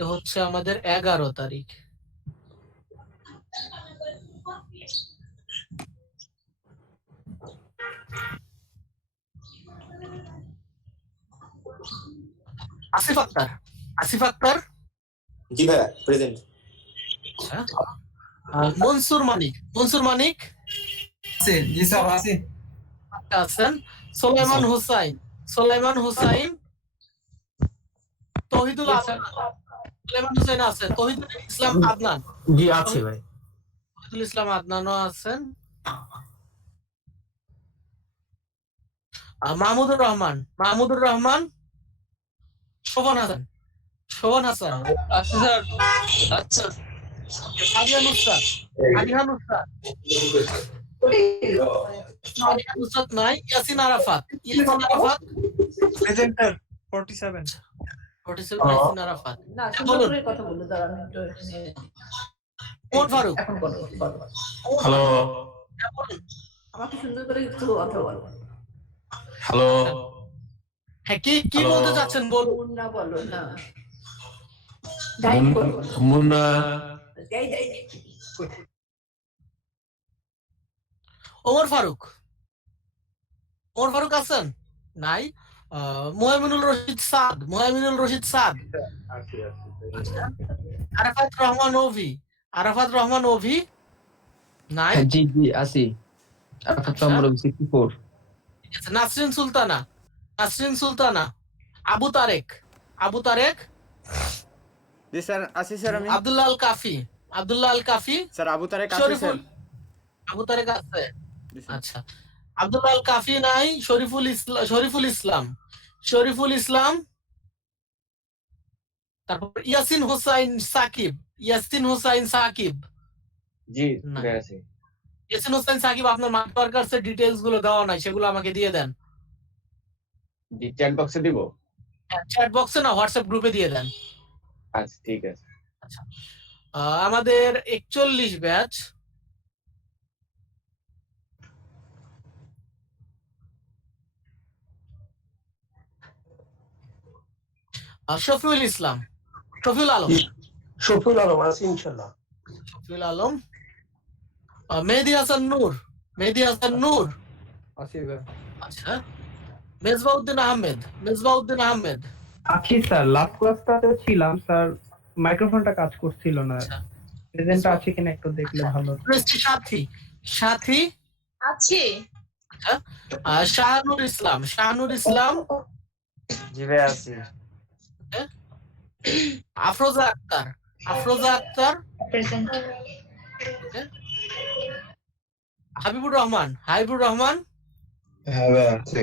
আজকে হচ্ছে আমাদের 11 তারিখ। আসিফ আক্তার, আসিফ আক্তার, জি ভাইয়া প্রেজেন্ট। আচ্ছা। মনসুর মানিক, মনসুর মানিক আছে, জি স্যার আছে। আছেন। সোলাইমান হুসাইন, সোলাইমান হুসাইন, তৌহিদুল আদনান, সোলাইমান হুসাইন আছেন, তৌহিদুল ইসলাম আদনান, জি আছে ভাই। তৌহিদুল ইসলাম আদনানও আছেন। মাহমুদুর রহমান, মাহমুদুর রহমান, শোভন হাসান, শোভন হাসান, আচ্ছা স্যার। আচ্ছা সাদিয়া নুসরাত, আলিহা নুসরাত, আলিহা নুসরাত নাই, ইয়াসিন আরাফাত, ইয়াসিন আরাফাত, প্রেজেন্টার 47 ইয়াসিন আরাফাত। না সুন্দর করে কথা বলো, দাঁড়ান একটু ওমর ফারুক, এখন বলো বলো। হ্যালো আমাকে সুন্দর করে একটু কথা বলো। হ্যালো হ্যাঁ, কি কি Hello. বলতে চাচ্ছেন বলুন। মুন্না বলো না, গাইড করো, মুন্না গাইড। ওমর ফারুক, ওমর ফারুক আছেন? নাই। মুহাইমিনুল রশিদ সাদ, মুহাইমিনুল রশিদ সাদ, আচ্ছা। আরাফাত রহমান ওভি, আরাফাত রহমান ওভি নাই। জি জি আছি। আরাফাত নম্বর 64। ঠিক আছে। নাসরিন সুলতানা, নাসরিন সুলতানা, আবু তারেক, আবু তারেক, জি স্যার আছি স্যার আমি। আব্দুল্লাহ আল কাফি, আব্দুল্লাহ আল কাফি, স্যার আবু তারেক আছে শরীফুল, স্যার। আবু তারেক আছে। জি স্যার। আচ্ছা, আব্দুল্লাহ আল কাফি নাই, শরীফুল ইসলাম, শরীফুল ইসলাম, শরীফুল ইসলাম, তারপর ইয়াসিন হোসাইন সাকিব, ইয়াসিন হোসাইন সাকিব, জি না। আছে। ইয়াসিন হোসাইন সাকিব আপনার মার্ক ওয়ার্কার্সের ডিটেইলস গুলো দেওয়া নাই, সেগুলো আমাকে দিয়ে দেন। জি চ্যাট বক্সে দিব। চ্যাট বক্সে না, হোয়াটসঅ্যাপ গ্রুপে দিয়ে দেন। আচ্ছা ঠিক আছে। আচ্ছা, আমাদের 41 ব্যাচ, শফিউল ইসলাম, শফিউল আলম, শফিউল আলম আছে ইনশাআল্লাহ। শফিউল আলম, মেহেদী হাসান নূর, মেহেদী হাসান নূর আছে ভাই। আচ্ছা। মেজবাউদ্দিন আহমেদ, মেজবাউদ্দিন আহমেদ, আছি স্যার, লাস্ট ক্লাসটাতে ছিলাম স্যার, মাইক্রোফোনটা কাজ করছিল না। আচ্ছা। প্রেজেন্ট আছে কিনা একটু দেখলে ভালো হতো। সাথী, সাথী আছে। আচ্ছা। শাহানুর ইসলাম, শাহানুর ইসলাম, জি ভাই আছি। আফরোজা আক্তার, আফরোজা আক্তার, প্রেজেন্ট। হাবিবুর রহমান, হাবিবুর রহমান, হ্যাঁ ভাই আছে।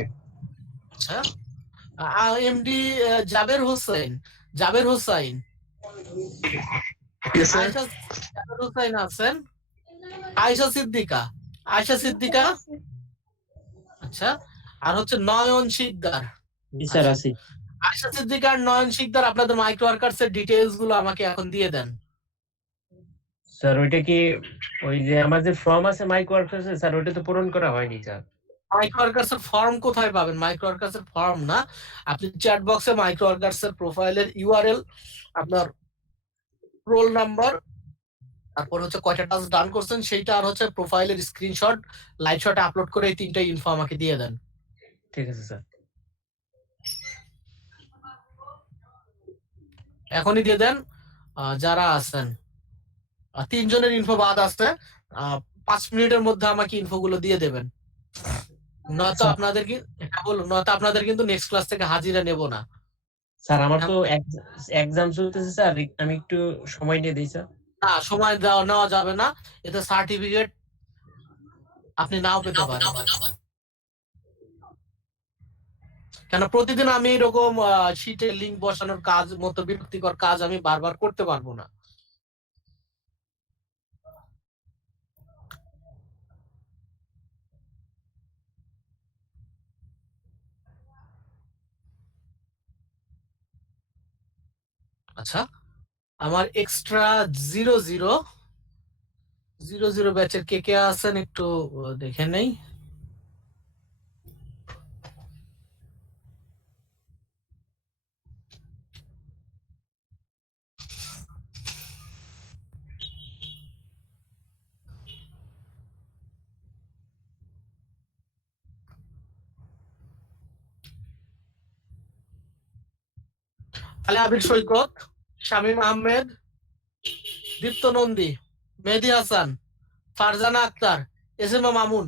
আচ্ছা। এমডি জাবের হোসেন, জাবের হোসাইন, আয়েশা, জাবের হোসাইন আছেন। আয়েশা সিদ্দিকা, আয়েশা সিদ্দিকা, আচ্ছা। আর হচ্ছে নয়ন শিকদার, জি স্যার আছি। আয়েশা সিদ্দিকা আর নয়ন শিকদার আপনাদের মাইক্রো ওয়ার্কার্স এর ডিটেইলস গুলো আমাকে এখন দিয়ে দেন। স্যার ওইটা কি ওই যে আমার যে ফর্ম আছে মাইক ওয়ার্কার্স স্যার ওইটা তো পূরণ করা হয়নি স্যার। মাইক্রো ওয়ার্কার্স এর ফর্ম কোথায় পাবেন? মাইক্রো ওয়ার্কার্স এর ফর্ম না, আপনি চ্যাট বক্সে মাইক্রো ওয়ার্কার্স এর প্রোফাইলের ইউআরএল, আপনার রোল নাম্বার, তারপর হচ্ছে কয়টা টাস্ক ডান করছেন সেইটা, আর হচ্ছে প্রোফাইলের স্ক্রিনশট লাইভ শটে আপলোড করে এই তিনটা ইনফো আমাকে দিয়ে দেন। ঠিক আছে স্যার। এখনই দিয়ে দেন। যারা আছেন 3 জনের ইনফো বাদ আছে, 5 মিনিটের মধ্যে আমাকে ইনফো গুলো দিয়ে দেবেন, নয়তো আপনাদের কি বলুন, নয়তো আপনাদের কিন্তু নেক্সট ক্লাস থেকে হাজিরা নেব না। স্যার আমার তো এক্সাম চলতেছে স্যার, আমি একটু সময় নিয়ে দিই স্যার। না, সময় নেওয়া যাবে না, এতে সার্টিফিকেট আপনি নাও পেতে পারেন। কেন প্রতিদিন আমি এরকম শিটের লিংক বসানোর কাজ মতো বিরক্তিকর কাজ আমি বারবার করতে পারবো না। আচ্ছা, আমার এক্সট্রা 00 ব্যাচের কে কে আছেন একটু দেখে নেই। আলী আবির সৈকত, শামীম আহমেদ, দীপ্ত নন্দী, মেহেদী হাসান, ফারজানা আক্তার, এস এম মামুন,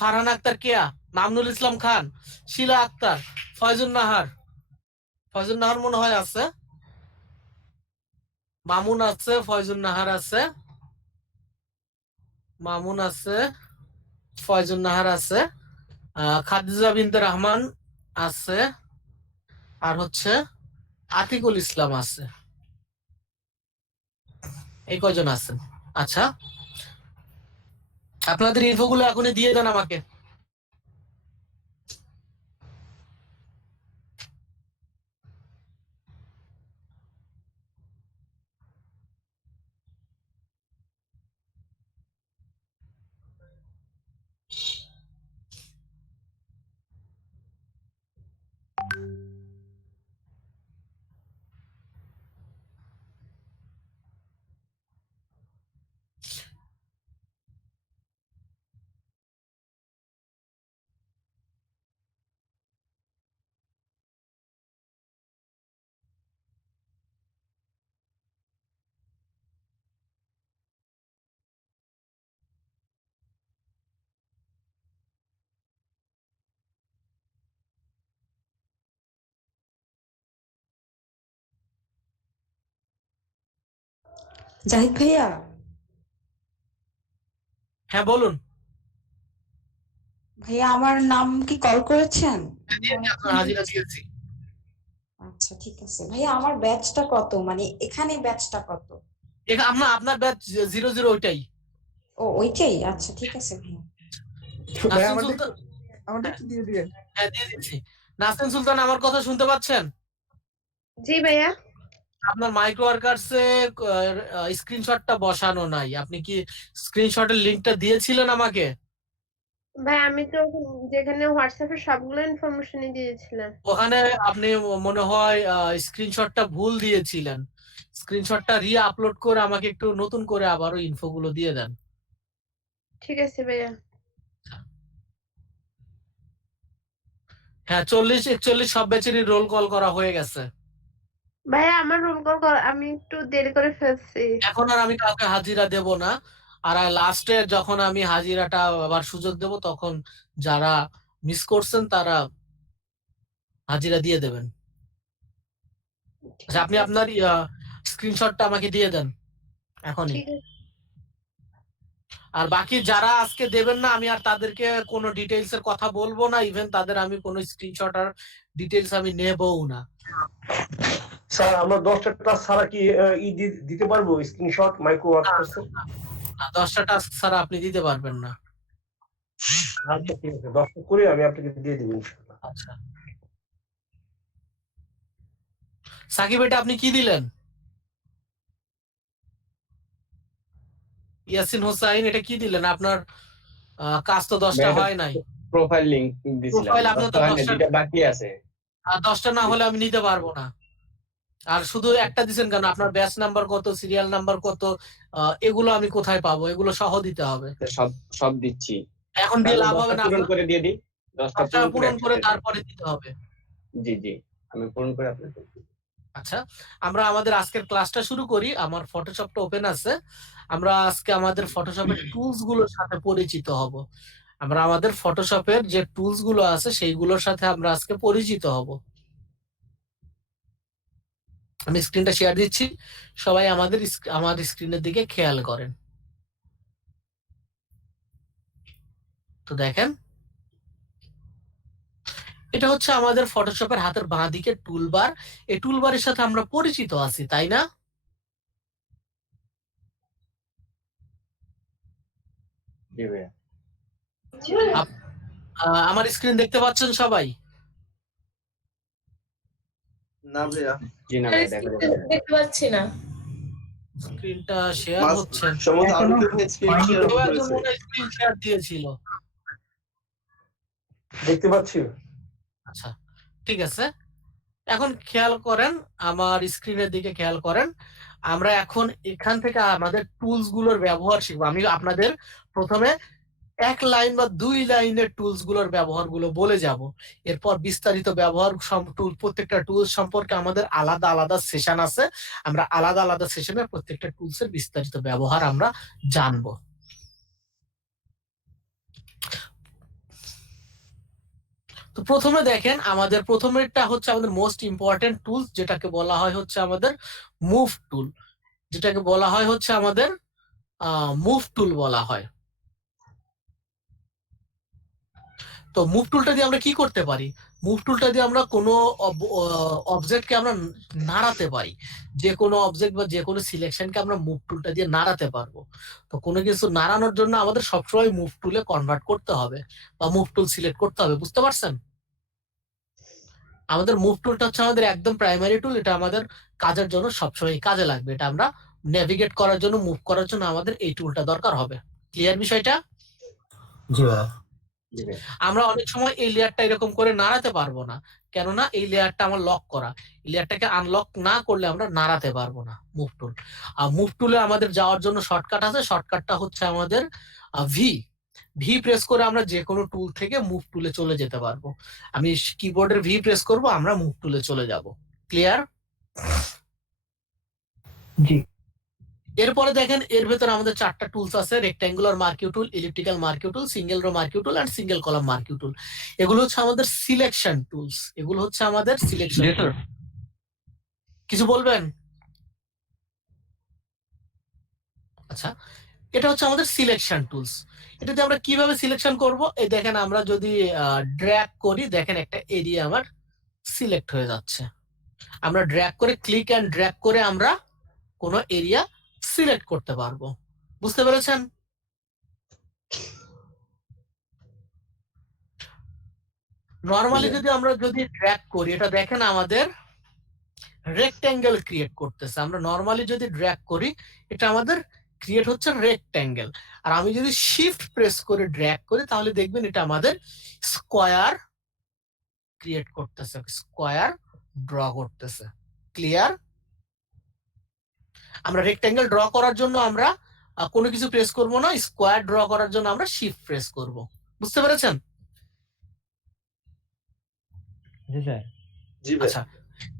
ফারহান আক্তার কেয়া, মামনুল ইসলাম খান, শিলা আক্তার, ফয়জুন নাহার মনে হয় আছে, মামুন আছে, ফয়জুন নাহার আছে, মামুন আছে, ফয়জুন নাহার আছে, খাদিজা বিনতে রহমান আছে, আর হচ্ছে আতিকুল ইসলাম আছে। এই কয়জন আছেন। আচ্ছা, আপনাদের ইনফোগুলো এখনই দিয়ে দেন আমাকে। জাহিদ ভাইয়া, হ্যাঁ বলুন। ভাইয়া আমার নাম কি কল করেছেন? আপনার হাজিরা দিয়েছি। আচ্ছা ঠিক আছে ভাইয়া, আমার ব্যাচটা কত, মানে এখানে ব্যাচটা কত? আপনার ব্যাচ 00 ওইটাই। ও ওইটাই, আচ্ছা ঠিক আছে ভাইয়া। নাসরিন সুলতান, আমাদের একটু দিয়ে দিয়ে। হ্যাঁ দিয়ে দিচ্ছি। নাসরিন সুলতান আমার কথা শুনতে পাচ্ছেন? জি ভাইয়া। আপনার মাইক্রো ওয়ার্কার্সে স্ক্রিনশটটা বসানো নাই, আপনি কি স্ক্রিনশটের লিংকটা দিয়েছিলেন আমাকে? ভাই আমি তো যেখানে হোয়াটসঅ্যাপে সবগুলো ইনফরমেশনই দিয়েছিলাম। ওখানে আপনি মনে হয় স্ক্রিনশটটা ভুল দিয়েছিলেন। স্ক্রিনশটটা আপলোড করে আমাকে একটু নতুন করে আবারও ইনফোগুলো দিয়ে দেন। ঠিক আছে ভাইয়া। হ্যাঁ 40-41 সব ব্যাচেরই রোল কল করা হয়ে গেছে। ভাইয়া আমার রোল কল আমি একটু দেরি করে ফেলছি। এখন আর আমি কাউকে হাজিরা দেব না, আর লাস্টে যখন আমি হাজিরাটা আবার সুযোগ দেব তখন যারা মিস করছেন তারা হাজিরা দিয়ে দেবেন। আচ্ছা আপনি আপনার স্ক্রিনশটটা আমাকে দিয়ে দেন এখনই। ঠিক আছে। আর বাকি যারা আজকে দেবেন না আমি আর তাদেরকে কোনো ডিটেইলস এর কথা বলবো না, ইভেন তাদের আমি কোনো স্ক্রিনশট আর ডিটেইলস আমি নেবও না। স্যার আমরা 10টা ক্লাস ছাড়া কি দিতে পারবো স্ক্রিনশট মাইক্রো ওয়ার্কার্স? 10টা টাস্ক ছাড়া আপনি দিতে পারবেন না। আচ্ছা ঠিক আছে, 10টা করে আমি আপনাকে দিয়ে দিব ইনশাআল্লাহ। আচ্ছা সাকিব, এটা আপনি কি দিলেন? ইয়াসিন হোসাইন, এটা কি দিলেন? আপনার কাজ তো 10টা হয় নাই। প্রোফাইল লিংক দিছিলাম, প্রোফাইল আপনার তো 10টা বাকি আছে। আর 10টা না হলে আমি নিতে পারবো না। আর শুধু একটা দিছেন কেন? আপনার ব্যাচ নাম্বার কত, সিরিয়াল নাম্বার কত, এগুলো আমি কোথায় পাবো? এগুলো সহ দিতে হবে। সব দিচ্ছি। এখন দিয়ে লাভ হবে না, পূরণ করে দিয়ে দিই। 10টা পূরণ করে তারপরে দিতে হবে। জি জি, আমি পূরণ করে আপনাকে। আচ্ছা, আমরা আমাদের আজকের ক্লাসটা শুরু করি। আমার ফটোশপটা ওপেন আছে। আমরা আজকে আমাদের ফটোশপের টুলস গুলোর সাথে পরিচিত হব। আমরা আমাদের ফটোশপের যে টুলস গুলো আছে সেইগুলোর সাথে আমরা আজকে পরিচিত হব। আমি স্ক্রিনটা শেয়ার দিচ্ছি, সবাই আমার স্ক্রিনের দিকে খেয়াল করেন। তো দেখেন, এটা হচ্ছে আমাদের ফটোশপের হাতের বাঁ দিকে টুলবার। এই টুলবারের সাথে আমরা পরিচিত আছি, তাই না? জি ভাইয়া। আমার স্ক্রিন দেখতে পাচ্ছেন সবাই? না ভাইয়া। জি না ভাই, দেখা যাচ্ছে না। দেখতে পাচ্ছি না। স্ক্রিনটা শেয়ার হচ্ছে। সম্ভবত আরো কেউ স্ক্রিন শেয়ার কেউ একজন করেছে। মনে হয় স্ক্রিন শেয়ার দিয়েছিল। দেখতে পাচ্ছি। আচ্ছা ঠিক আছে, এখন খেয়াল করেন, আমার স্ক্রিনের দিকে খেয়াল করেন। আমরা এখন এখান থেকে আমাদের টুলস গুলোর ব্যবহার শিখবো। আমি আপনাদের প্রথমে এক লাইন বা 2 লাইনের টুলস গুলোর ব্যবহার গুলো বলে যাব। এরপর বিস্তারিত ব্যবহার টুল, প্রত্যেকটা টুলস সম্পর্কে আমাদের আলাদা আলাদা সেশন আছে। আমরা আলাদা আলাদা সেশনের প্রত্যেকটা টুলসের বিস্তারিত ব্যবহার আমরা জানবো। তো প্রথমে দেখেন, আমাদের প্রথমেরটা হচ্ছে আমাদের মোস্ট ইম্পর্টেন্ট টুলস, যেটাকে বলা হয় হচ্ছে আমাদের মুভ টুল, যেটাকে বলা হয় হচ্ছে আমাদের মুভ টুল বলা হয়। তো মুভ টুলটা দিয়ে আমরা কি করতে পারি? মুভ টুলটা দিয়ে আমরা কোনো অবজেক্টকে আমরা নাড়াতে পারি, যে কোনো অবজেক্ট বা যে কোনো সিলেকশনকে আমরা মুভ টুলটা দিয়ে নাড়াতে পারবো। তো কোনো কিছু নাড়ানোর জন্য আমাদের সবসময় মুভ টুলে কনভার্ট করতে হবে বা মুভ টুল সিলেক্ট করতে হবে, বুঝতে পারছেন? আমাদের মুভ টুলটা হচ্ছে আমাদের একদম প্রাইমারি টুল, এটা আমাদের কাজের জন্য সবসময় কাজে লাগবে। এটা আমরা নেভিগেট করার জন্য, মুভ করার জন্য আমাদের এই টুলটা দরকার হবে। ক্লিয়ার বিষয়টা? জি ভাই। জি ভাই। আমরা অনেক সময় এই লেয়ারটা এরকম করে নাড়াতে পারবো না, কেননা এই লেয়ারটা আমার লক করা। এই লেয়ারটাকে আনলক না করলে আমরা নাড়াতে পারবো না মুভ টুল। আর মুভ টুলে আমাদের যাওয়ার জন্য শর্টকাট আছে, শর্টকাটটা হচ্ছে আমাদের ভি প্রেস করে আমরা যে কোনো টুল থেকে মুভ টুলে চলে যেতে পারবো। আমি কিবোর্ডের ভি প্রেস করব, আমরা মুভ টুলে চলে যাব। ক্লিয়ার? জি। এরপরে দেখেন, এর ভেতরে আমাদের 4টা টুলস আছে: rectangular marquee tool, elliptical marquee tool, single row marquee tool and single column marquee tool. এগুলো হচ্ছে আমাদের সিলেকশন টুলস, এগুলো হচ্ছে আমাদের সিলেকশন। কিছু বলবেন? আচ্ছা, এটা হচ্ছে আমাদের সিলেকশন টুলস। এটাতে আমরা কিভাবে সিলেকশন করব? এই দেখেন, আমরা যদি ড্র্যাগ করি, দেখেন একটা এরিয়া আমার সিলেক্ট হয়ে যাচ্ছে। আমরা ড্র্যাগ করে, ক্লিক এন্ড ড্র্যাগ করে আমরা কোনো এরিয়া সিলেক্ট করতে পারবো, বুঝতে পেরেছেন? নরমালি যদি আমরা ড্র্যাগ করি, এটা দেখেন আমাদের রেক্ট্যাঙ্গেল ক্রিয়েট করতেছে। আমরা নরমালি যদি ড্র্যাগ করি, এটা আমাদের ক্রিয়েট হচ্ছে রেক্ট্যাঙ্গেল। আর আমি যদি শিফট প্রেস করে ড্র্যাগ করি, তাহলে দেখবেন এটা আমাদের স্কয়ার ক্রিয়েট করতেছে, স্কয়ার ড্র করতেছে। ক্লিয়ার? আমরা রেক্ট্যাঙ্গেল ড্র করার জন্য আমরা কোনো কিছু প্রেস করব না, স্কয়ার ড্র করার জন্য আমরা শিফট প্রেস করব, বুঝতে পেরেছেন? জি স্যার। জি ভাই। আচ্ছা,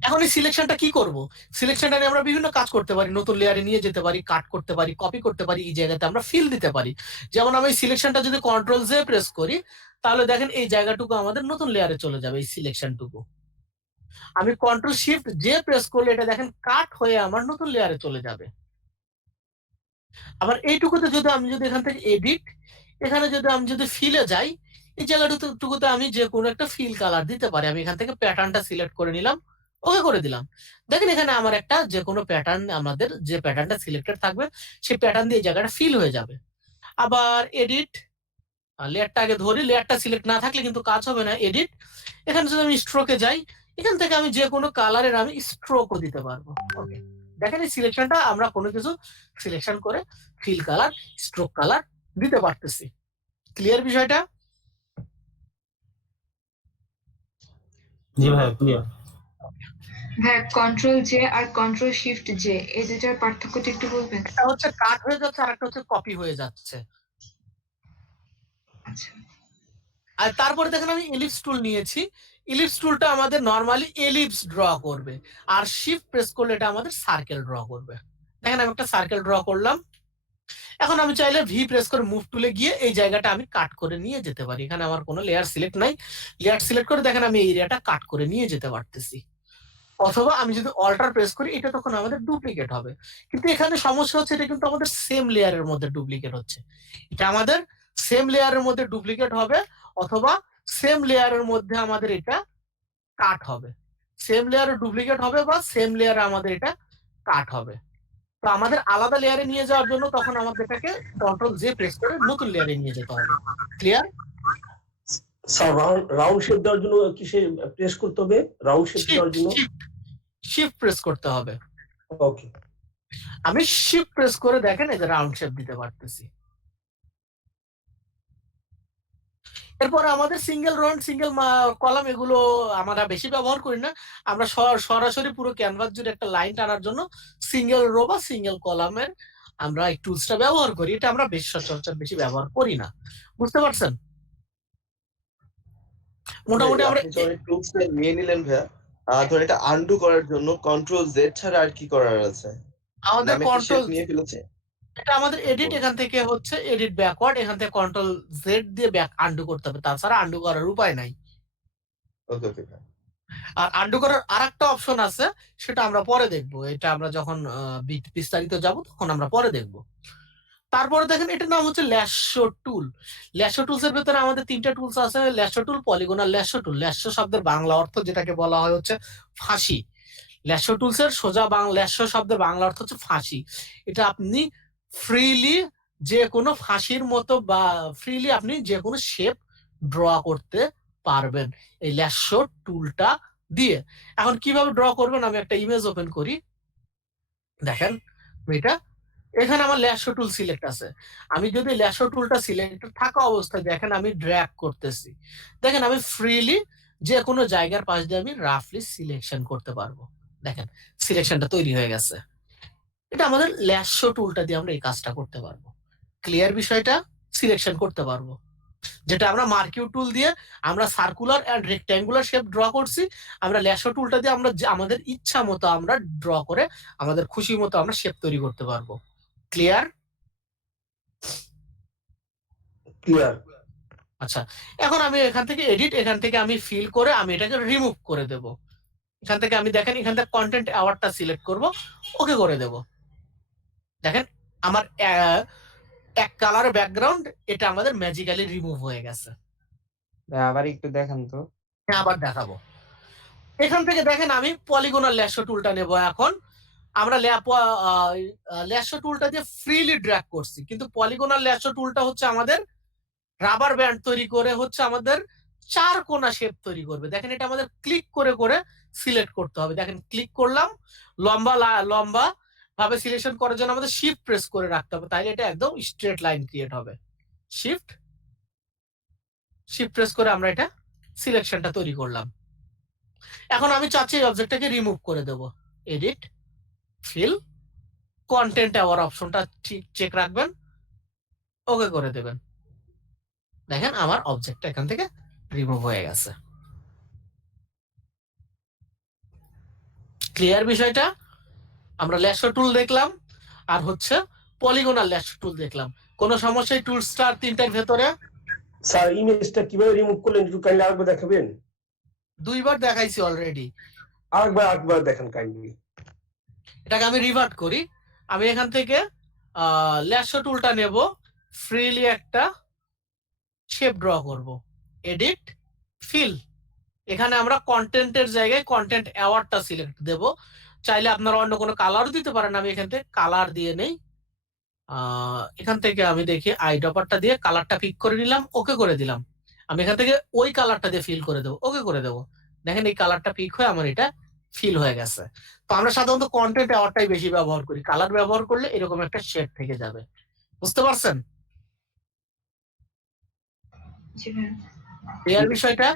এখন এই সিলেকশনটা কি করব? সিলেকশনটা নিয়ে আমরা বিভিন্ন কাজ করতে পারি, নতুন লেয়ারে নিয়ে যেতে পারি, কাট করতে পারি, কপি করতে পারি, এই জায়গাতে আমরা ফিল দিতে পারি। যেমন আমি সিলেকশনটা যদি কন্ট্রোল জে প্রেস করি, তাহলে দেখেন এই জায়গাটুকু আমাদের নতুন লেয়ারে চলে যাবে, এই সিলেকশনটুকু। আমি কন্ট্রোল শিফট জে প্রেস করলে এটা দেখেন কাট হয়ে আমার নতুন লেয়ারে চলে যাবে। আবার এইটুকুতে আমি যদি এখান থেকে এডিট, এখানে আমি যদি ফিলে যাই, এই জায়গাটুকুতে আমি যে কোনো একটা ফিল কালার দিতে পারি। আমি এখান থেকে প্যাটার্নটা সিলেক্ট করে নিলাম, ওকে করে দিলাম। দেখেন এখানে আমার একটা যে কোনো প্যাটার্ন, আমাদের যে প্যাটার্নটা সিলেক্টেড থাকবে সেই প্যাটার্ন দিয়ে জায়গাটা ফিল হয়ে যাবে। আবার এডিট, লেয়ারটা আগে ধরি, লেয়ারটা সিলেক্ট না থাকলে কিন্তু কাজ হবে না। এডিট, এখানে যদি আমি স্ট্রোকে যাই, এখান থেকে আমি যে কোনো কালারের আমি স্ট্রোকও দিতে পারবো। ওকে, দেখেন এই সিলেকশনটা আমরা কোনো কিছু সিলেকশন করে ফিল কালার, স্ট্রোক কালার দিতে পারতেছি। ক্লিয়ার বিষয়টা? জি ভাই, ক্লিয়ার। হ্যাঁ, control J R control shift J, এই দুটার পার্থক্যটা একটু বলবেন? একটা হচ্ছে কাট হয়ে যাচ্ছে, আর একটা হচ্ছে কপি হয়ে যাচ্ছে। আচ্ছা। আর তারপরে দেখেন আমি এলিপস টুল নিয়েছি। এলিপস টুলটা আমাদের নরমালি এলিপস ড্র করবে, আর শিফট প্রেস করলে এটা আমাদের সার্কেল ড্র করবে। দেখেন আমি একটা সার্কেল ড্র করলাম। এখন আমি চাইলে ভি প্রেস করে মুভ টুলে গিয়ে এই জায়গাটা আমি কাট করে নিয়ে যেতে পারি। এখানে আমার কোনো লেয়ার সিলেক্ট নাই, লেয়ার সিলেক্ট করে দেখেন আমি এই এরিয়াটা কাট করে নিয়ে যেতে পারতেছি। অথবা আমি যদি অল্টার প্রেস করি, এটা তখন আমাদের ডুপ্লিকেট হবে। কিন্তু এখানে সমস্যা হচ্ছে, এটা কিন্তু আমাদের সেম লেয়ারের মধ্যে ডুপ্লিকেট হচ্ছে। এটা আমাদের সেম লেয়ারের মধ্যে ডুপ্লিকেট হবে, অথবা সেম লেয়ারের মধ্যে আমাদের এটা কাট হবে। সেম লেয়ারে ডুপ্লিকেট হবে বা সেম লেয়ারে আমাদের এটা কাট হবে। তো আমাদের আলাদা লেয়ারে নিয়ে যাওয়ার জন্য তখন আমাদের এটাকে কন্ট্রোল জে প্রেস করে নতুন লেয়ারে নিয়ে যেতে হবে। ক্লিয়ার? স্যার, রাউন্ড শেপ দেওয়ার জন্য কি সে প্রেস করতে হবে? রাউন্ড শেপ দেওয়ার জন্য শিফট প্রেস করতে হবে। ওকে, আমি শিফট প্রেস করে দেখেন এই যে রাউন্ড শেপ দিতে পারতেছি। এরপর আমাদের single row and single column, এগুলো আমরা বেশি ব্যবহার করি না। আমরা সরাসরি পুরো ক্যানভাস জুড়ে একটা লাইন টানার জন্য সিঙ্গেল রো বা সিঙ্গেল কলামের আমরা এই টুলসটা ব্যবহার করি, এটা আমরা বেশি সচরাচর বেশি ব্যবহার করি না। বুঝতে পারছেন? মোটামুটি আমরা টুলসটা নিয়ে নিলেন ভাইয়া, ধর এটা আনডু করার জন্য কন্ট্রোল জেড ছাড়া আর কি করার আছে? আমাদের আমি একটা কন্ট্রোল শেপ নিয়ে ফেলেছি। এটা আমাদের এডিট, এখান থেকে হচ্ছে এডিট ব্যাকওয়ার্ড, এখান থেকে কন্ট্রোল জেড দিয়ে ব্যাক আনডু করতে হবে, তাছাড়া আনডু করার উপায় নাই। ওকে ওকে। আর আনডু করার আরেকটা অপশন আছে, সেটা আমরা পরে দেখবো, এটা আমরা যখন বিস্তারিত যাব তখন আমরা পরে দেখব। তারপরে দেখেন এটার নাম হচ্ছে ল্যাশো টুল। ল্যাশো টুলস এর ভেতরে আমাদের 3টা টুলস আছে, ল্যাশো টুল, পলিগনাল ল্যাশো টুল। ল্যাশো শব্দের বাংলা অর্থ যেটাকে বলা হয় হচ্ছে ফাঁসি। ল্যাশো টুলস এর সোজা বাংলা, ল্যাশো শব্দের বাংলা অর্থ হচ্ছে ফাঁসি। এটা আপনি ফ্রিলি যে কোনো ফাঁসির মতো বা ফ্রিলি আপনি যে কোনো শেপ ড্র করতে পারবেন এই ল্যাশো টুলটা দিয়ে। এখন কিভাবে ড্র করবেন, আমি একটা ইমেজ ওপেন করি, দেখেন এটা এখানে আমার ল্যাশো টুল সিলেক্ট আছে। আমি যদি ল্যাশো টুলটা সিলেক্ট থাকা অবস্থায় দেখেন আমি ড্র্যাগ করতেছি, দেখেন আমি ফ্রিলি যে কোনো জায়গার পাশ দিয়ে আমি রাফলি সিলেকশন করতে পারবো। দেখেন সিলেকশনটা তৈরি হয়ে গেছে। এটা আমাদের ল্যাশো টুলটা দিয়ে আমরা এই কাজটা করতে পারবো। ক্লিয়ার বিষয়টা? সিলেকশন করতে পারবো, যেটা আমরা মার্কিউ টুল দিয়ে আমরা circular and rectangular shape draw করছি, আমরা ল্যাশো টুলটা দিয়ে আমরা আমাদের ইচ্ছা মতো আমরা ড্র করে আমাদের খুশি মতো আমরা শেপ তৈরি করতে পারবো। ক্লিয়ার? ক্লিয়ার। আচ্ছা, এখন আমি এখান থেকে এডিট, এখান থেকে আমি ফিল করে আমি এটাকে রিমুভ করে দেব। এখান থেকে আমি দেখেন এখান থেকে কন্টেন্ট অ্যাওয়ার্ডটা সিলেক্ট করব, ওকে করে দেব। দেখেন আমার এক কালার ব্যাকগ্রাউন্ড এটা আমাদের ম্যাজিক্যালি রিমুভ হয়ে গেছে। আবার একটু দেখান তো। আবার দেখাবো। এখান থেকে দেখেন আমি পলিগনাল ল্যাশো টুলটা নেব। এখন আমরা ল্যাশো টুলটা দিয়ে ফ্রিলি ড্র্যাগ করছি, কিন্তু পলিগনাল ল্যাশো টুলটা হচ্ছে আমাদের রাবার ব্যান্ড তৈরি করে হচ্ছে আমাদের 4 কোণা শেপ তৈরি করবে। দেখেন এটা আমাদের ক্লিক করে করে সিলেক্ট করতে হবে। দেখেন ক্লিক করলাম, লম্বা ভাবে সিলেকশন করার জন্য আমাদের শিফট প্রেস করে রাখতে হবে, তাইলে এটা একদম স্ট্রেট লাইন ক্রিয়েট হবে। শিফট প্রেস করে আমরা এটা সিলেকশনটা তৈরি করলাম। এখন আমি চাচ্ছি এই অবজেক্টটাকে রিমুভ করে দেব। এডিট, ফিল, কন্টেন্ট অ্যাওয়ার অপশনটা ঠিক চেক রাখবেন, ওকে করে দেবেন। দেখেন আমার অবজেক্টটা এখান থেকে রিমুভ হয়ে গেছে। ক্লিয়ার বিষয়টা? আমরা ল্যাশো টুল দেখলাম আর হচ্ছে পলিগনাল ল্যাশো টুল দেখলাম। কোনো সমস্যা এই টুলসটার 3টার ভেতরে? স্যার ইমেজটা কিভাবে রিমুভ করলেন একটু কাইন্ডলি আরেকবার দেখাবেন? 2বার দেখাইছি অলরেডি। আরেকবার দেখেন কাইন্ডলি। এটাকে আমি রিভার্ট করি। আমি এখান থেকে ল্যাশো টুলটা নেব, ফ্রিলি একটা শেপ ড্র করব। এডিট, ফিল, এখানে আমরা কন্টেন্টের জায়গায় কন্টেন্ট অ্যাওয়ার্ডটা সিলেক্ট দেব। চাইলে আপনারা অন্য কোনো কালারও দিতে পারেন, আমি এখান থেকে কালার দিয়ে নেই। এখান থেকে আমি দেখি আইড্রপারটা দিয়ে কালারটা পিক করে নিলাম, ওকে করে দিলাম। আমি এখান থেকে ওই কালারটা দিয়ে ফিল করে দেবো, ওকে করে দেবো। দেখেন এই কালারটা পিক হয়ে আমার এটা ফিল হয়ে গেছে। তো আমরা সাধারণত কন্টেন্ট অ্যাওয়ার্ডটাই বেশি ব্যবহার করি, কালার ব্যবহার করলে এরকম একটা শেড থেকে যাবে। বুঝতে পারছেন ক্লিয়ার বিষয়টা?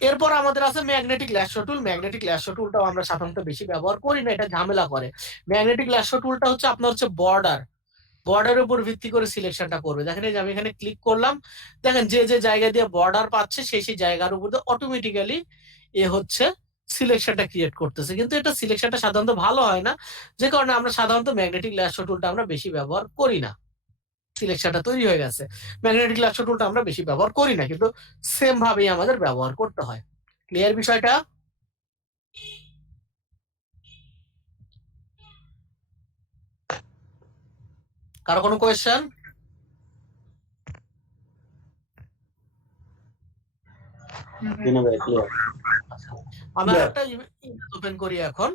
এরপর আমাদের আছে ম্যাগনেটিক ল্যাশো টুল। ম্যাগনেটিক ল্যাশো টুলটাও আমরা সাধারণত বেশি ব্যবহার করি না, এটা ঝামেলা করে। ম্যাগনেটিক ল্যাশো টুলটা হচ্ছে আপনার হচ্ছে বর্ডারের উপর ভিত্তি করে সিলেকশনটা করবে। দেখেন এই যে আমি এখানে ক্লিক করলাম, দেখেন যে যে জায়গা দিয়ে বর্ডার পাচ্ছে সেই সেই জায়গার উপর অটোমেটিক্যালি এ হচ্ছে সিলেকশনটা ক্রিয়েট করতেছে। কিন্তু এটা সিলেকশনটা সাধারণত ভালো হয় না, যে কারণে আমরা সাধারণত ম্যাগনেটিক ল্যাশো টুলটা আমরা বেশি ব্যবহার করি না। সিলেকশনটা তৈরি হয়ে গেছে, ম্যাগনেটিক ল্যাশো টুলটা আমরা বেশি ব্যবহার করি না, কিন্তু সেম ভাবেই আমাদের ব্যবহার করতে হয়। ক্লিয়ার বিষয়টা? কারো কোনো কোয়েশ্চেন? আমি একটা ইমেজ ওপেন করি এখন।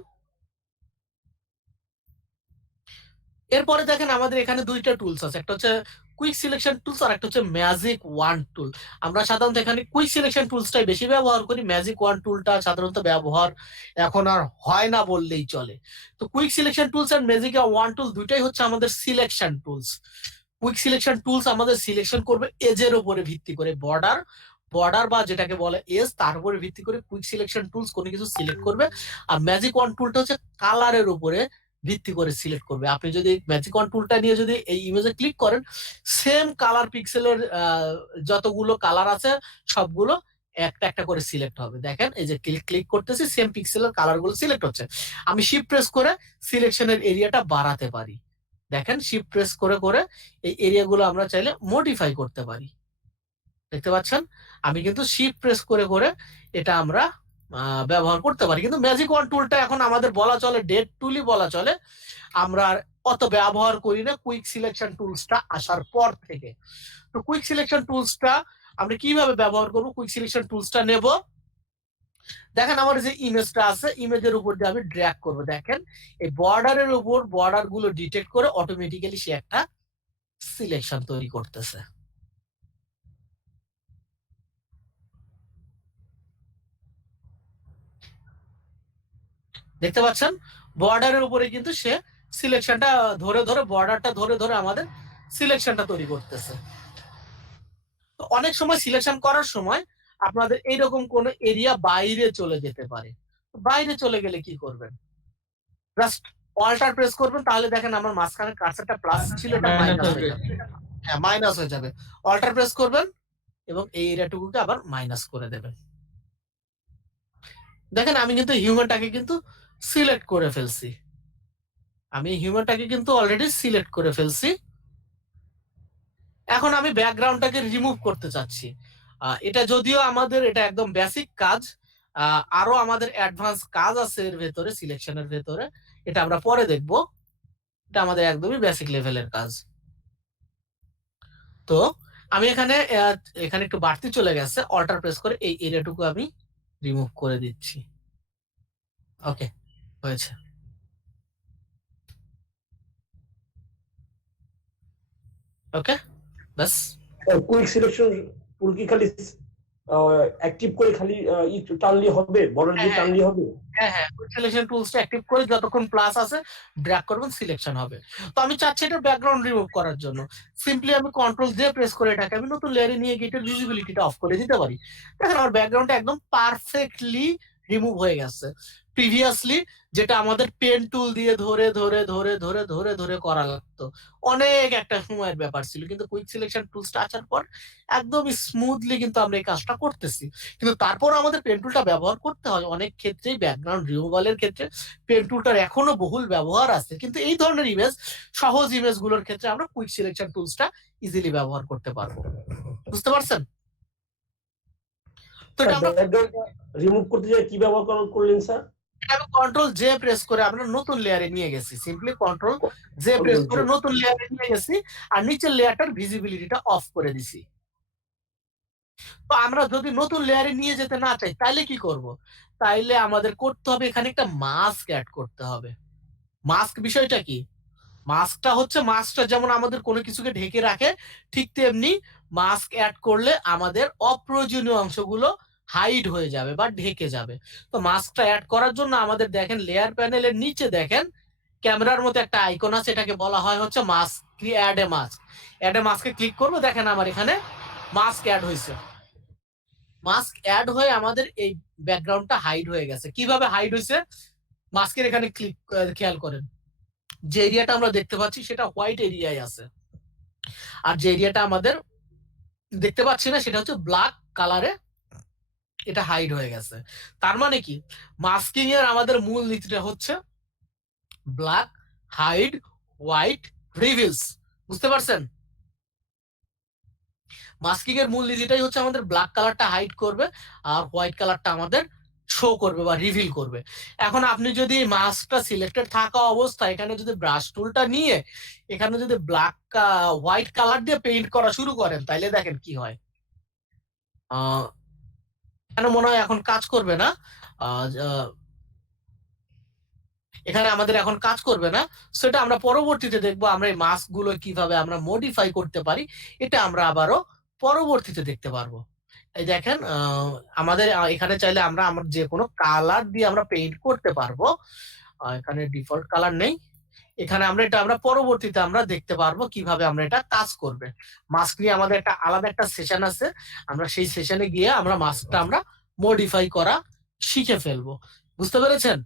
এরপরে দেখেন আমাদের এখানে 2টা টুলস আছে, একটা হচ্ছে কুইক সিলেকশন টুলস আর একটা হচ্ছে ম্যাজিক ওয়ান টুল। আমরা সাধারণত এখানে কুইক সিলেকশন টুলসটাই বেশি ব্যবহার করি, ম্যাজিক ওয়ান টুলটা সাধারণত ব্যবহার এখন আর হয় না বললেই চলে। তো কুইক সিলেকশন টুলস আর ম্যাজিক ওয়ান টুল দুইটাই হচ্ছে আমাদের selection tools. Quick selection tools আমাদের সিলেকশন করবে এজের উপরে ভিত্তি করে, বর্ডার বা যেটাকে বলে এজ, তার উপরে ভিত্তি করে কুইক সিলেকশন টুলস কোনো কিছু সিলেক্ট করবে। আর ম্যাজিক ওয়ান টুলটা হচ্ছে কালারের উপরে ভিত্তি করে সিলেক্ট করবে। আপনি যদি ম্যাজিক ওয়ান টুলটা নিয়ে যদি এই ইমেজে ক্লিক করেন, সেম কালার পিক্সেলের যতগুলো কালার আছে সবগুলো একটা একটা করে সিলেক্ট হবে। দেখেন এই যে ক্লিক করতেছি, সেম পিক্সেলের কালার গুলো সিলেক্ট হচ্ছে। আমি শিফট প্রেস করে সিলেকশনের এরিয়াটা বাড়াতে পারি। দেখেন শিফট প্রেস করে করে এই এরিয়াগুলো আমরা চাইলে মডিফাই করতে পারি। দেখতে পাচ্ছেন আমি কিন্তু শিফট প্রেস করে করে এটা আমরা ব্যবহার করতে পারি। কিন্তু ম্যাজিক ওয়ান টুলটা এখন আমাদের বলা চলে ডেড টুলই বলা চলে, আমরা আর অত ব্যবহার করি না কুইক সিলেকশন টুলসটা আসার পর থেকে। তো কুইক সিলেকশন টুলসটা আমরা কিভাবে ব্যবহার করব? কুইক সিলেকশন টুলসটা নেব, দেখেন আমার যে ইমেজটা আছে ইমেজের উপর দিয়ে আমি ড্র্যাগ করব। দেখেন এই বর্ডারের উপর বর্ডার গুলো ডিটেক্ট করে অটোমেটিক্যালি সে একটা সিলেকশন তৈরি করতেছে। দেখতে পাচ্ছেন বর্ডারের উপরে কিন্তু সে সিলেকশনটা ধরে ধরে বর্ডারটা ধরে ধরে আমাদের সিলেকশনটা তৈরি করতেছে। তো অনেক সময় সিলেকশন করার সময় আপনাদের এইরকম কোন এরিয়া বাইরে চলে যেতে পারে। বাইরে চলে গেলে কি করবেন? জাস্ট অল্টার প্রেস করবেন, তাহলে দেখেন আমার মাঝখানে কার্সারটা প্লাস ছিল এটা মাইনাস হয়ে যাবে। হ্যাঁ মাইনাস হয়ে যাবে। অল্টার প্রেস করবেন এবং এই এরিয়াটুকুকে আবার মাইনাস করে দেবেন। দেখেন আমি কিন্তু হিউম্যানটাকে কিন্তু সিলেক্ট করে ফেলছি। আমি হিউম্যানটাকে কিন্তু অলরেডি সিলেক্ট করে ফেলছি। এখন আমি ব্যাকগ্রাউন্ডটাকে রিমুভ করতে চাচ্ছি। এটা যদিও আমাদের এটা একদম বেসিক কাজ, আরো আমাদের অ্যাডভান্স কাজ আছে এর ভেতরে, সিলেকশনের ভেতরে, এটা আমরা পরে দেখব। এটা আমাদের একদমই বেসিক লেভেলের কাজ। তো আমি এখানে একটু বাড়তি চলে গেছে, অল্টার প্রেস করে এই এরিয়াটুকু আমি রিমুভ করে দিচ্ছি। ওকে হয়েছে। ওকে বাস। কুইক সিলেকশন টুল কি খালি অ্যাক্টিভ করে খালি টানলে হবে, বর্ডার দিয়ে টানলে হবে? হ্যাঁ হ্যাঁ, কুইক সিলেকশন টুলসটা অ্যাক্টিভ করে যতক্ষণ প্লাস আছে ড্র্যাগ করবেন, সিলেকশন হবে। তো আমি চাচ্ছি এটা ব্যাকগ্রাউন্ড রিমুভ করার জন্য সিম্পলি আমি কন্ট্রোল জে প্রেস করে এটাকে আমি নতুন লেয়ারে নিয়ে গিয়ে এটার ভিজিবিলিটিটা অফ করে দিতে পারি। দেখেন আমার ব্যাকগ্রাউন্ডটা একদম পারফেক্টলি রিমুভ হয়ে গেছে। প্রিভিয়াসলি যেটা আমাদের পেন টুল দিয়ে ধরে ধরে ধরে ধরে ধরে ধরে করা লাগতো, অনেক একটা সময়ের ব্যাপার ছিল, কিন্তু কুইক সিলেকশন টুলসটা আসার পর একদম স্মুথলি কিন্তু আমরা এই কাজটা করতেছি। কিন্তু তারপর আমাদের পেন টুলটা ব্যবহার করতে হয় অনেক ক্ষেত্রেই, ব্যাকগ্রাউন্ড রিমুভালের ক্ষেত্রে পেন টুলটার এখনো বহুল ব্যবহার আছে। কিন্তু এই ধরনের ইমেজ, সহজ ইমেজ গুলোর ক্ষেত্রে আমরা কুইক সিলেকশন টুলসটা ইজিলি ব্যবহার করতে পারবো। বুঝতে পারছেন? তো এটা আমরা রিমুভ করতে যাই কি ব্যবহার করলেন স্যার? আমি কন্ট্রোল জে প্রেস করে আমরা নতুন লেয়ারে নিয়ে গেছি। সিম্পলি কন্ট্রোল জে প্রেস করে নতুন লেয়ারে নিয়ে গেছি আর নিচের লেয়ারটার ভিজিবিলিটিটা অফ করে দিছি। তো আমরা যদি নতুন লেয়ারে নিয়ে যেতে না চাই তাইলে কি করব? তাইলে আমাদের করতে হবে এখানে একটা মাস্ক অ্যাড করতে হবে। মাস্ক বিষয়টা কি? মাস্কটা হচ্ছে, মাস্কটা যেমন আমাদের কোনো কিছুকে ঢেকে রাখে, ঠিক তেমনি মাস্ক অ্যাড করলে আমাদের অপ্রয়োজনীয় অংশগুলো হাইড হয়ে যাবে বা ঢেকে যাবে। তো মাস্কটা অ্যাড করার জন্য আমাদের দেখেন লেয়ার প্যানেলের নিচে দেখেন ক্যামেরার মতো একটা আইকন আছে, এটাকে বলা হয় হচ্ছে mask, add a mask. Add a মাস্কে ক্লিক করবো, দেখেন আমার এখানে মাস্ক অ্যাড হয়েছে। মাস্ক অ্যাড হয়ে আমাদের এই ব্যাকগ্রাউন্ডটা হাইড হয়ে গেছে। কিভাবে হাইড হয়েছে? মাস্কের এখানে ক্লিক খেয়াল করেন, যে এরিয়াটা আমরা দেখতে পাচ্ছি সেটা হোয়াইট এরিয়ায় আছে, আর যে এরিয়াটা আমাদের দেখতে পাচ্ছি না সেটা হচ্ছে ব্ল্যাক কালারে এটা হাইড হয়ে গেছে। তার মানে কি, মাস্কিং এর আমাদের মূল নীতিটা হচ্ছে ব্ল্যাক, হাইড, হোয়াইট, রিভিলস। বুঝতে পারছেন? মাস্কিং এর মূল নীতিটাই হচ্ছে আমাদের ব্ল্যাক কালারটা হাইড করবে আর হোয়াইট কালারটা আমাদের শো করবে বা রিভিল করবে। এখন আপনি যদি মাস্কটা সিলেক্টেড থাকা অবস্থায় এখানে যদি ব্রাশ টুলটা নিয়ে এখানে যদি ব্ল্যাক হোয়াইট কালার দিয়ে পেইন্ট করা শুরু করেন তাইলে দেখেন কি হয়। কেন মনে হয় এখন কাজ করবে না, এখানে আমাদের এখন কাজ করবে না, সেটা আমরা পরবর্তীতে দেখবো। আমরা এই মাস্ক গুলো কিভাবে আমরা মডিফাই করতে পারি এটা আমরা আবারও পরবর্তীতে দেখতে পারবো। এই দেখেন আমাদের এখানে চাইলে আমরা আমার যে কোনো কালার দিয়ে আমরা পেইন্ট করতে পারবো। এখানে ডিফল্ট কালার নেই, এখানে আমরা পরবর্তীতে আমরা দেখতে পারবো কিভাবে আমরা এটা কাজ করবে। মাস্ক নিয়ে আমাদের একটা আলাদা একটা সেশন আছে, আমরা সেই সেশনে গিয়ে আমরা মাস্কটা আমরা মডিফাই করা শিখে ফেলবো। বুঝতে পেরেছেন?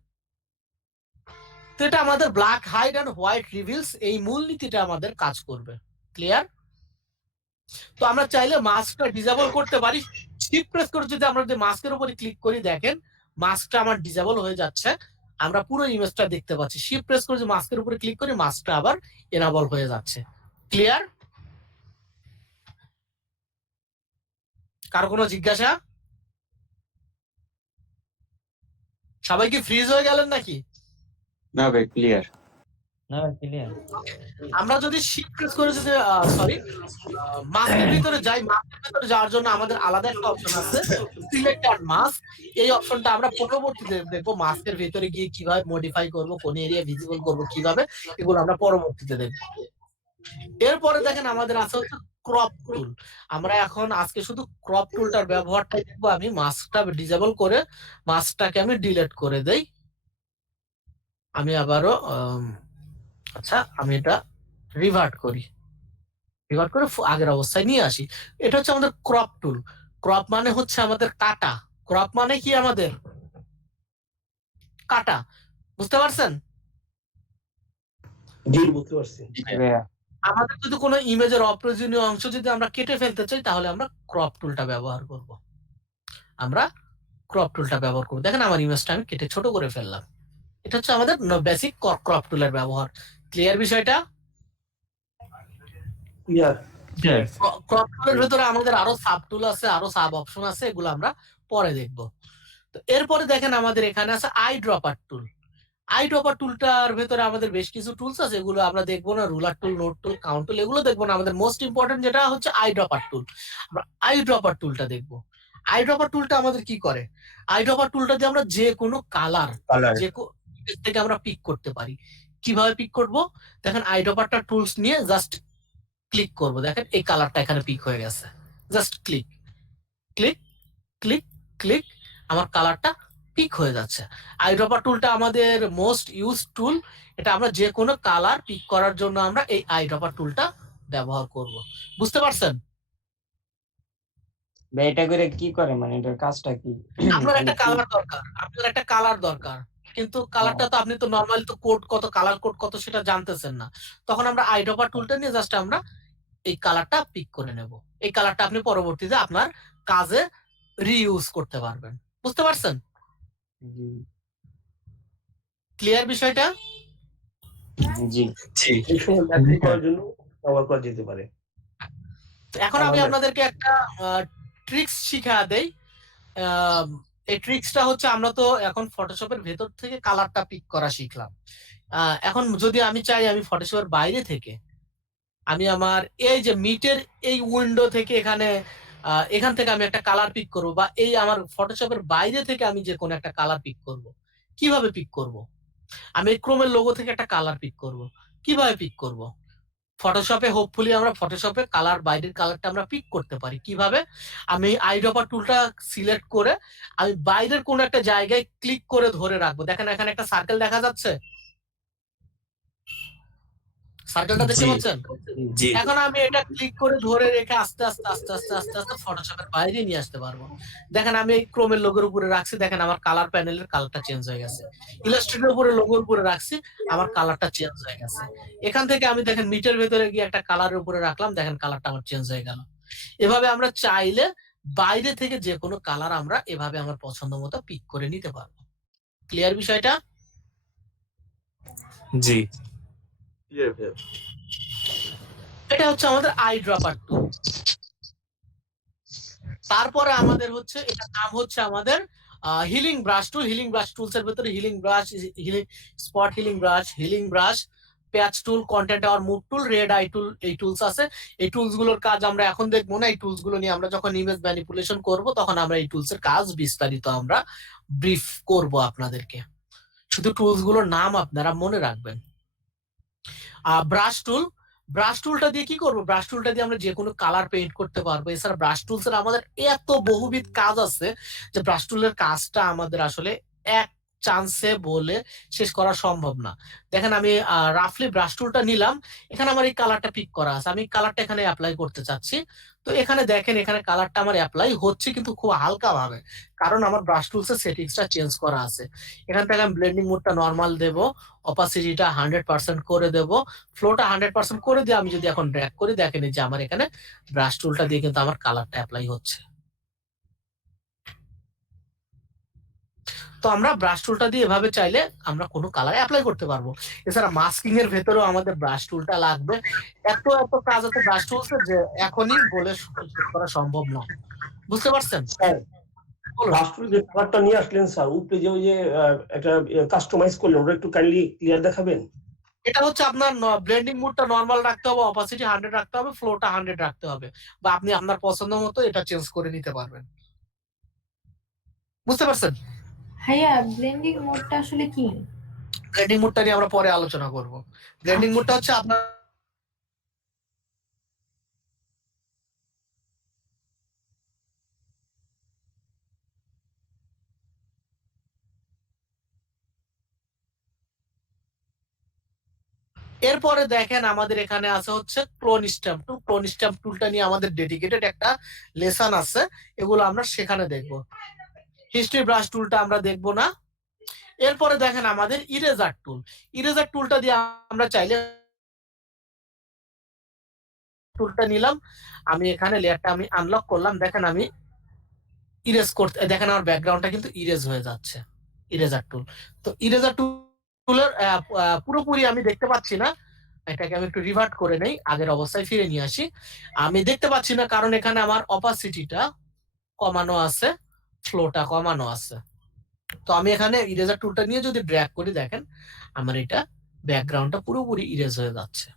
তো এটা আমাদের black hide and white reveals এই মূলনীতিটা আমাদের কাজ করবে। ক্লিয়ার? তো আমরা চাইলে মাস্কটা ডিসেবল করতে পারি। শিফট প্রেস করে যদি আমরা মাস্কের উপরে ক্লিক করি, দেখেন মাস্কটা আমার ডিসেবল হয়ে যাচ্ছে, আমরা পুরো ইমেজটা দেখতে পাচ্ছি। শিফট প্রেস করে যদি মাস্কের উপরে ক্লিক করি, মাস্কটা আবার এনাবল হয়ে যাচ্ছে। ক্লিয়ার? কারো কোনো জিজ্ঞাসা? সবাই কি ফ্রিজ হয়ে গেলেন নাকি? না ভাই ক্লিয়ার। না ভাই ক্লিয়ার। আমরা যদি শিফট প্রেস করে যদি সরি মাস্কের ভিতরে যাই, মাস্কের ভিতরে যাওয়ার জন্য আমাদের আলাদা একটা অপশন আছে, সিলেক্ট অ্যান্ড মাস্ক। এই অপশনটা আমরা পরবর্তীতে দেখবো, মাস্কের ভিতরে গিয়ে কিভাবে মডিফাই করব, কোন এরিয়া ভিজিবল করব কিভাবে, এগুলো আমরা পরবর্তীতে দেখবো। এরপরে দেখেন আমাদের আছে হচ্ছে ক্রপ টুল। আমরা এখন আজকে শুধু ক্রপ টুলটার ব্যবহারটা দেখবো। আমি মাস্কটা ডিসেবল করে মাস্কটাকে আমি ডিলিট করে দেই। আমি আবারও আচ্ছা আমি এটা রিভার্ট করি, রিভার্ট করে আগের অবস্থায় নিয়ে আসি। এটা হচ্ছে আমাদের ক্রপ টুল। ক্রপ মানে হচ্ছে আমাদের কাটা। ক্রপ মানে কি আমাদের কাটা, বুঝতে পারছেন? জি বুঝতে পারছি। আমাদের যদি কোনো ইমেজের অপ্রয়োজনীয় অংশ যদি আমরা কেটে ফেলতে চাই, তাহলে আমরা ক্রপ টুলটা ব্যবহার করব। আমরা ক্রপ টুলটা ব্যবহার করব। দেখেন আমার ইমেজটা আমি কেটে ছোট করে ফেললাম। এটা হচ্ছে আমাদের বেসিক ক্রপ টুলের ব্যবহার। ক্লিয়ার বিষয়টা? ক্লিয়ার। ক্রপ টুলের ভেতরে আমাদের আরো সাব টুল আছে, আরো সাব অপশন আছে, এগুলো আমরা পরে দেখব। তো এরপরে দেখেন আমাদের এখানে আছে I dropper tool. I dropper টুলটার ভেতরে আমাদের বেশ কিছু টুলস আছে, এগুলো আমরা দেখবো না। রুলার টুল, নোট টুল, কাউন্ট টুল এগুলো দেখবো না। আমাদের মোস্ট ইম্পর্টেন্ট যেটা হচ্ছে আই ড্রপার টুল। আমরা আই ড্রপার টুলটা দেখবো। আই ড্রপার টুলটা আমাদের কি করে? আই ড্রপার টুলটা দিয়ে আমরা যে কোনো কালার যে থেকে আমরা পিক করতে পারি। কিভাবে পিক করব? দেখেন আই ড্রপারটা টুলস নিয়ে জাস্ট ক্লিক করব, দেখেন এই কালারটা এখানে পিক হয়ে গেছে। Just click click click click, আমার কালারটা পিক হয়ে যাচ্ছে। আইড্রপার টুলটা আমাদের মোস্ট ইউজ টুল। এটা আমরা যে কোনো কালার পিক করার জন্য আমরা এই আইড্রপার টুলটা ব্যবহার করব। বুঝতে পারছেন? এটা করে কি করে, মানে এটার কাজটা কি? আপনার একটা কালার দরকার, আপনার একটা কালার দরকার, কিন্তু কালারটা তো আপনি তো নরমালি তো কোড কত, কালার কোড কত সেটা জানতেছেন না। তখন আমরা আইড্রপার টুলটা নিয়ে জাস্ট আমরা এই কালারটা পিক করে নেব। এই কালারটা আপনি পরবর্তীতে আপনার কাজে রিইউজ করতে পারবেন। বুঝতে পারছেন? ক্লিয়ার বিষয়টা? জি এই সময় ম্যাথিং করার জন্য ব্যবহার করা যেতে পারে। এখন আমি আপনাদেরকে একটা ট্রিক্স শিখা দেই। এই ট্রিক্সটা হচ্ছে, আমরা তো এখন ফটোশপের ভেতর থেকে কালারটা পিক করা শিখলাম। এখন যদি আমি চাই আমি ফটোশপের বাইরে থেকে আমি আমার এই যে মিটের এই উইন্ডো থেকে এখান থেকে আমি একটা কালার পিক করব, বা এই আমার ফটোশপের বাইরে থেকে আমি যে কোনো একটা কালার পিক করব। কিভাবে পিক করব? আমি ক্রোমের লোগো থেকে একটা কালার পিক করব। কিভাবে পিক করব? ফটোশপে হোপফুলি আমরা ফটোশপে কালার, বাইরের কালারটা আমরা পিক করতে পারি। কিভাবে? আমি আইড্রপার টুলটা সিলেক্ট করে আমি বাইরের কোন একটা জায়গায় ক্লিক করে ধরে রাখবো। দেখেন এখানে একটা সার্কেল দেখা যাচ্ছে, সার্কেলটা দেখতে পাচ্ছেন? এখন আমি এটা ক্লিক করে ধরে রেখে আস্তে আস্তে আস্তে আস্তে আস্তে আস্তে ফটোশপের বাইরে নিয়ে আসতে পারবো। দেখেন আমি এই ক্রোমের লোগোর উপরে রাখছি, দেখেন আমার কালার প্যানেলের কালারটা চেঞ্জ হয়ে গেছে। ইলাস্ট্রেটরের উপরে লোগোর উপরে রাখছি, আমার কালারটা চেঞ্জ হয়ে গেছে। এখান থেকে আমি দেখেন মিটের ভেতরে গিয়ে একটা কালারের উপরে রাখলাম, দেখেন কালারটা আমার চেঞ্জ হয়ে গেল। এভাবে আমরা চাইলে বাইরে থেকে যে কোনো কালার আমরা এভাবে আমার পছন্দ মতো পিক করে নিতে পারবো। ক্লিয়ার বিষয়টা? জি। এটা হচ্ছে আমাদের আইড্রপার টুল। তারপরে আমাদের হচ্ছে, এটা নাম হচ্ছে আমাদের healing brush tool. Healing brush tools এর ভিতরে healing brush, spot healing brush, patch tool, content aware move tool, red eye tool, এই টুলস আছে। এই টুলস গুলোর কাজ আমরা এখন দেখবো না। এই টুলস গুলো নিয়ে আমরা যখন ইমেজ ম্যানিপুলেশন করব তখন আমরা এই টুলস এর কাজ বিস্তারিত আমরা ব্রিফ করব আপনাদেরকে। শুধু টুলস গুলোর নাম আপনারা মনে রাখবেন। ব্রাশ টুলটা দিয়ে কি করবো? ব্রাশ টুলটা দিয়ে আমরা যে কোনো কালার পেইন্ট করতে পারবো। এছাড়া ব্রাশ টুলস এর আমাদের এত বহুবিধ কাজ আছে যে ব্রাশ টুলের কাজটা আমাদের আসলে চান্সে বলে শেষ করা সম্ভব না। দেখেন আমি রাফলি ব্রাশ টুলটা নিলাম, এখানে আমার এই কালারটা পিক করা আছে, আমি কালারটা এখানে অ্যাপ্লাই করতে চাচ্ছি। তো এখানে দেখেন এখানে কালারটা আমার অ্যাপ্লাই হচ্ছে কিন্তু খুব হালকা ভাবে, কারণ আমার ব্রাশ টুলসের সেটিংসটা চেঞ্জ করা আছে। এখান থেকে আমি ব্লেন্ডিং মোডটা নর্মাল দেব, অপাসিটিটা 100% করে দেব, ফ্লোটা 100% করে দিয়ে আমি যদি এখন ড্র্যাগ করি দেখেন যে আমার এখানে ব্রাশ টুলটা দিয়ে কিন্তু আমার কালারটা অ্যাপ্লাই হচ্ছে। তো আমরা ব্রাশ টুলটা দিয়ে এভাবে চাইলে আমরা কোনো কালার অ্যাপ্লাই করতে পারবো। এছাড়া মাস্কিং এর ভেতরেও আমাদের ব্রাশ টুলটা লাগবে। এত কাজ আছে ব্রাশ টুলস যে এখনই বলে শেষ করা সম্ভব না। বুঝতে পারছেন? স্যার ব্রাশ টুল যে কালারটা নিয়ে আসলেন স্যার, উপরে যে ওই যে একটা কাস্টমাইজ করলেন, ওটা একটু কাইন্ডলি ক্লিয়ার দেখাবেন। এটা হচ্ছে আপনার ব্লেন্ডিং মোডটা নরমাল রাখতে হবে, অপাসিটি 100 রাখতে হবে, ফ্লোটা 100 রাখতে হবে, বা আপনি আপনার পছন্দ মতো এটা চেঞ্জ করে নিতে পারবেন। বুঝতে পারছেন? ভাইয়া ব্লেন্ডিং মোডটা আসলে কি? ব্লেন্ডিং মোডটা নিয়ে আমরা পরে আলোচনা করব। ব্লেন্ডিং মোডটা হচ্ছে আপনার এরপরে দেখেন আমাদের এখানে আছে হচ্ছে ক্লোন স্ট্যাম্প টুল। ক্লোন স্ট্যাম্প টুলটা নিয়ে আমাদের ডেডিকেটেড একটা লেসন আছে, এগুলো আমরা সেখানে দেখব। হিস্ট্রি ব্রাশ টুলটা আমরা দেখব না। এরপরে দেখেন আমাদের ইরেজার টুল। ইরেজার টুলটা দিয়ে আমরা চাইলে টুলটা নিলাম, আমি এখানে লেয়ারটা আমি আনলক করলাম, দেখেন আমি ইরেজ করতে, দেখেন আমার ব্যাকগ্রাউন্ডটা কিন্তু ইরেজ হয়ে যাচ্ছে। ইরেজার টুল, তো ইরেজার টুলের পুরোপুরি আমি দেখতে পাচ্ছি না, এটাকে আমি একটু রিভার্ট করে নেই, আগের অবস্থায় ফিরে নিয়ে আসি। আমি দেখতে পাচ্ছি না কারণ এখানে আমার অপাসিটিটা কমানো আছে, ফ্লোটা কমানো আছে। তো আমি এখানে ইরেজার টুলটা নিয়ে যদি ড্র্যাগ করি দেখেন আমার এটা ব্যাকগ্রাউন্ডটা পুরোপুরি ইরেজ হয়ে যাচ্ছে।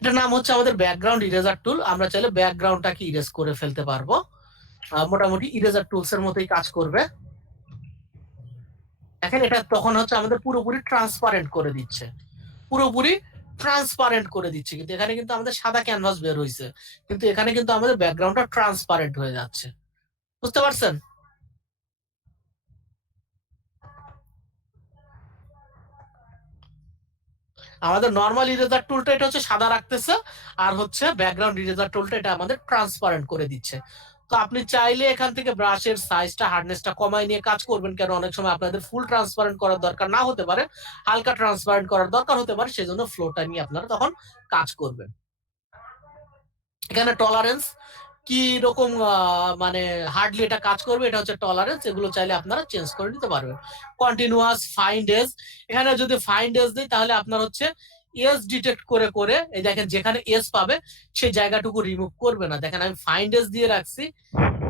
এটার নাম হচ্ছে আমাদের ব্যাকগ্রাউন্ড ইরেজার টুল। আমরা চাইলে ব্যাকগ্রাউন্ডটাকে ইরেজ করে ফেলতে পারবো, মোটামুটি ইরেজার টুলস এর মতোই কাজ করবে। দেখেন এটা তখন হচ্ছে আমাদের পুরোপুরি ট্রান্সপারেন্ট করে দিচ্ছে, পুরোপুরি ট্রান্সপারেন্ট করে দিচ্ছে। কিন্তু এখানে কিন্তু আমাদের সাদা ক্যানভাস বের হয়েছে, কিন্তু এখানে কিন্তু আমাদের ব্যাকগ্রাউন্ডটা ট্রান্সপারেন্ট হয়ে যাচ্ছে। বুঝতে পারছেন? আমাদের নরমাল ইরেজার টুলটা এটা হচ্ছে সাদা রাখতেছে, আর হচ্ছে ব্যাকগ্রাউন্ড ইরেজার টুলটা এটা আমাদের ট্রান্সপারেন্ট করে দিচ্ছে। তো আপনি চাইলে এখান থেকে ব্রাশের সাইজটা, হার্ডনেসটা কমাই নিয়ে কাজ করবেন, কেন অনেক সময় আপনাদের ফুল ট্রান্সপারেন্ট করার দরকার না হতে পারে, হালকা ট্রান্সপারেন্ট করার দরকার হতে পারে, সেজন্য ফ্লোটা নিয়ে আপনারা তখন কাজ করবেন। এখানে টলারেন্স কি রকম মানে হার্ডলি এটা কাজ করবে, এটা হচ্ছে টলারেন্স, এগুলো চাইলে আপনারা চেঞ্জ করে নিতে পারবেন। কন্টিনিউয়াস ফাইন্ড এজ, এখানে যদি ফাইন্ড এজ দিই তাহলে আপনার হচ্ছে এজ ডিটেক্ট করে করে, এই দেখেন যেখানে এজ পাবে সেই জায়গাটুকু রিমুভ করবে না। দেখেন আমি ফাইন্ড এজ দিয়ে রাখছি,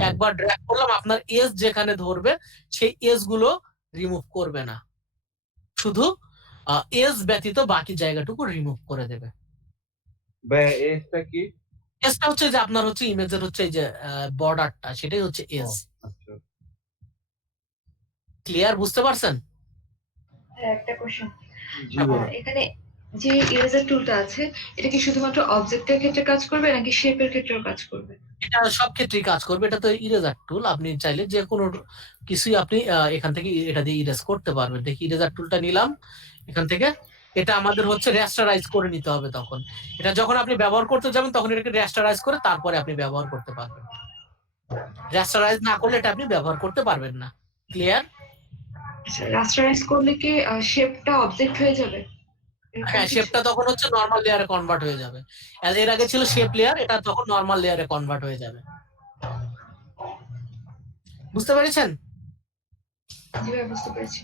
একবার ড্র্যাগ করলাম, আপনার এজ যেখানে ধরবে সেই এজ গুলো রিমুভ করবে না, শুধু এজ ব্যতীত বাকি জায়গাটুকু রিমুভ করে দেবে। এজটা কি? এজটা হচ্ছে যে আপনার হচ্ছে ইমেজের হচ্ছে এই যে বর্ডারটা, সেটাই হচ্ছে এজ। ক্লিয়ার? বুঝতে পারছেন? একটা কোশ্চেন, এখানে যে ইরেজার টুলটা আছে এটা কি শুধুমাত্র অবজেক্টের ক্ষেত্রে কাজ করবে নাকি শেপের ক্ষেত্রেও কাজ করবে? এটা সব ক্ষেত্রেই কাজ করবে, এটা তো ইরেজার টুল, আপনি চাইলে যে কোনো কিছুই আপনি এখান থেকে এটা দিয়ে ইরেজ করতে পারবেন। দেখি ইরেজার টুলটা নিলাম এখান থেকে, এটা আমাদের হচ্ছে রেস্টারাইজ করে নিতে হবে। তখন এটা যখন আপনি ব্যবহার করতে যাবেন তখন এটাকে রেস্টারাইজ করে তারপরে আপনি ব্যবহার করতে পারবেন। রেস্টারাইজ না করলে এটা আপনি ব্যবহার করতে পারবেন না। ক্লিয়ার? আচ্ছা, রাস্টারাইজ করলে কি শেপটা অবজেক্ট হয়ে যাবে? হ্যাঁ, শেপটা তখন হচ্ছে নরমাল লেয়ারে কনভার্ট হয়ে যাবে। এর আগে ছিল শেপ লেয়ার, এটা তখন নরমাল লেয়ারে কনভার্ট হয়ে যাবে। বুঝতে পেরেছেন? জি ভাই, বুঝতে পেরেছি।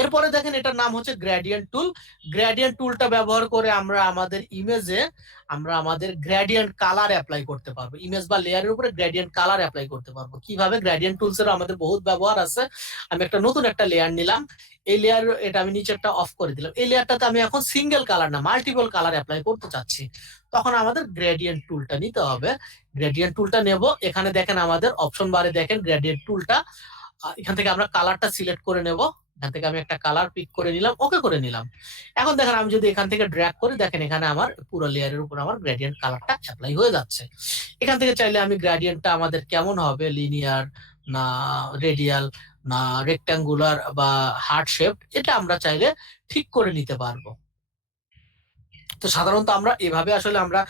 এরপরে দেখেন এটার নাম হচ্ছে গ্রেডিয়েন্ট টুল। গ্রেডিয়েন্ট টুলটা ব্যবহার করে আমরা আমাদের ইমেজে আমাদের গ্রেডিয়েন্ট কালার অ্যাপ্লাই করতে পারবো। ইমেজ বা লেয়ারের উপরে গ্রেডিয়েন্ট কালার অ্যাপ্লাই করতে পারবো। কিভাবে? গ্রেডিয়েন্ট টুলস এর আমাদের বহুত ব্যবহার আছে। আমি একটা নতুন একটা লেয়ার নিলাম, এই লেয়ার এটা আমি নিচেরটা অফ করে দিলাম। এই লেয়ারটাতে আমি এখন সিঙ্গেল কালার না মাল্টিপল কালার অ্যাপ্লাই করতে চাচ্ছি, তখন আমাদের গ্রেডিয়েন্ট টুলটা নিতে হবে। গ্রেডিয়েন্ট টুলটা নেব, এখানে দেখেন আমাদের অপশন বারে দেখেন গ্রেডিয়েন্ট টুলটা, এখান থেকে আমরা কালারটা সিলেক্ট করে নেব। এখান থেকে আমি একটা কালার পিক করে নিলাম, ওকে করে নিলাম। এখন দেখেন আমি যদি এখান থেকে ড্র্যাগ করি দেখেন এখানে আমার পুরো লেয়ারের উপর আমার গ্রেডিয়েন্ট কালারটা অ্যাপ্লাই হয়ে যাচ্ছে। এখান থেকে চাইলে আমি গ্রেডিয়েন্টটা আমাদের কেমন হবে, লিনিয়ার না রেডিয়াল, না রেক্ট্যাঙ্গুলার বা হার্ট শেপ, এটা আমরা চাইলে ঠিক করে নিতে পারবো। তো সাধারণত আমরা এভাবে আসলে আমরা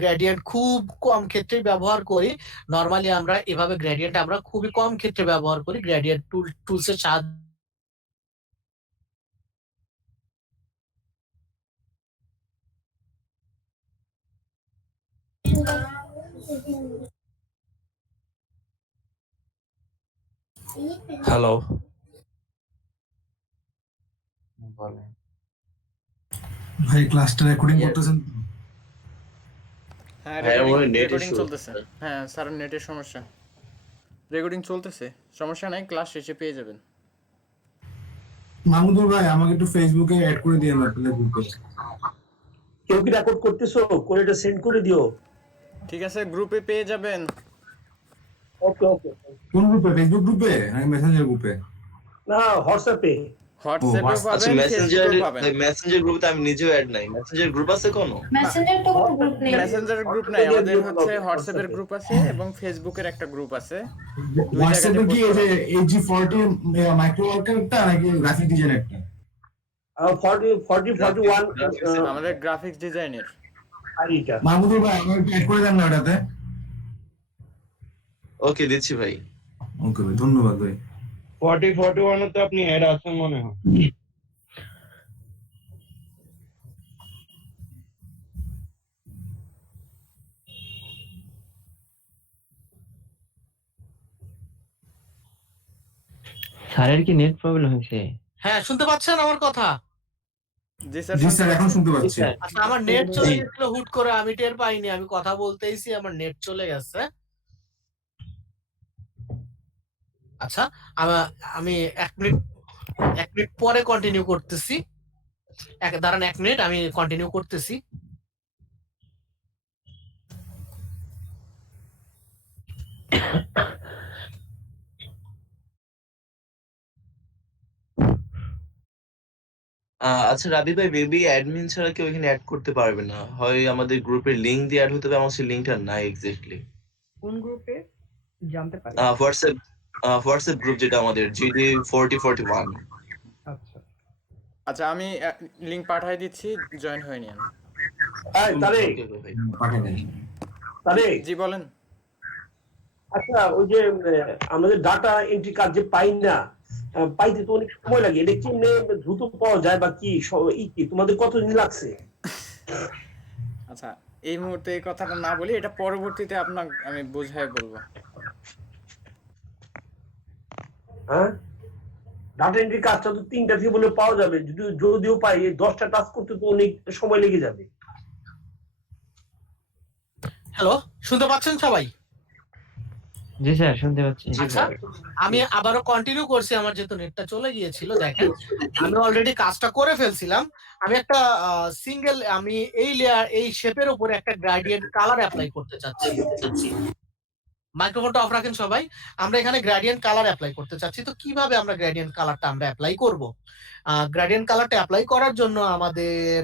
গ্রেডিয়েন্ট খুব কম ক্ষেত্রে ব্যবহার করি। নরমালি আমরা এভাবে গ্রেডিয়েন্ট আমরা খুবই কম ক্ষেত্রে ব্যবহার করি গ্রেডিয়েন্ট টুলসের সাহায্যে। হ্যালো, বলেন। ভাই ক্লাসটা রেকর্ডিং করতেছেন? হ্যাঁ হ্যাঁ, ওর net রেকর্ডিং issue চলতেছে। হ্যাঁ স্যার, নেটের সমস্যা। রেকর্ডিং চলতেছে, সমস্যা নাই, ক্লাস শেষে পেয়ে যাবেন। মাহমুদুল ভাই আমাকে একটু ফেসবুকে অ্যাড করে দিয়েন আপনাদের গ্রুপে। কেউ কি রেকর্ড করতেছো? করে এটা সেন্ড করে দিও। ঠিক আছে, গ্রুপে পেয়ে যাবেন। ওকে ওকে। কোন গ্রুপে? ফেসবুক গ্রুপে নাকি মেসেঞ্জার গ্রুপে? না, হোয়াটসঅ্যাপে। হোয়াটসঅ্যাপে আচ্ছা, পাবেন, ফেসবুকেও পাবেন। মেসেঞ্জার গ্রুপে আমি নিজেও অ্যাড নাই। মেসেঞ্জার গ্রুপ আছে কোনো? মেসেঞ্জার তো কোনো গ্রুপ নেই। মেসেঞ্জার গ্রুপ নাই, আমাদের হচ্ছে হোয়াটসঅ্যাপের গ্রুপ আছে এবং ফেসবুকের একটা গ্রুপ আছে। দুই হোয়াটসঅ্যাপে জায়গাতে কি post এই যে করা আছে। AG40 মাইক্রো ওয়ার্কারটা নাকি গ্রাফিক ডিজাইন একটা? 41 আমাদের গ্রাফিক্স ডিজাইনের। আইডিটা। মাহমুদুল ভাই আমাকে অ্যাড করে দেন না ওটাতে। ওকে, দিচ্ছি ভাই। ওকে ভাই, ধন্যবাদ ভাই। 41 এ তো আপনি অ্যাড আছেন মনে হয়। স্যারের কি নেট প্রবলেম হয়েছে? হ্যাঁ, শুনতে পাচ্ছেন আমার কথা? জি স্যার, জি স্যার, এখন শুনতে পাচ্ছি। আচ্ছা, আমার নেট চলে গেছিল হুট করে, আমি টের পাইনি। আমি কথা বলতেইছি আমার নেট চলে গেছে। আচ্ছা, আমি 1 মিনিট পরে কন্টিনিউ করতেছি। দাঁড়ান 1 মিনিট, আমি কন্টিনিউ করতেছি। আচ্ছা রাবি ভাই, মেবি অ্যাডমিন ছাড়া কেউ এখানে অ্যাড করতে পারবে না। হয় আমাদের গ্রুপের লিংক দিয়ে অ্যাড হতে হবে, আমার সেই লিংকটা নাই এক্স্যাক্টলি। কোন গ্রুপে জানতে পারি? হোয়াটসঅ্যাপ গ্রুপ যেটা আমাদের GD 4041। আচ্ছা আচ্ছা, আমি লিংক পাঠিয়ে দিচ্ছি, জয়েন হয়ে নিন। তারে ওকে ভাই। পাঠিয়ে দেন। তারে জি বলেন। আচ্ছা, ওই যে আমাদের ডাটা এন্ট্রি কাজ যে পাই না, পাইতে তো অনেক সময় লাগে। এটা কি দ্রুত পাওয়া যায় বা কি কি তোমাদের কতদিন লাগছে? আচ্ছা, এই মুহূর্তে এই কথাটা না বলি, এটা পরবর্তীতে আপনাকে আমি বোঝায় বলবো। হ্যাঁ, ডাটা এন্ট্রি কাজটা তো 3টা থেকে বলে পাওয়া যাবে। যদিও পাই, 10টা টাস্ক করতে তো অনেক সময় লেগে যাবে। হ্যালো, শুনতে পাচ্ছেন সবাই? জি স্যার, শুনতে পাচ্ছি। আচ্ছা, আমি আবারও কন্টিনিউ করছি। আমার যেহেতু নেটটা চলে গিয়েছিল, দেখেন আমি অলরেডি কাজটা করে ফেলছিলাম। আমি একটা আমি এই লেয়ার, এই শেপের উপরে একটা গ্রেডিয়েন্ট কালার অ্যাপ্লাই করতে চাচ্ছি। মাইক্রোফোনটা অফ রাখেন সবাই। আমরা এখানে গ্রেডিয়েন্ট কালার অ্যাপ্লাই করতে চাচ্ছি। তো কিভাবে আমরা গ্রেডিয়েন্ট কালারটা আমরা অ্যাপ্লাই করব? গ্রেডিয়েন্ট কালারটা অ্যাপ্লাই করার জন্য আমাদের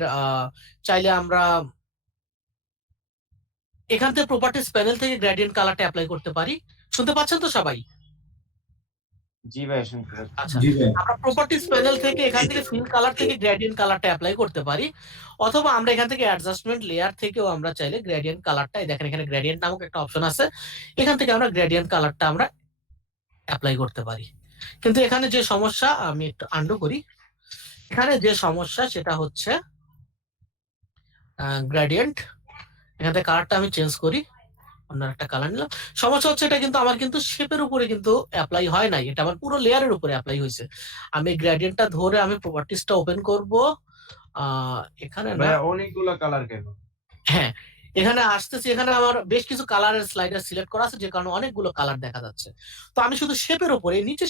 চাইলে আমরা এখান থেকে প্রপার্টিজ প্যানেল থেকে গ্রেডিয়েন্ট কালারটা অ্যাপ্লাই করতে পারি। শুনতে পাচ্ছেন তো সবাই? জি ভাই, শুনতে পাচ্ছি। আচ্ছা, জি ভাই। আমরা প্রপার্টিজ প্যানেল থেকে এখান থেকে ফিল কালার থেকে গ্রেডিয়েন্ট কালারটা অ্যাপ্লাই করতে পারি, অথবা আমরা এখান থেকে অ্যাডজাস্টমেন্ট লেয়ার থেকেও আমরা চাইলে গ্রেডিয়েন্ট কালারটা, দেখেন এখানে গ্রেডিয়েন্ট নামক একটা অপশন আছে, এখান থেকে আমরা গ্রেডিয়েন্ট কালারটা আমরা অ্যাপ্লাই করতে পারি। কিন্তু এখানে যে সমস্যা, আমি একটু আন্ডু করি। এখানে যে সমস্যা সেটা হচ্ছে গ্রেডিয়েন্ট, এখান থেকে কালারটা আমি চেঞ্জ করি, অন্য একটা কালার নিলাম। সমস্যা হচ্ছে এটা কিন্তু আমার কিন্তু শেপের উপরে কিন্তু অ্যাপ্লাই হয় নাই, এটা আমার পুরো লেয়ারের উপরে অ্যাপ্লাই হয়েছে। আমি গ্রেডিয়েন্টটা ধরে আমি প্রপার্টিজটা ওপেন করব। এখানে না, অনেকগুলো কালার কেন? হ্যাঁ এখানে আসতেছি। এখানে আমার বেশ কিছু কালারের স্লাইডার সিলেক্ট করা আছে, যে কারণে অনেকগুলো কালার দেখা যাচ্ছে। তো আমি শুধু শেপের উপরে নিচে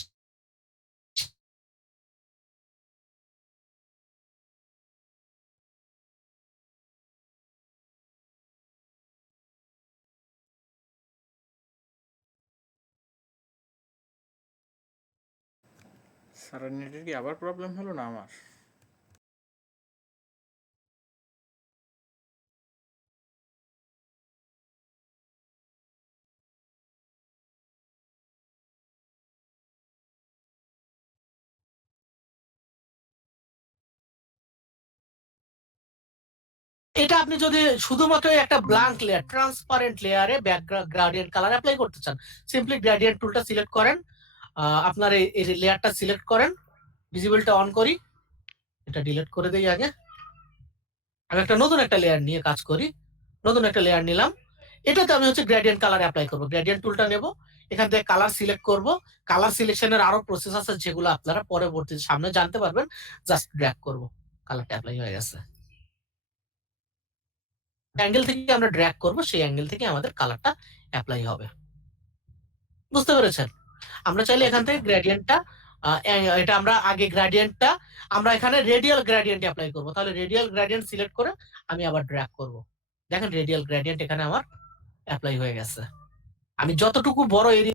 স্যার, নেটের কি আবার প্রবলেম হলো না আমার? এটা আপনি যদি শুধুমাত্র একটা ব্ল্যাঙ্ক লেয়ার, ট্রান্সপারেন্ট লেয়ারে ব্যাকগ্রাউন্ড গ্রেডিয়েন্ট কালার অ্যাপ্লাই করতে চান, সিম্পলি গ্রেডিয়েন্ট টুলটা সিলেক্ট করেন, আপনার এই লেয়ারটা সিলেক্ট করেন, ভিজিবলটা অন করি, এটা ডিলিট করে দেই আগে, আমি একটা নতুন একটা লেয়ার নিয়ে কাজ করি, নতুন একটা লেয়ার নিলাম, এটাতে আমি হচ্ছে গ্রেডিয়েন্ট কালার অ্যাপ্লাই করব। গ্রেডিয়েন্ট টুলটা নেব, এখান থেকে কালার সিলেক্ট করব, কালার সিলেকশনের আরো প্রসেস আছে যেগুলো আপনারা পরবর্তী সামনে জানতে পারবেন, জাস্ট ড্র্যাগ করব, কালারটা অ্যাপ্লাই হয়ে গেছে। অ্যাঙ্গেল থেকে আমরা ড্র্যাগ করব, সেই অ্যাঙ্গেল থেকে আমাদের কালারটা অ্যাপ্লাই হবে। বুঝতে পেরেছেন? আমরা চাইলে এখান থেকে গ্রেডিয়েন্টটা এটা আমরা আগে গ্রেডিয়েন্টটা আমরা এখানে রেডিয়াল গ্রেডিয়েন্ট অ্যাপ্লাই করব, তাহলে রেডিয়াল গ্রেডিয়েন্ট সিলেক্ট করে আমি আবার ড্র্যাগ করব। দেখেন রেডিয়াল গ্রেডিয়েন্ট এখানে আমার অ্যাপ্লাই হয়ে গেছে। আমি যতটুকু বড় এরিয়া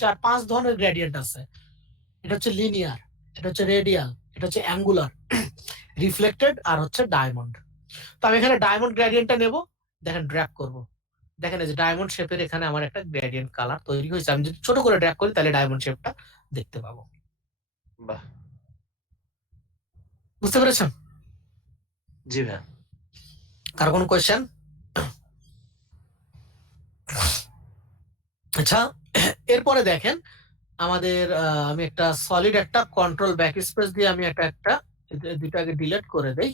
চার পাঁচ ধরনের গ্রেডিয়েন্ট আছে, এটা হচ্ছে লিনিয়ার, এটা হচ্ছে রেডিয়াল, এটা হচ্ছে অ্যাঙ্গুলার, রিফ্লেক্টেড আর হচ্ছে ডায়মন্ড। তো আমি এখানে ডায়মন্ড গ্রেডিয়েন্টটা নেব, দেখেন ড্র্যাগ করব, দেখেন এই যে ডায়মন্ড শেপের এখানে আমার একটা গ্রেডিয়েন্ট কালার তৈরি হয়েছে। আমি যদি ছোট করে ড্র্যাগ করি তাহলে ডায়মন্ড শেপটা দেখতে পাবো। বাহ, বুঝতে পেরেছেন? জি ভাই। কার কোনো কোয়েশ্চেন? আচ্ছা, এরপরে দেখেন আমাদের আমি একটা সলিড একটা কন্ট্রোল ব্যাক স্পেস দিয়ে আমি একটা দুটাকে ডিলিট করে দেই,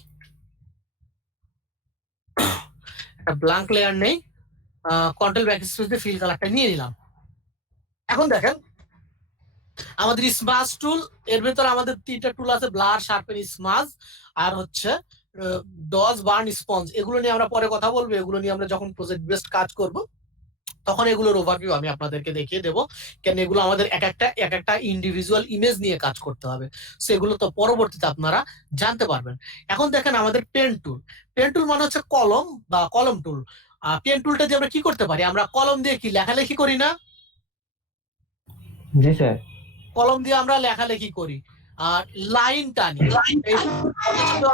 একটা ব্ল্যাঙ্ক লেয়ার নেই, কন্ট্রোল ব্যাক স্পেস দিয়ে ফিল কালারটা নিয়ে নিলাম। এখন দেখেন আমাদের স্মাজ টুল, এর ভেতরে আমাদের তিনটা টুল আছে, ব্লার, শার্পেন, স্মাজ, আর হচ্ছে ডজ, বার্ন, স্পঞ্জ। এগুলো নিয়ে আমরা পরে কথা বলবো, এগুলো নিয়ে আমরা যখন প্রজেক্ট বেসড কাজ করব তখন এগুলোর ওভারভিউ আমি আপনাদেরকে দেখিয়ে দেবো, কেন এগুলো আমাদের এক একটা ইন্ডিভিজুয়াল ইমেজ নিয়ে কাজ করতে হবে, সেগুলো তো পরবর্তীতে আপনারা জানতে পারবেন। এখন দেখেন আমাদের পেন টুল, পেন টুল মানে হচ্ছে কলম বা কলম টুল। পেন টুলটা দিয়ে আমরা কি করতে পারি, আমরা কলম দিয়ে কি লেখালেখি করি না? জি স্যার। কলম দিয়ে আমরা লেখালেখি করি, আর লাইন টানি,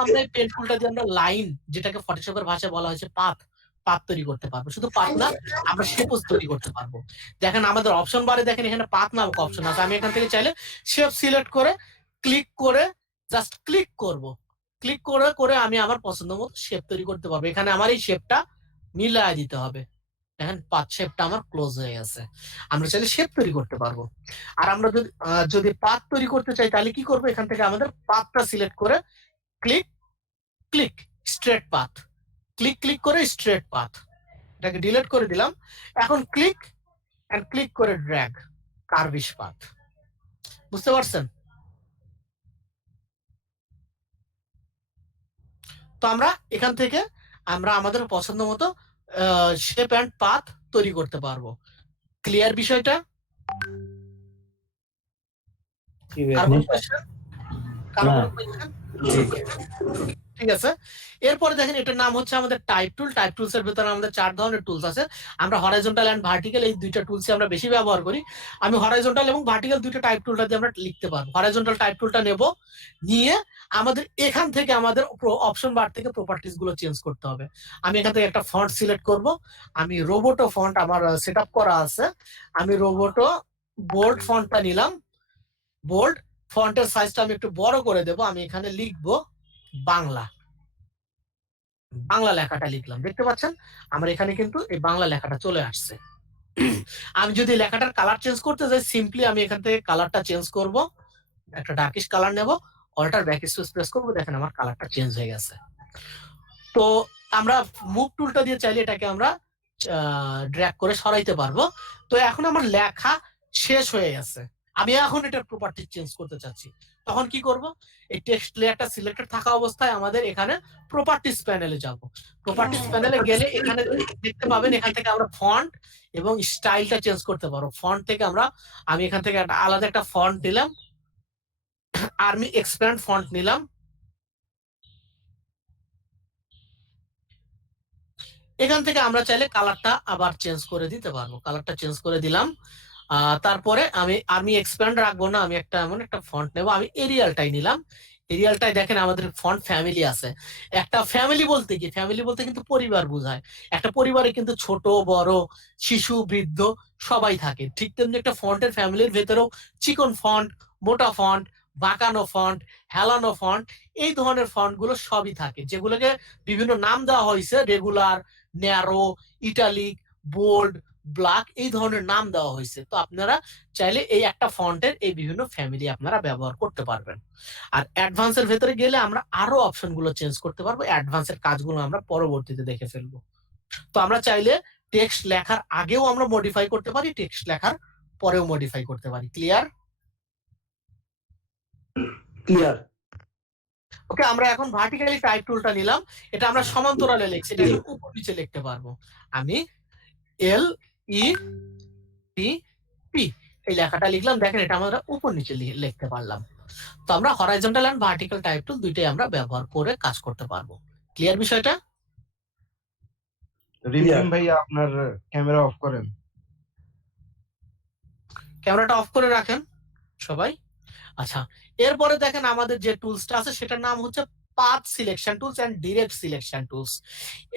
আমরা পেন টুলটা দিয়ে আমরা লাইন, যেটাকে ফটোশপের ভাষায় বলা হয়েছে পাথ তৈরি করতে পারবো। শুধু পাথ না, আমরা শেপও তৈরি করতে পারবো। দেখেন আমাদের অপশন বারে দেখেন এখানে পাথ নামক অপশন আছে, আমি এখান থেকে চাইলে শেপ সিলেক্ট করে ক্লিক করে জাস্ট ক্লিক করব, ক্লিক করে করে আমি আমার পছন্দ মতো শেপ তৈরি করতে পারবো। এখানে আমার এই শেপটা মিলাই দিতে হবে, দেখেন পাথ শেপটা আমার ক্লোজ হয়ে গেছে। আমরা চাইলে শেপ তৈরি করতে পারবো। আর আমরা যদি পাথ তৈরি করতে চাই তাহলে কি করবো, এখান থেকে আমাদের পাথটা সিলেক্ট করে click click straight path, click click করে স্ট্রেট পাথ, এটাকে ডিলিট করে দিলাম। এখন ক্লিক এন্ড ক্লিক করে ড্র্যাগ কার্ভিশ পাথ। বুঝতে পারছেন? তো আমরা এখান থেকে আমরা আমাদের পছন্দ মতো শেপ এন্ড পাথ তৈরি করতে পারবো। ক্লিয়ার বিষয়টা? ঠিক আছে, এরপরে দেখেন এটার নাম হচ্ছে আমাদের টাইপ টুল। টাইপ টুলস এর ভিতরে আমাদের 4 ধরনের টুলস আছে। আমরা হরাইজন্টাল এন্ড ভার্টিক্যাল এই দুইটা টুলসই আমরা বেশি ব্যবহার করি। আমি হরাইজন্টাল এবং ভার্টিক্যাল দুইটা টাইপ টুলটা দিয়ে আমরা লিখতে পারবো। হরাইজন্টাল টাইপ টুলটা নেব, নিয়ে আমাদের এখান থেকে আমাদের অপশন বার থেকে প্রপার্টিজ গুলো চেঞ্জ করতে হবে। আমি এখান থেকে একটা ফন্ট সিলেক্ট করব, আমি রোবোটো ফন্ট আমার সেটআপ করা আছে, আমি রোবোটো বোল্ড ফন্টটা নিলাম। বোল্ড ফন্টের সাইজটা আমি একটু বড় করে দেব, আমি এখানে লিখবো বাংলা, বাংলা লেখাটা লিখলাম, দেখতে পাচ্ছেন আমার এখানে কিন্তু এই বাংলা লেখাটা চলে আসছে। আমি যদি লেখাটার কালার চেঞ্জ করতে যাই, সিম্পলি আমি এখান থেকে কালারটা চেঞ্জ করব, একটা ডার্কিশ কালার নেব, অল্টার ব্যাক স্পেস প্রেস করব, দেখেন আমার কালারটা চেঞ্জ হয়ে গেছে। তো আমরা মুভ টুলটা দিয়ে চাইলে এটাকে আমরা ড্র্যাগ করে সরাইতে পারবো। তো এখন আমার লেখা শেষ হয়ে গেছে, আমি এখন এটার প্রপার্টি চেঞ্জ করতে চাচ্ছি, তখন কি করব, এই টেক্সট লেয়ারটা সিলেক্টেড থাকা অবস্থায় আমাদের এখানে প্রপার্টিজ প্যানেলে যাব। প্রপার্টিজ প্যানেলে গেলে এখানে দেখতে পাবেন এখান থেকে আমরা ফন্ট এবং স্টাইলটা চেঞ্জ করতে পারবো। ফন্ট থেকে আমি এখান থেকে একটা আলাদা একটা ফন্ট নিলাম, আর্মি এক্সপ্যান্ড ফন্ট নিলাম। এখান থেকে আমরা চাইলে কালারটা আবার চেঞ্জ করে দিতে পারবো, কালারটা চেঞ্জ করে দিলাম। তারপরে আমি আর্মি এক্সপ্যান্ড রাখবো না, আমি এমন একটা ফন্ট নেব, আমি এরিয়ালটাই নিলাম। এরিয়ালটাই দেখেন আমাদের ফন্ট ফ্যামিলি আছে। একটা ফ্যামিলি বলতে কি, ফ্যামিলি বলতে কিন্তু পরিবার বোঝায়। একটা পরিবারে কিন্তু ছোট বড় শিশু বৃদ্ধ সবাই থাকে, ঠিক তেমনি একটা ফন্টের ফ্যামিলির ভেতরেও চিকন ফন্ট, মোটা ফন্ট, বাঁকানো ফন্ট, হেলানো ফন্ট, এই ধরনের ফন্ট গুলো সবই থাকে, যেগুলোকে বিভিন্ন নাম দেওয়া হয়েছে, regular, narrow, italic, bold, black, এই ধরনের নাম দেওয়া হয়েছে। তো আপনারা চাইলে এই একটা ফন্টের এই বিভিন্ন ফ্যামিলি আপনারা ব্যবহার করতে পারবেন। আর অ্যাডভান্সের ভেতরে গেলে আমরা আরো অপশন গুলো চেঞ্জ করতে পারবো, অ্যাডভান্সের কাজগুলো আমরা পরবর্তীতে দেখে ফেলবো। তো আমরা চাইলে টেক্সট লেখার আগেও আমরা মডিফাই করতে পারি, টেক্সট লেখার পরেও মডিফাই করতে পারি। ক্লিয়ার? ক্লিয়ার। ওকে, আমরা এখন ভার্টিক্যালি টাইপ টুলটা নিলাম। এটা আমরা সমান্তরালে লিখছি, এটা উপর নিচে লিখতে পারবো। আমি LEPP এই লেখাটা লিখলাম, দেখেন এটা আমরা উপর নিচে লিখতে পারলাম। তো আমরা horizontal and vertical type tool দুইটাই আমরা ব্যবহার করে কাজ করতে পারবো। ক্লিয়ার বিষয়টা? রিমঝিম ভাইয়া আপনার ক্যামেরা অফ করেন। ক্যামেরাটা অফ করে রাখেন সবাই। আচ্ছা, এরপরে দেখেন আমাদের যে টুলসটা আছে সেটার নাম হচ্ছে path selection tools and direct selection tools.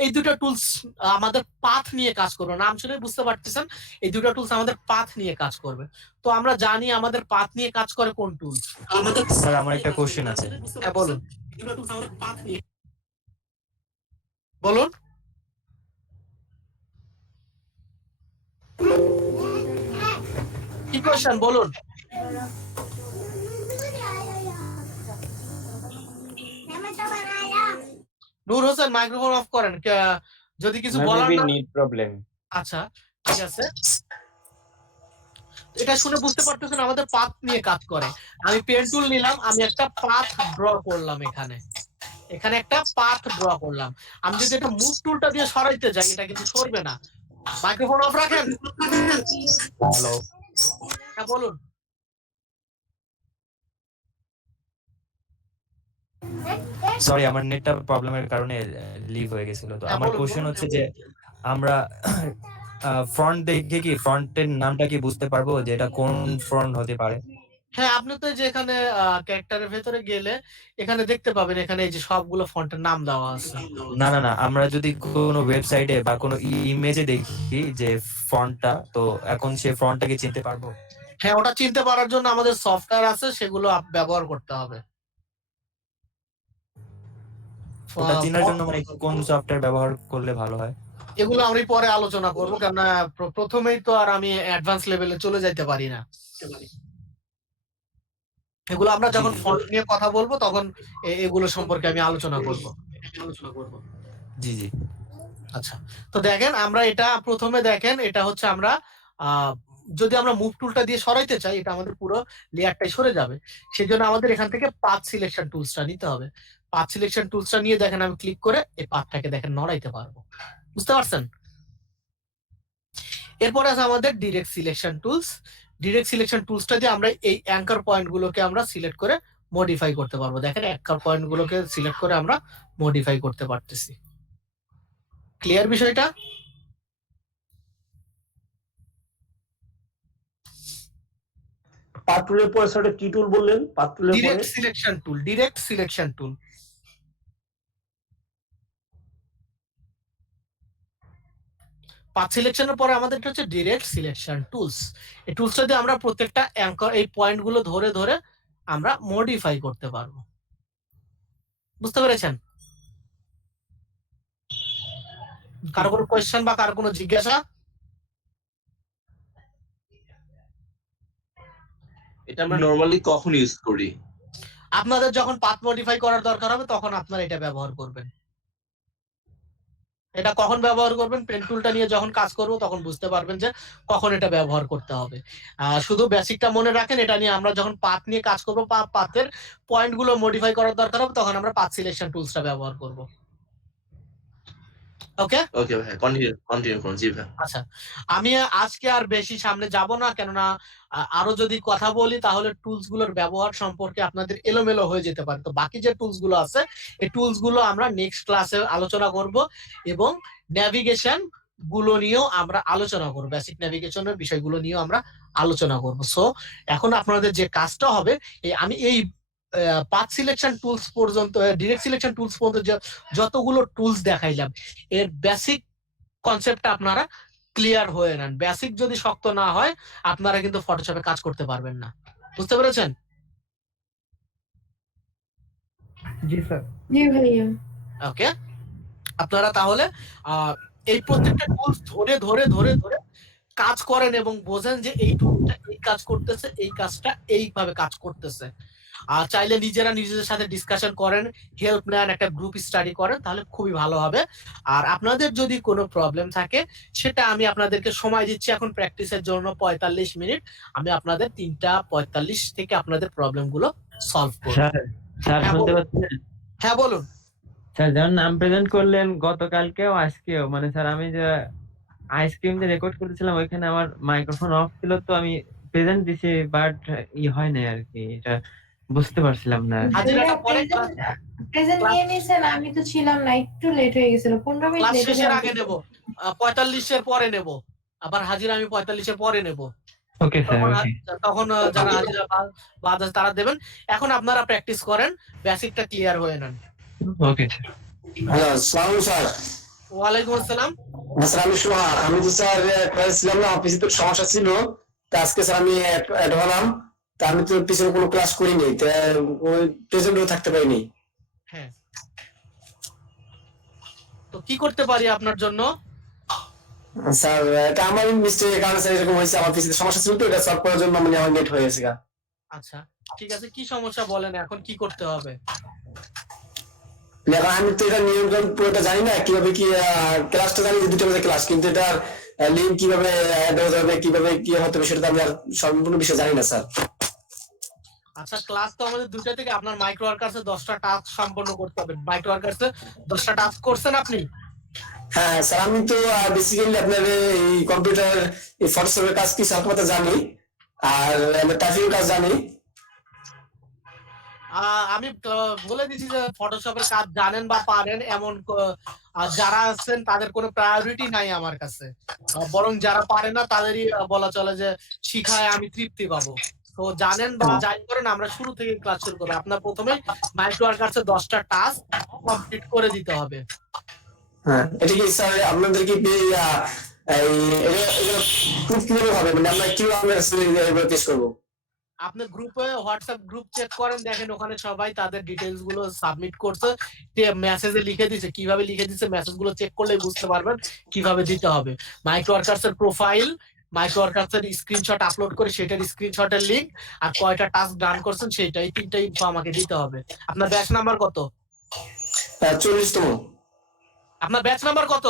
এই দুটো টুলস আমাদের পাথ নিয়ে কাজ করবে, নাম শুনে বুঝতে পারতেছেন এই দুটো টুলস আমাদের পাথ নিয়ে কাজ করবে। তো আমরা জানি আমাদের পাথ নিয়ে কাজ করে কোন টুলস। আমাদের স্যার আমার একটা কোশ্চেন আছে। হ্যাঁ বলুন। দুটো টুলস আমাদের পাথ নিয়ে, বলুন। কি কোশ্চেন বলুন। নূর হোসেন মাইক্রোফোন অফ করেন, যদি কিছু বলার না। Net problem. আচ্ছা ঠিক আছে, এটা শুনে বুঝতে পারতেছেন আমাদের পাথ নিয়ে কাজ করে। আমি পেন টুল নিলাম, আমি একটা পাথ ড্র করলাম, এখানে একটা পাথ ড্র করলাম। আমি যদি এটা মুভ টুলটা দিয়ে সরাইতে যাই এটা কিন্তু সরবে না। মাইক্রোফোন অফ রাখেন। হ্যালো, হ্যাঁ বলুন। সরি আমার নেটটা প্রবলেমের কারণে লিভ হয়ে গেছিল। তো আমার কোশ্চেন হচ্ছে যে আমরা ফ্রন্ট দেখে কি ফ্রন্টের নামটা কি বুঝতে পারবো যে এটা কোন ফ্রন্ট হতে পারে? হ্যাঁ, আপনি তো যে এখানে ক্যারেক্টারের ভেতরে গেলে এখানে দেখতে পাবেন, এখানে এই যে সবগুলো ফন্টের নাম দেওয়া আছে। না না না, আমরা যদি কোনো ওয়েবসাইটে বা কোনো ইমেজে দেখি যে ফন্টটা, তো এখন সে ফন্টটাকে চিনতে পারবো? হ্যাঁ, ওটা চিনতে পারার জন্য আমাদের সফটওয়্যার আছে, সেগুলো ব্যবহার করতে হবে। ওটা চেনার জন্য মানে কোন সফটওয়্যার ব্যবহার করলে ভালো হয়? এগুলো আমি পরে আলোচনা করবো, কেননা প্রথমেই তো আর আমি অ্যাডভান্স লেভেলে চলে যাইতে পারি না। এগুলো আমরা যখন ফন্ট নিয়ে কথা বলবো তখন এগুলো সম্পর্কে আমি আলোচনা করব। জি জি। আচ্ছা, তো দেখেন আমরা এটা প্রথমে দেখেন এটা হচ্ছে আমরা যদি আমরা মুভ টুলটা দিয়ে সরাইতে চাই এটা আমাদের পুরো লেয়ারটাই সরে যাবে। সেজন্য আমাদের এখান থেকে পাথ সিলেকশন টুলসটা নিতে হবে। পাথ সিলেকশন টুলসটা নিয়ে দেখেন আমি ক্লিক করে এই পাথটাকে দেখেন নড়াইতে পারবো। বুঝতে পারছেন? এরপর আছে আমাদের direct selection tools. Direct selection টুলসটা দিয়ে আমরা এই অ্যাঙ্কার পয়েন্ট গুলোকে আমরা সিলেক্ট করে মডিফাই করতে পারবো। দেখেন অ্যাঙ্কার পয়েন্ট গুলোকে সিলেক্ট করে আমরা মডিফাই করতে পারতেছি। ক্লিয়ার বিষয়টা? পাথ টুলের পরে স্যার কি টুল বললেন? পাথ টুলের পরে direct selection tool. Direct selection tool. Path সিলেকশনের পরে আমাদের হচ্ছে ডিরেক্ট সিলেকশন টুলস। এই টুলসটা দিয়ে আমরা প্রত্যেকটা অ্যাঙ্কার এই পয়েন্ট গুলো ধরে ধরে আমরা মডিফাই করতে পারবো। বুঝতে পেরেছেন? কারো কোনো কোয়েশ্চেন বা কারো কোনো জিজ্ঞাসা? এটা আমরা নরমালি কখন ইউজ করি? আপনাদের যখন পাথ মডিফাই করার দরকার হবে তখন আপনারা এটা ব্যবহার করবেন। এটা কখন ব্যবহার করবেন? পেন টুলটা নিয়ে যখন কাজ করব তখন বুঝতে পারবেন যে কখন এটা ব্যবহার করতে হবে। শুধু বেসিকটা মনে রাখেন, এটা নিয়ে আমরা যখন পাথ নিয়ে কাজ করব, পাথের পয়েন্ট গুলো মডিফাই করার দরকার হবে তখন আমরা পাথ সিলেকশন টুলসটা ব্যবহার করব। ওকে ওকে ভাই, কন্টিনিউ করুন। জি ভাই। আচ্ছা, আমি আজকে আর বেশি সামনে যাব না, কেননা আরো যদি কথা বলি তাহলে টুলস গুলোর ব্যবহার সম্পর্কে আপনাদের এলোমেলো হয়ে যেতে পারে। তো বাকি যে টুলস গুলো আছে এই টুলস গুলো আমরা নেক্সট ক্লাসে আলোচনা করব এবং নেভিগেশন গুলো নিয়েও আমরা আলোচনা করব। বেসিক নেভিগেশনের বিষয়গুলো নিয়েও আমরা আলোচনা করব। সো এখন আপনাদের যে কাজটা হবে, আমি এই পাথ সিলেকশন টুলস পর্যন্ত, ডিরেক্ট সিলেকশন টুলস পর্যন্ত যতগুলো টুলস দেখাইলাম, এর বেসিক কনসেপ্টটা আপনারা ক্লিয়ার হয়ে নেন। বেসিক যদি শক্ত না হয় আপনারা কিন্তু ফটোশপে কাজ করতে পারবেন না। বুঝতে পেরেছেন? জি স্যার। জি ভাইয়া। ওকে, আপনারা তাহলে এই প্রত্যেকটা টুলস ধরে ধরে ধরে ধরে কাজ করেন এবং বোঝেন যে এই টুলটা এই কাজ করতেছে, এই কাজটা এইভাবে কাজ করতেছে। আর চাইলে নিজেরা নিজেদের সাথে ডিসকাশন করেন, হেল্প নেন, একটা গ্রুপ স্টাডি করেন, তাহলে খুবই ভালো হবে। আর আপনাদের যদি কোনো প্রবলেম থাকে সেটা আমি আপনাদেরকে সময় দিচ্ছি এখন প্র্যাকটিসের জন্য 45 মিনিট। আমি আপনাদের 3:45 থেকে আপনাদের প্রবলেম গুলো সলভ করব। স্যার হ্যাঁ, শুনতে বলুন। পাচ্ছেন? হ্যাঁ বলুন। স্যার যেমন নাম প্রেজেন্ট করলেন গতকালকেও আজকেও, মানে স্যার আমি যে আইসক্রিম যে রেকর্ড করতেছিলাম ওইখানে আমার মাইক্রোফোন অফ ছিল, তো আমি প্রেজেন্ট দিছি বাট হয় নাই আর কি, এটা বুঝতে পারছিলাম না। হাজিরাটা পরে প্রেজেন্ট নিয়ে নিয়েছেন, আমি তো ছিলাম না, একটু লেট হয়ে গেছিল, 15 মিনিট ক্লাস লেট শেষের আগে নেব, 45 এর পরে নেব, আবার হাজিরা আমি 45 এর পরে নেব। ওকে স্যার, তখন ওকে তখন যারা হাজিরা বাদ আছে তারা দেবেন। এখন আপনারা প্র্যাকটিস করেন, বেসিকটা ক্লিয়ার হয়ে নেন। Okay sir. হ্যালো, আসসালামু স্যার। ওয়ালাইকুম আসসালাম। স্যার আমি সোহাগ, আমি তো স্যার ক্লাস ছিলাম না, অফিসে তো সমস্যা ছিল, তা আজকে স্যার আমি অ্যাড হলাম, তা আমি তো পিছনে কোনো ক্লাস করিনি, তা ওই প্রেজেন্টও থাকতে পারিনি। হ্যাঁ, তো কি করতে পারি আপনার জন্য? স্যার এটা আমার মিস্টেকের কারণে স্যার এরকম হয়েছে, আমার পিছনে সমস্যা ছিল তো, এটা সলভ করার জন্য মানে আমার লেট হয়ে গেছে। আচ্ছা ঠিক আছে, কি সমস্যা বলেন, এখন কি করতে হবে? এখন আমি তো এটা নিয়ম কানুন পুরোটা জানি না, কিভাবে কি ক্লাসটা জানি যে 2টা বাজে ক্লাস, কিন্তু এটার লিঙ্ক কিভাবে অ্যাড হতে হবে, কিভাবে কি হতে হবে সেটা তো আমি আর সম্পূর্ণ বিষয় জানি না স্যার। আচ্ছা, ক্লাস তো আমাদের 2টা থেকে, আপনার মাইক্রো ওয়ার্কার্সে 10টা টাস্ক সম্পন্ন করতে হবে। মাইক্রো ওয়ার্কার্সে 10টা টাস্ক করছেন আপনি? হ্যাঁ স্যার, আমি তো বেসিক্যালি আপনার এই কম্পিউটার এই ফটোশপের কাজ কি হালকা পাতলা জানি, আর টাইপিং কাজ জানি। আমি বলে দিচ্ছি যে ফটোশপের কাজ জানেন বা পারেন এমন যারা আছেন তাদের কোনো প্রায়োরিটি নাই আমার কাছে, বরং যারা পারে না তাদেরই বলা চলে যে শিখায় আমি তৃপ্তি পাবো। তো জানেন বা যাই করেন, আমরা শুরু থেকে ক্লাস শুরু করবো। আপনার প্রথমে মাইক্রো ওয়ার্কার্সে 10টা টাস্ক কমপ্লিট করে দিতে হবে। হ্যাঁ, এটা কি স্যার আপনাদের কি কিভাবে হবে, মানে আমরা কিভাবে পেশ করবো? আপনি গ্রুপে হোয়াটসঅ্যাপ গ্রুপ চেক করেন, দেখেন ওখানে সবাই তাদের ডিটেইলস গুলো সাবমিট করছে, মেসেজে লিখে দিছে। কিভাবে লিখে দিছে মেসেজ গুলো চেক করলে বুঝতে পারবেন কিভাবে দিতে হবে। মাইক্রো ওয়ার্কার্স এর প্রোফাইল, মাইক্রো ওয়ার্কার্স এর স্ক্রিনশট আপলোড করে সেটার স্ক্রিনশটের লিংক, আর কয়টা টাস্ক ডান করছেন সেটা, এই 3টা ইনফো আমাকে দিতে হবে। আপনার ব্যাচ নাম্বার কত? 40তম। আপনার ব্যাচ নাম্বার কত?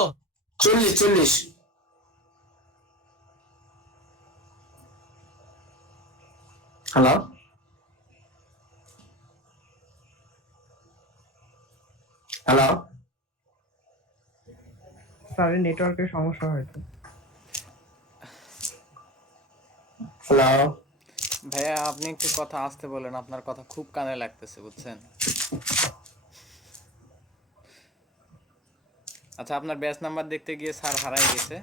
40। হ্যালো হ্যালো স্যার নেটওয়ার্কের সমস্যা হয়েছে। হ্যালো ভাইয়া আপনি একটু কথা আস্তে বলেন, আপনার কথা খুব কানে লাগতেছে, বুঝছেন? আচ্ছা, আপনার ব্যাচ নাম্বার দেখতে গিয়ে স্যার হারাই গেছে।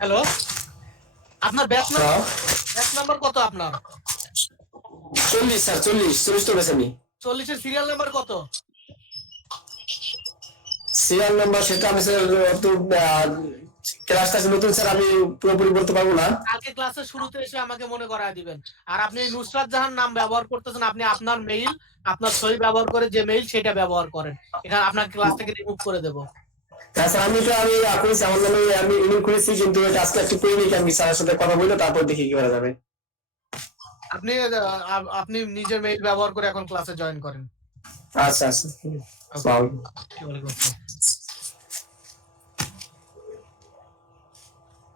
হ্যালো, আপনার ব্যাচ নাম্বার কত আপনার? 40 স্যার, 40 তো বেছে নি। 40 এর সিরিয়াল নাম্বার কত? সিরিয়াল নাম্বার সেটা আমি স্যার তো ক্লাসটা নতুন স্যার, আমি পুরোপুরি বলতে পারবো না। কালকে ক্লাসের শুরুতে এসে আমাকে মনে করায় দিবেন। আর আপনি নুসরাত জাহান নাম ব্যবহার করতেছেন, আপনি আপনার মেইল, আপনার সই ব্যবহার করে যে মেইল সেটা ব্যবহার করেন, এখানে আপনার ক্লাস থেকে রিমুভ করে দেব। হ্যাঁ স্যার, আমি করেছি, আমার নামে আমি ইমেল করেছি, কিন্তু এটা আজকে একটু করিনি, আমি স্যারের সাথে কথা বলে তারপর দেখি কি করা যাবে। আপনি আপনি নিজের মেইল ব্যবহার করে এখন ক্লাসে জয়েন করেন। আচ্ছা আচ্ছা, ওয়ালাইকুম আসসালাম।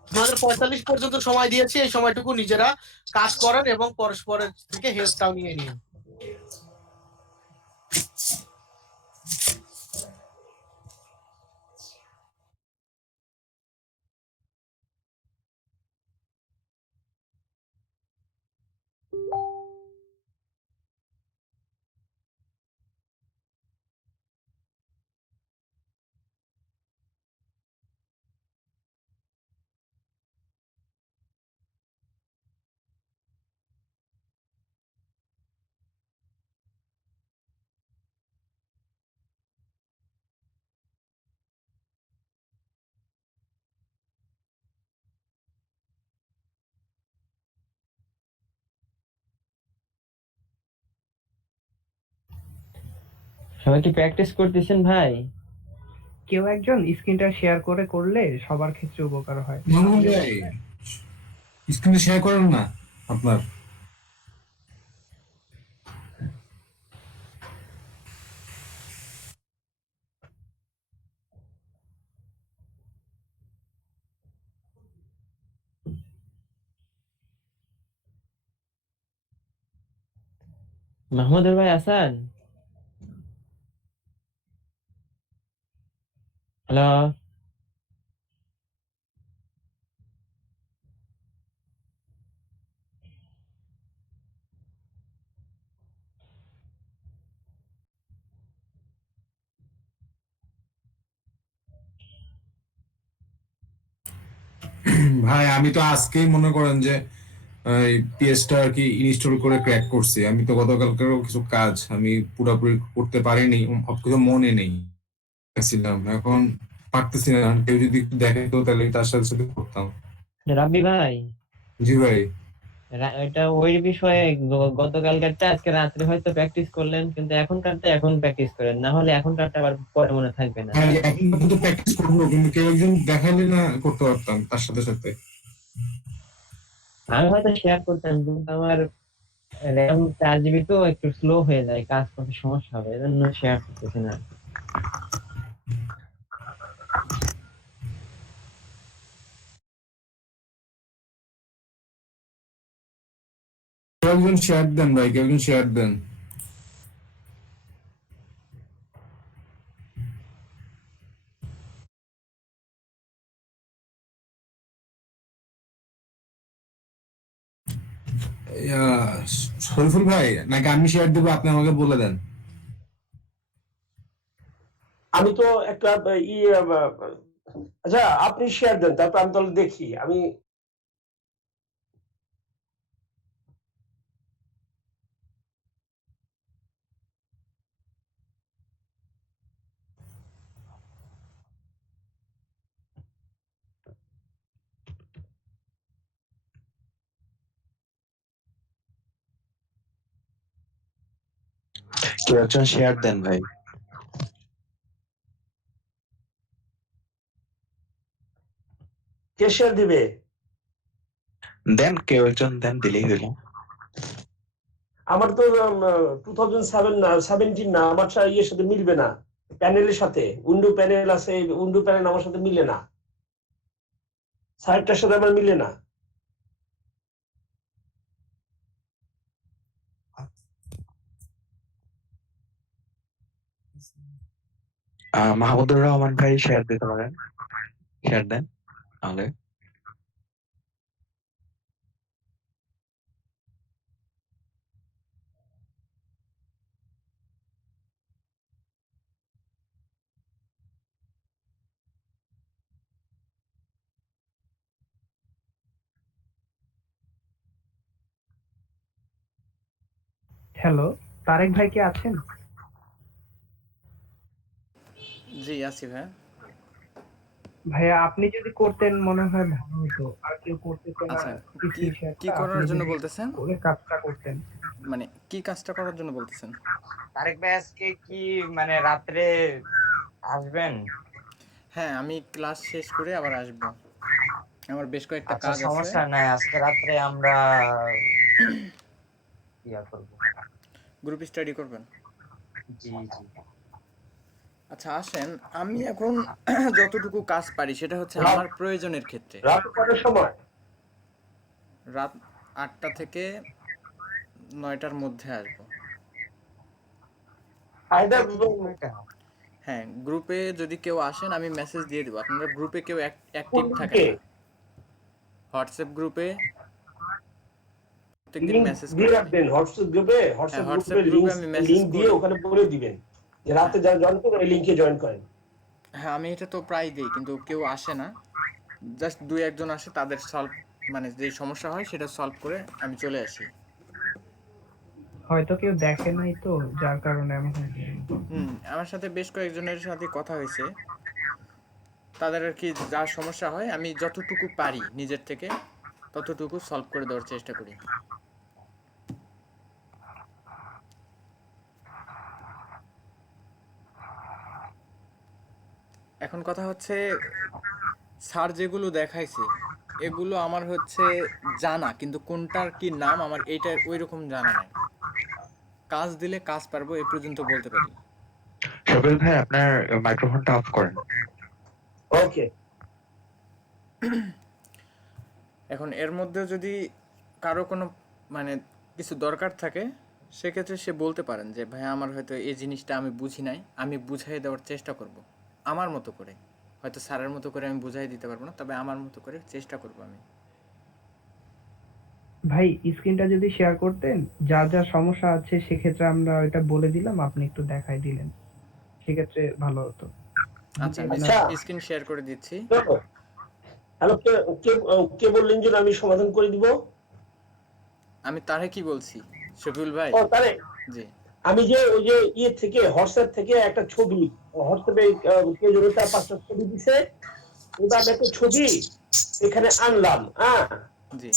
আমাদের 45 পর্যন্ত সময় দিয়েছি, এই সময়টুকু নিজেরা কাজ করেন এবং পরস্পরের থেকে হেল্পটাও নিয়ে নিন। সবাই কি প্র্যাকটিস করতেছেন ভাই? কেউ একজন স্ক্রিনটা শেয়ার করে করলে সবার ক্ষেত্রে উপকার হয়। মাহমুদ ভাই স্ক্রিনে শেয়ার করেন না আপনার। মাহমুদুর ভাই আছেন? হ্যালো। ভাই আমি তো আজকেই মনে করেন যে এই পিএসটা আর কি ইনস্টল করে ক্র্যাক করছি। আমি তো গতকালকেরও কিছু কাজ আমি পুরোপুরি করতে পারিনি, কিছু মনে নেই ছিলাম, এখন পারতেছি না। কেউ যদি একটু দেখে তো তাহলে তার সাথে সাথে করতাম। রাব্বি ভাই, জি ভাই। এটা ওই বিষয়ে গতকালকারটা আজকে রাত্রে হয়তো প্র্যাকটিস করলেন, কিন্তু এখনকারটা এখন প্র্যাকটিস করেন, না হলে এখনকারটা আবার পরে মনে থাকবে না। হ্যাঁ এখন কিন্তু প্র্যাকটিস করবো, কিন্তু কেউ একজন দেখালে না করতে পারতাম তার সাথে সাথে। আমি হয়তো শেয়ার করতাম, কিন্তু আমার র্যাম 4 GB তো একটু স্লো হয়ে যায়, কাজ করতে সমস্যা হবে, এজন্য শেয়ার করতেছি না। কেউ একজন শেয়ার দেন ভাই, কেউ একজন শেয়ার দেন। শরীফুল ভাই নাকি আমি শেয়ার দেবো, আপনি আমাকে বলে দেন। আমি তো একটা আচ্ছা আপনি শেয়ার দেন, তারপর আমি তাহলে দেখি। আমি কেউ একজন শেয়ার দেন ভাই। কে শেয়ার দিবে? দেন, কেউ একজন দেন, দিলেই হইল। আমার তো 2007 না 17 না, আমার ইয়ের সাথে মিলবে না, প্যানেলের সাথে। উইন্ডো প্যানেল আছে, উইন্ডো প্যানেল আমার সাথে মিলে না, সাইটটার সাথে আমার মিলে না। মাহমুদুর রহমান ভাই শেয়ার দিতে পারেন, শেয়ার দেন তাহলে। হ্যালো, তারেক ভাই কি আছেন? জি আছি ভাই। ভাইয়া আপনি যদি করতেন মনে হয় ভালো হতো। আর কেউ করতেছে না আচ্ছা, কি স্ক্রিন কি শেয়ারটা, করার আপনি জন্য যদি বলতেছেন? করে কাজটা করতেন। মানে কি কাজটা করার জন্য বলতেছেন? তারেক ভাই আজকে কি মানে রাত্রে আসবেন? হ্যাঁ, আমি ক্লাস শেষ করে আবার আসবো। আমার বেশ কয়েকটা আচ্ছা কাজ আছে। সমস্যা নাই, আজকে রাত্রে আমরা ইয়া করব। গ্রুপ স্টাডি করবেন? জি জি। আচ্ছা আসেন, আমি এখন যতটুকু কাজ পারি সেটা হচ্ছে রাত আমার প্রয়োজনের ক্ষেত্রে। রাত কটার সময়? রাত 8টা থেকে 9টার মধ্যে আসবো। এটা হ্যাঁ, গ্রুপে যদি কেউ আসেন আমি মেসেজ দিয়ে দেবো। আপনারা গ্রুপে কেউ অ্যাক্টিভ কোন থাকেন দিকে না। হোয়াটসঅ্যাপ গ্রুপে প্রত্যেকদিন লিংক মেসেজ দিয়ে করে দিই। রাখবেন হোয়াটসঅ্যাপ গ্রুপে, হ্যাঁ, হোয়াটসঅ্যাপ হোয়াটসঅ্যাপ গ্রুপে গ্রুপে আমি মেসেজ লিংক দিয়ে করি। ওখানে বলে দিবেন যে রাতে হ্যাঁ যারা জয়েন করবেন এই লিংকে জয়েন করেন। হ্যাঁ, আমি এটা তো প্রায় দিই, কিন্তু কেউ আসে না। জাস্ট 2-1 জন আসে, তাদের সলভ মানে যে সমস্যা হয় সেটা সলভ করে আমি চলে আসি। হয়তো কেউ দেখে নাই তো, যার কারণে আমি আমার সাথে বেশ কয়েকজনের সাথে কথা হয়েছে। তাদের আর কি যা সমস্যা হয় আমি যতটুকু পারি নিজের থেকে ততটুকু সলভ করে দেওয়ার চেষ্টা করি। এখন কথা হচ্ছে স্যার যেগুলো দেখাইছে এগুলো আমার হচ্ছে জানা, কিন্তু কোনটার কি নাম আমার এইটা ওইরকম জানা নাই। কাজ দিলে কাজ পারবো এই পর্যন্ত বলতে পারি। শফিউল ভাই আপনার মাইক্রোফোনটা অফ করেন। ওকে। এখন এর মধ্যে যদি কারো কোনো মানে কিছু দরকার থাকে সেক্ষেত্রে সে বলতে পারেন যে ভাই আমার হয়তো এই জিনিসটা আমি বুঝি নাই, আমি বুঝাই দেওয়ার চেষ্টা করব আমার মতো করে। হয়তো স্যারের মতো করে আমি বুঝাই দিতে পারবো না, তবে আমার মতো করে চেষ্টা করব আমি। ভাই স্ক্রিনটা যদি শেয়ার করতেন, যা যা সমস্যা আছে সেক্ষেত্রে আমরা এটা বলে দিলাম, আপনি একটু দেখাই দিলেন, সেক্ষেত্রে ভালো হতো। আচ্ছা আমি আচ্ছা। স্ক্রিন শেয়ার করে দিচ্ছি। হ্যালো, কে বললেন যে আমি সমাধান করে দিব? আমি তারে কি বলছি শফিউল ভাই? ও তারে, জি আমি যে ওই যে থেকে হোয়াটসঅ্যাপ থেকে একটা ছবি, হোয়াটসঅ্যাপে কে যেন 4-5টা ছবি দিছে, এবার আমি একটা ছবি এখানে আনলাম। হ্যাঁ, জি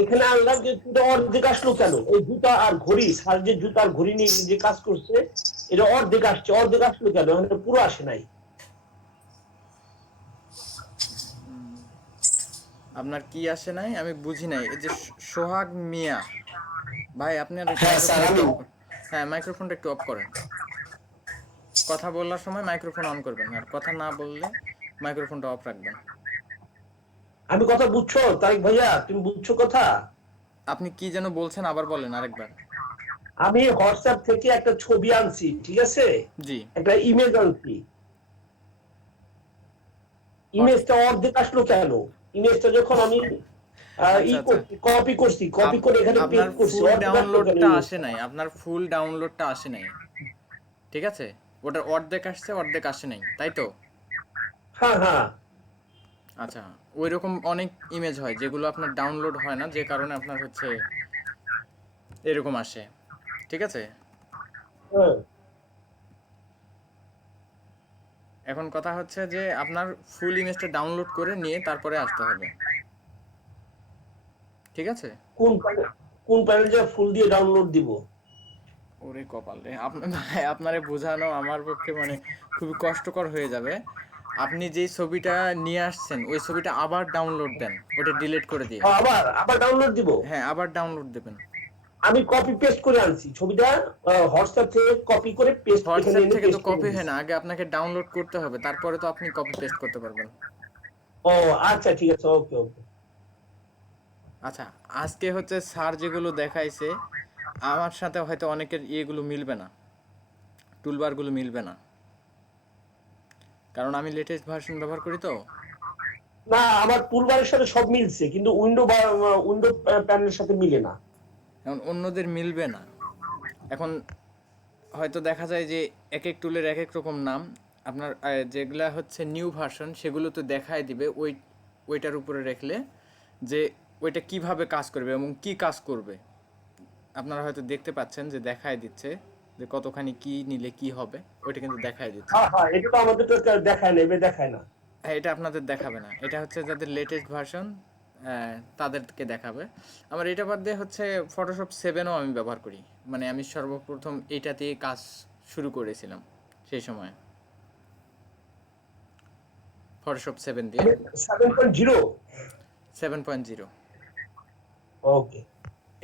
এখানে আনলাম যে জুতা অর্ধেক আসলো কেন? এই জুতা আর ঘড়ি, স্যার যে জুতা আর ঘড়ি নিয়ে যে কাজ করছে এটা অর্ধেক আসছে, অর্ধেক আসলো কেন? এটা পুরো আসে নাই। আপনার কি আসে নাই আমি বুঝি নাই। এই যে সোহাগ মিয়া ভাই আপনি হ্যাঁ মাইক্রোফোনটা একটু অফ করেন। কথা বলার সময় মাইক্রোফোন অন করবেন, আর কথা না বললে মাইক্রোফোনটা অফ রাখবেন। আমি কথা বুঝছো তারিক ভাইয়া? তুমি বুঝছো কথা? আপনি কি যেন বলছেন আবার বলেন আরেকবার। আমি হোয়াটসঅ্যাপ থেকে একটা ছবি আনছি, ঠিক আছে? জি একটা ইমেজ আনছি, ইমেজটা অর্ধেক আসলো কেন? ইমেজটা যখন আমি কপি করছি, কপি করে এখানে পেস্ট করছি, ফুল ডাউনলোডটা আসে নাই, আপনার ফুল ডাউনলোডটা আসে নাই, ঠিক আছে? ওটার অর্ধেক আসছে, অর্ধেক আসে নাই, তাই তো? হ্যাঁ হ্যাঁ। আচ্ছা, ওইরকম অনেক ইমেজ হয় যেগুলো আপনার ডাউনলোড হয় না, যে কারণে আপনার হচ্ছে এরকম আসে, ঠিক আছে? এখন কথা হচ্ছে যে আপনার ফুল ইমেজটা ডাউনলোড করে নিয়ে তারপরে আসতে হবে, ঠিক আছে? কোন প্যানেল যে ফুল দিয়ে ডাউনলোড দিব? ওরে কপাল রে, আপনারে বোঝানো আমার পক্ষে মানে খুবই কষ্টকর হয়ে যাবে। আপনি যেই ছবিটা নিয়ে আসছেন ওই ছবিটা আবার ডাউনলোড দেন, ওটা ডিলিট করে দিয়ে। আবার ডাউনলোড দিব? হ্যাঁ, আবার ডাউনলোড দেবেন। আমি কপি পেস্ট করে আনছি ছবিটা, হোয়াটসঅ্যাপ থেকে কপি করে পেস্ট করে হোয়াটসঅ্যাপ থেকে তো কপি হয় না, আগে আপনাকে ডাউনলোড করতে হবে, তারপরে তো আপনি কপি পেস্ট করতে পারবেন। ও আচ্ছা ঠিক আছে, ওকে ওকে। আচ্ছা, আজকে হচ্ছে স্যার যেগুলো দেখাইছে আমার সাথে হয়তো অনেকের ইয়েগুলো মিলবে না, টুলবারগুলো মিলবে না, কারণ আমি লেটেস্ট ভার্সন ব্যবহার করি তো। না, আমার টুলবারের সাথে সব মিলছে, কিন্তু উইন্ডো প্যানেলের সাথে মিলে না। এখন অন্যদের মিলবে না। এখন হয়তো দেখা যায় যে এক এক টুলের এক এক রকম নাম, আপনার যেগুলা হচ্ছে নিউ ভার্সন সেগুলো তো দেখায় দিবে ওইটার উপরে রাখলে যে ওইটা কিভাবে কাজ করবে এবং কি কাজ করবে। আপনারা হয়তো দেখতে পাচ্ছেন যে দেখায় দিচ্ছে যে কতখানি কি নিলে কি হবে, ওইটা কিন্তু দেখায় দিচ্ছে। হ্যাঁ, এটা তো আমাদের দেখায় না, এবার দেখায় না। হ্যাঁ, এটা আপনাদের দেখাবে না, এটা হচ্ছে যাদের লেটেস্ট ভার্সন তাদেরকে দেখাবে। আমার এটা বাদ দিয়ে হচ্ছে ফটোশপ 7ও আমি ব্যবহার করি, মানে আমি সর্বপ্রথম এইটাতে কাজ শুরু করেছিলাম সেই সময়, ফটোশপ 7 দিয়ে। 7.0 ওকে।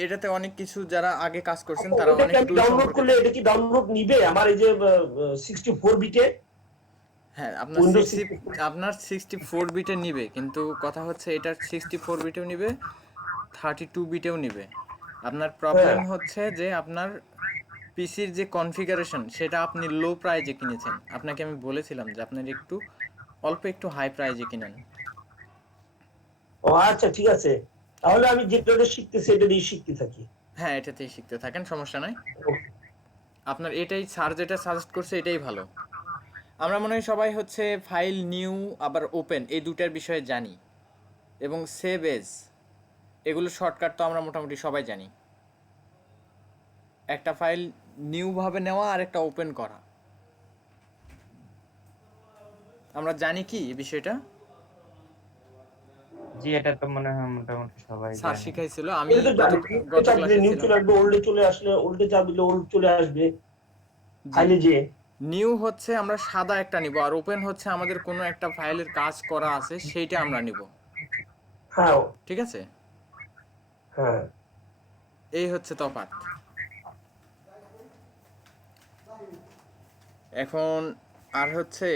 এটাতে অনেক কিছু যারা আগে কাজ করছেন তারা অনেক টুল ডাউনলোড করলে এটা কি ডাউনলোড নিবে আমার এই যে 64 বিটে? হ্যাঁ, আপনার 64 বিটে নিবে, কিন্তু কথা হচ্ছে এটা 64 বিটেও নিবে, 32 বিটেও নিবে। আপনার প্রবলেম হচ্ছে যে আপনার পিসির যে কনফিগারেশন সেটা আপনি লো প্রাইজে কিনেছেন। আপনাকে আমি বলেছিলাম যে আপনার অল্প একটু হাই প্রাইজে কিনেন। ও আচ্ছা ঠিক আছে, তাহলে আমি যেটা শিখতেছি এটা দিয়ে শিখতে থাকি। হ্যাঁ, এটাতেই শিখতে থাকেন, সমস্যা নাই। আপনার এটাই স্যার যেটা সাজেস্ট করছে এটাই ভালো। আমরা মনে হয় সবাই হচ্ছে ফাইল নিউ আবার ওপেন এই দুটার বিষয়ে জানি, এবং সেভ এজ এগুলো শর্টকাট তো আমরা মোটামুটি সবাই জানি। একটা ফাইল নিউ ভাবে নেওয়া আর একটা ওপেন করা, আমরা জানি কি এই বিষয়টা? জি, এটা তো মনে হয় মোটামুটি সবাই স্যার জানে। শিখাইছিল, আমি গত ক্লাসে নিউ চলে আসবে, ওল্ডে চলে আসলে ওল্ডে যাবে, ওল্ড চলে আসবে ফাইলে যে। নিউ হচ্ছে আমরা সাদা একটা নিব, আর ওপেন হচ্ছে আমাদের কোনো একটা ফাইলের কাজ করা আছে সেইটা আমরা নিব। হ্যাঁ ঠিক আছে, হ্যাঁ এই হচ্ছে তফাৎ। এখন আর হচ্ছে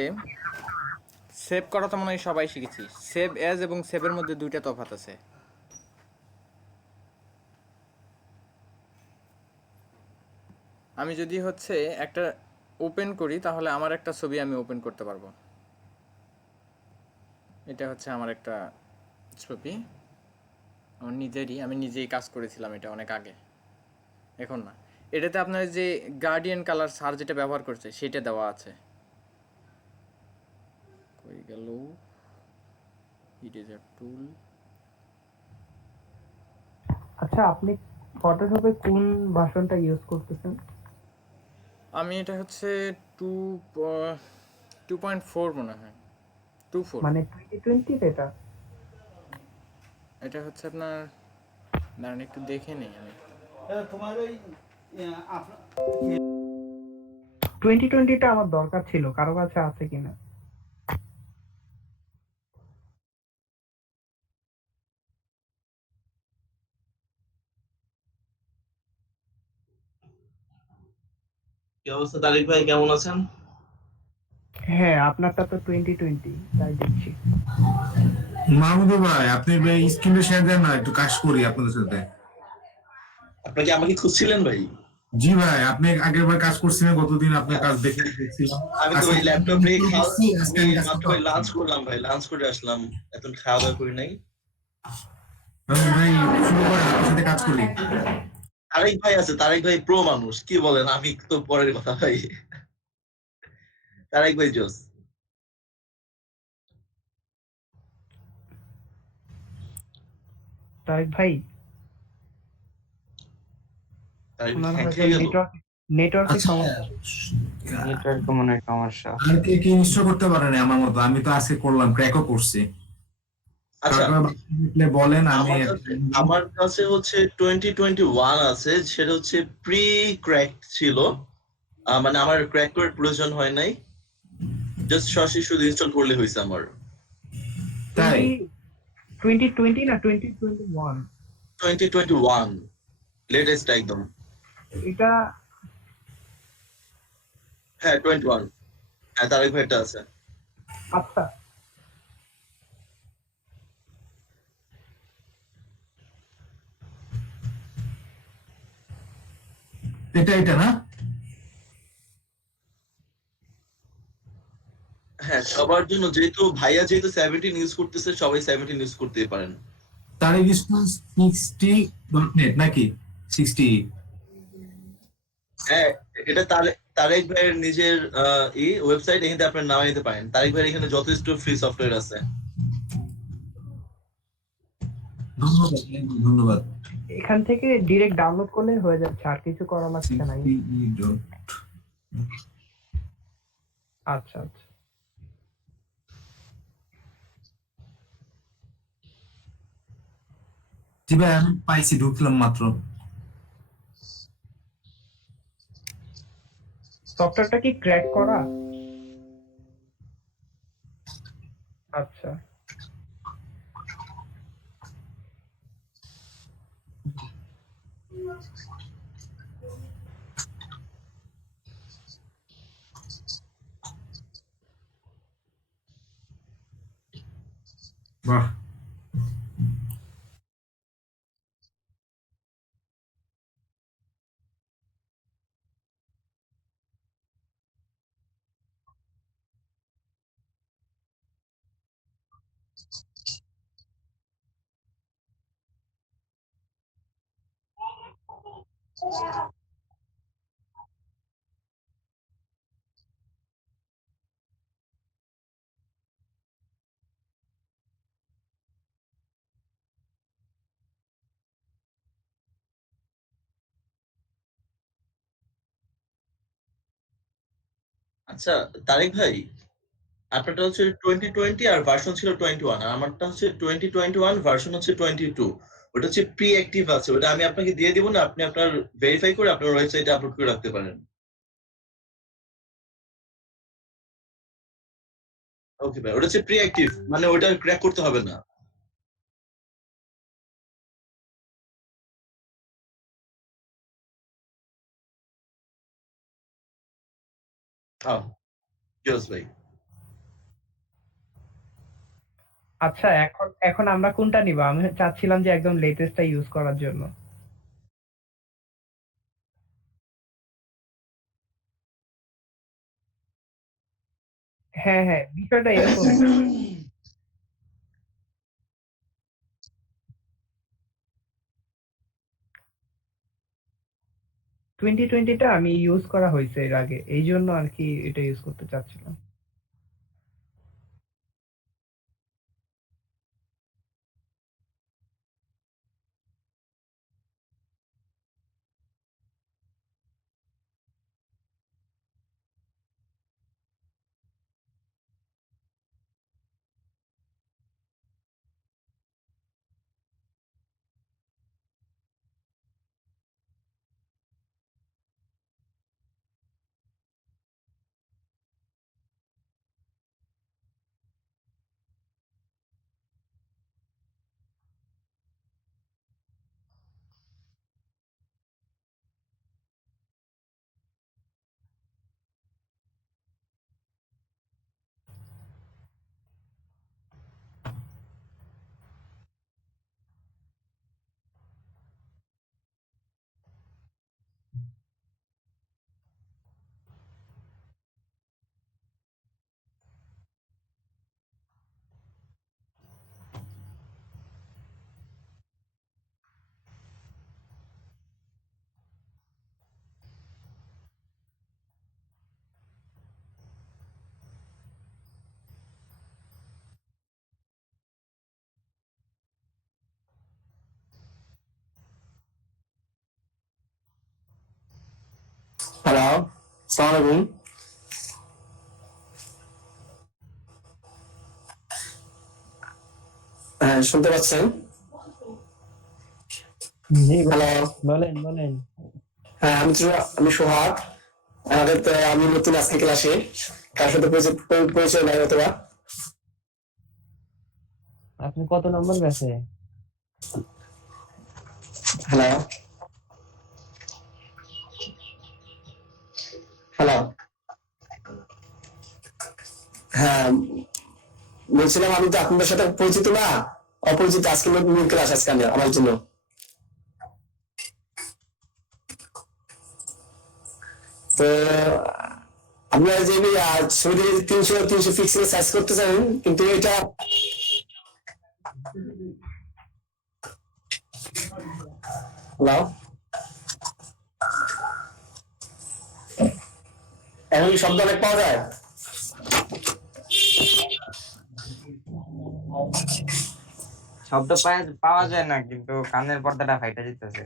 সেভ করা তো মনে হয় সবাই শিখেছি। সেভ অ্যাজ এবং সেভের মধ্যে দুইটা তফাৎ আছে। আমি যদি হচ্ছে একটা ওপেন করি তাহলে আমার একটা ছবি আমি ওপেন করতে পারবো। এটা হচ্ছে আমার একটা ছবি, আমার নিজেরই, আমি নিজেই কাজ করেছিলাম এটা অনেক আগে, এখন না। এটাতে আপনার যে গার্ডিয়ান কালার স্যার যেটা ব্যবহার করছে সেটা দেওয়া আছে। কই গেল ইরেজার টুল? আচ্ছা, আপনি ফটোশপে কোন ভার্সনটা ইউজ করতেছেন? আমি এটা হচ্ছে 2.4 মনে হয়, 2.4। মানে 2020 এটা? এটা হচ্ছে আপনার, দাঁড়ান একটু দেখে নেই আমি। তোমার ওই 2020টা আমার দরকার ছিল, কারো কাছে আছে কিনা? কি অবস্থা তারিক ভাই, কেমন আছেন? হ্যাঁ, আপনারটা তো 2020, তাই দেখছি। মাহমুদুর ভাই, আপনি স্ক্রিনে শেয়ার দেন না, একটু কাজ করি আপনাদের সাথে। আপনি কি আমাকে খুঁজছিলেন ভাই? জি ভাই, আপনি আগের বার কাজ করছিলেন, গতদিন আপনার কাজ দেখছিলাম। আমি তো ওই ল্যাপটপ নিয়ে মাত্র ভাই লাঞ্চ করলাম, ভাই লাঞ্চ করে আসলাম, এখন খাওয়া দাওয়া করি নাই। ভাই শুরু করেন, আপনার সাথে কাজ করি। তারেক ভাই আছে, তারেক ভাই প্রো মানুষ, কি বলেন, আমি তো পরের কথা ভাই। তারেক ভাই জোস। তারেক ভাই, তারেক ওনার হ্যাং হয়তো খেয়ে গেল। নেটওয়ার্কের আচ্ছা, সমস্যা। নেটওয়ার্ক মনে হয় সমস্যা। আর কে কি ইনস্টল করতে পারেন আমার মতো? আমি তো আজকে করলাম, ক্র্যাকও করছি। আচ্ছা, বলেন। আমি আমার কাছে হচ্ছে 2021 আছে, সেটা হচ্ছে প্রি ক্র্যাক ছিল, মানে আমার ক্র্যাক করার প্রয়োজন হয় নাই, জাস্ট সরাসরি শুধু ইনস্টল করলে হয়েছে আমার। তাই 2020 না 2021? 2021 লেটেস্ট একদম। এটা হ্যাঁ 21, হ্যাঁ তারেক ভাইটা আছে। আচ্ছা, এটা না? হ্যাঁ সবার জন্য, যেহেতু ভাইয়া যেহেতু 17 ইউজ করতেছে, সবাই 17 ইউজ করতে পারেন। তারেক স্টুডেন্ট 60.net নাকি 60? হ্যাঁ এটা তারেক ভাইয়ের নিজের ওয়েবসাইট, এখানে আপনার নামে নিতে পারেন। তারেক ভাইয়ের এখানে যথেষ্ট ফ্রি সফটওয়্যার আছে। ধন্যবাদ, ধন্যবাদ। এখান থেকে ডিরেক্ট ডাউনলোড করলে হয়ে যাচ্ছে, আর কিছু করা লাগছে না। আচ্ছা আচ্ছা, জি ভাই, আমি পাইছি, ঢুকলাম মাত্র। সফটওয়্যারটা কি ক্র্যাক করা? আচ্ছা, বাহ, আচ্ছা তারেক ভাই, আপনারটা হচ্ছে 2020 আর ভার্সন ছিল 21, আর আমারটা হচ্ছে 2021 ভার্সন হচ্ছে 22। ওটা হচ্ছে প্রি অ্যাক্টিভ আছে, ওটা আমি আপনাকে দিয়ে দিব না, আপনি আপনার ভেরিফাই করে আপনার ওয়েবসাইটে আপলোড করে রাখতে পারেন। ওকে ভাই, ওটা হচ্ছে প্রি অ্যাক্টিভ, মানে ওটা ক্র্যাক করতে হবে না। ভাই আচ্ছা, এখন এখন আমরা কোনটা নিব? আমি চাচ্ছিলাম যে একদম লেটেস্টটা ইউজ করার জন্য। হ্যাঁ হ্যাঁ, বিষয়টা এরকম। 2020টা আমি ইউজ করা হয়েছে এর আগে, এই জন্য আর কি এটা ইউজ করতে চাচ্ছিলাম। হ্যালো, আসসালামু আলাইকুম। হ্যাঁ, শুনতে পাচ্ছেন? জি হ্যালো, বলেন বলেন। হ্যাঁ আমি সোহাগ। আমাদের তো আমি নতুন আজকে ক্লাসে, কার সাথে পরিচয় নাই অথবা। আপনি কত নম্বর ব্যাচে? হ্যালো হ্যালো, হ্যাঁ বলছিলাম আমি তো আপনাদের সাথে পরিচিত না, অপরিচিত। আজকে নতুন ক্লাস আজকে আমার জন্য। তো আপনারা যে ছবিতে 300 পিক্সেল সাইজ করতে চান, কিন্তু এটা হ্যালো, এখন কি শব্দ অনেক পাওয়া যায়? শব্দ পাওয়া যায় না, কিন্তু কানের পর্দাটা ফাইটা যেতেছে।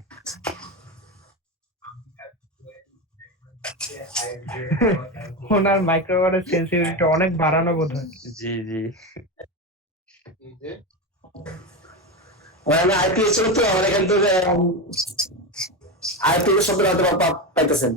ওনার মাইক্রোফোনের সেন্সিটিভিটি অনেক বাড়ানো বোধহয়। জি জি। আমি আইপিএস ছিল তো, আমার এখান থেকে আইপিএস শব্দ হয়তো পাইতেছেন।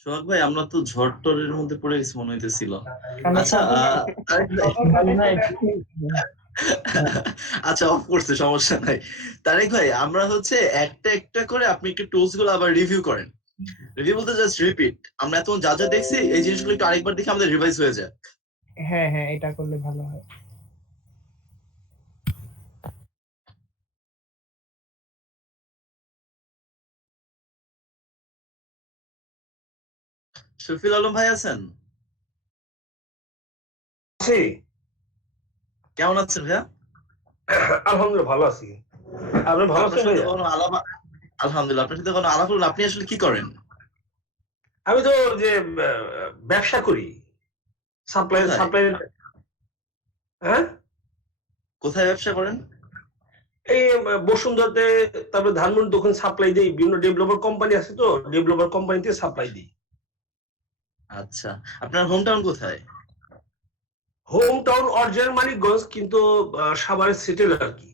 সোহাগ ভাই, আমরা তো ঝড় টরের মধ্যে পড়ে গেছি মনে হইতেছিল। কেন আচ্ছা আচ্ছা, অফ করছে, সমস্যা নাই। তারেক ভাই, আমরা হচ্ছে একটা একটা করে আপনি একটু টুলস গুলো আবার রিভিউ করেন। রিভিউ বলতে জাস্ট রিপিট। আমরা এখন যা যা দেখছি এই জিনিসগুলো একটু আরেকবার দেখে আমাদের রিভাইজ হয়ে যায়। হ্যাঁ হ্যাঁ, এটা করলে ভালো হয়। শফিল আলম ভাই আছেন? কেমন আছেন ভাইয়া? আলহামদুলিল্লাহ ভালো আছি। আপনি ভালো আপনার আছেন সাথে ভাইয়া? কোনো আলাপ, আলহামদুলিল্লাহ। আপনার সাথে কোনো আলাপ হলো না? আপনি আসলে কি করেন? আমি তো যে ব্যবসা করি, সাপ্লাই কোথায়? সাপ্লাই। হ্যাঁ, কোথায় ব্যবসা করেন? এই বসুন্ধরাতে, তারপরে ধানমন্ডি দোকান সাপ্লাই দেই, বিভিন্ন ডেভেলপার কোম্পানি আছে তো, ডেভেলপার কোম্পানিতে সাপ্লাই দিই। আচ্ছা, আপনার হোম টাউন কোথায়? হোম টাউন অরিজিনাল মানিকগঞ্জ, কিন্তু সাভারে সেটেল আর কি।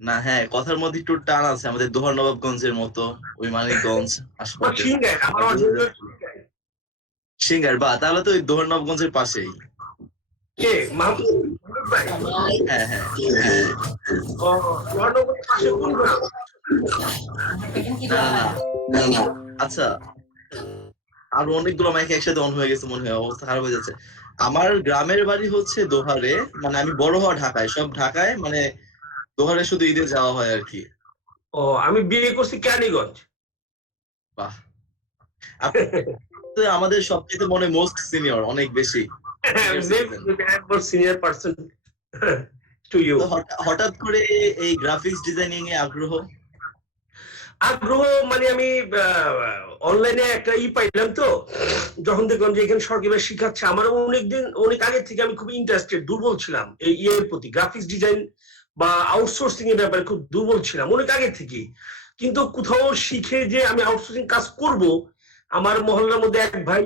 না হ্যাঁ, কথার মধ্যে একটু টান আছে, আমাদের দোহার নবাবগঞ্জের মতো ওই মানিকগঞ্জ আশেপাশে। সিঙ্গার, আমার অরিজিনাল সিঙ্গার। সিঙ্গার, বা তাহলে তো ওই দোহার নবাবগঞ্জের পাশেই। কে মাহমুদ ভাই? হ্যাঁ হ্যাঁ হ্যাঁ। ও, জয়নগরের পাশে কোন গ্রাম? না না না না, আচ্ছা আর অনেকগুলো মাইক একসাথে অন হয়ে গেছে মনে হয়, অবস্থা খারাপ হয়ে যাচ্ছে। আমার গ্রামের বাড়ি হচ্ছে দোহারে, মানে আমি বড় হওয়া ঢাকায়, সব ঢাকায়, মানে দোহারে শুধু ঈদে যাওয়া হয় আর কি। ও, আমি বিয়ে করছি কেরানীগঞ্জ। বাহ, আপনি তো আমাদের সবচেয়ে মনে মোস্ট সিনিয়র, অনেক বেশি সিনিয়র পারসন টু ইউ। হঠাৎ করে এই গ্রাফিক্স ডিজাইনিং এ আগ্রহ? আগ্রহ মানে আমি অনলাইনে একটা পাইলাম তো, যখন দেখলাম যে এখানে সরকারি শিখাচ্ছে, আমার অনেক আগে থেকে আমি খুব ইন্টারেস্টেড, দুর্বল ছিলাম এই এর প্রতি, গ্রাফিক্স ডিজাইন বা আউটসোর্সিং এর ব্যাপারে খুব দুর্বল ছিলাম অনেক আগে থেকে। কিন্তু কোথাও শিখে যে আমি আউটসোর্সিং কাজ করব, আমার মহল্লার মধ্যে এক ভাই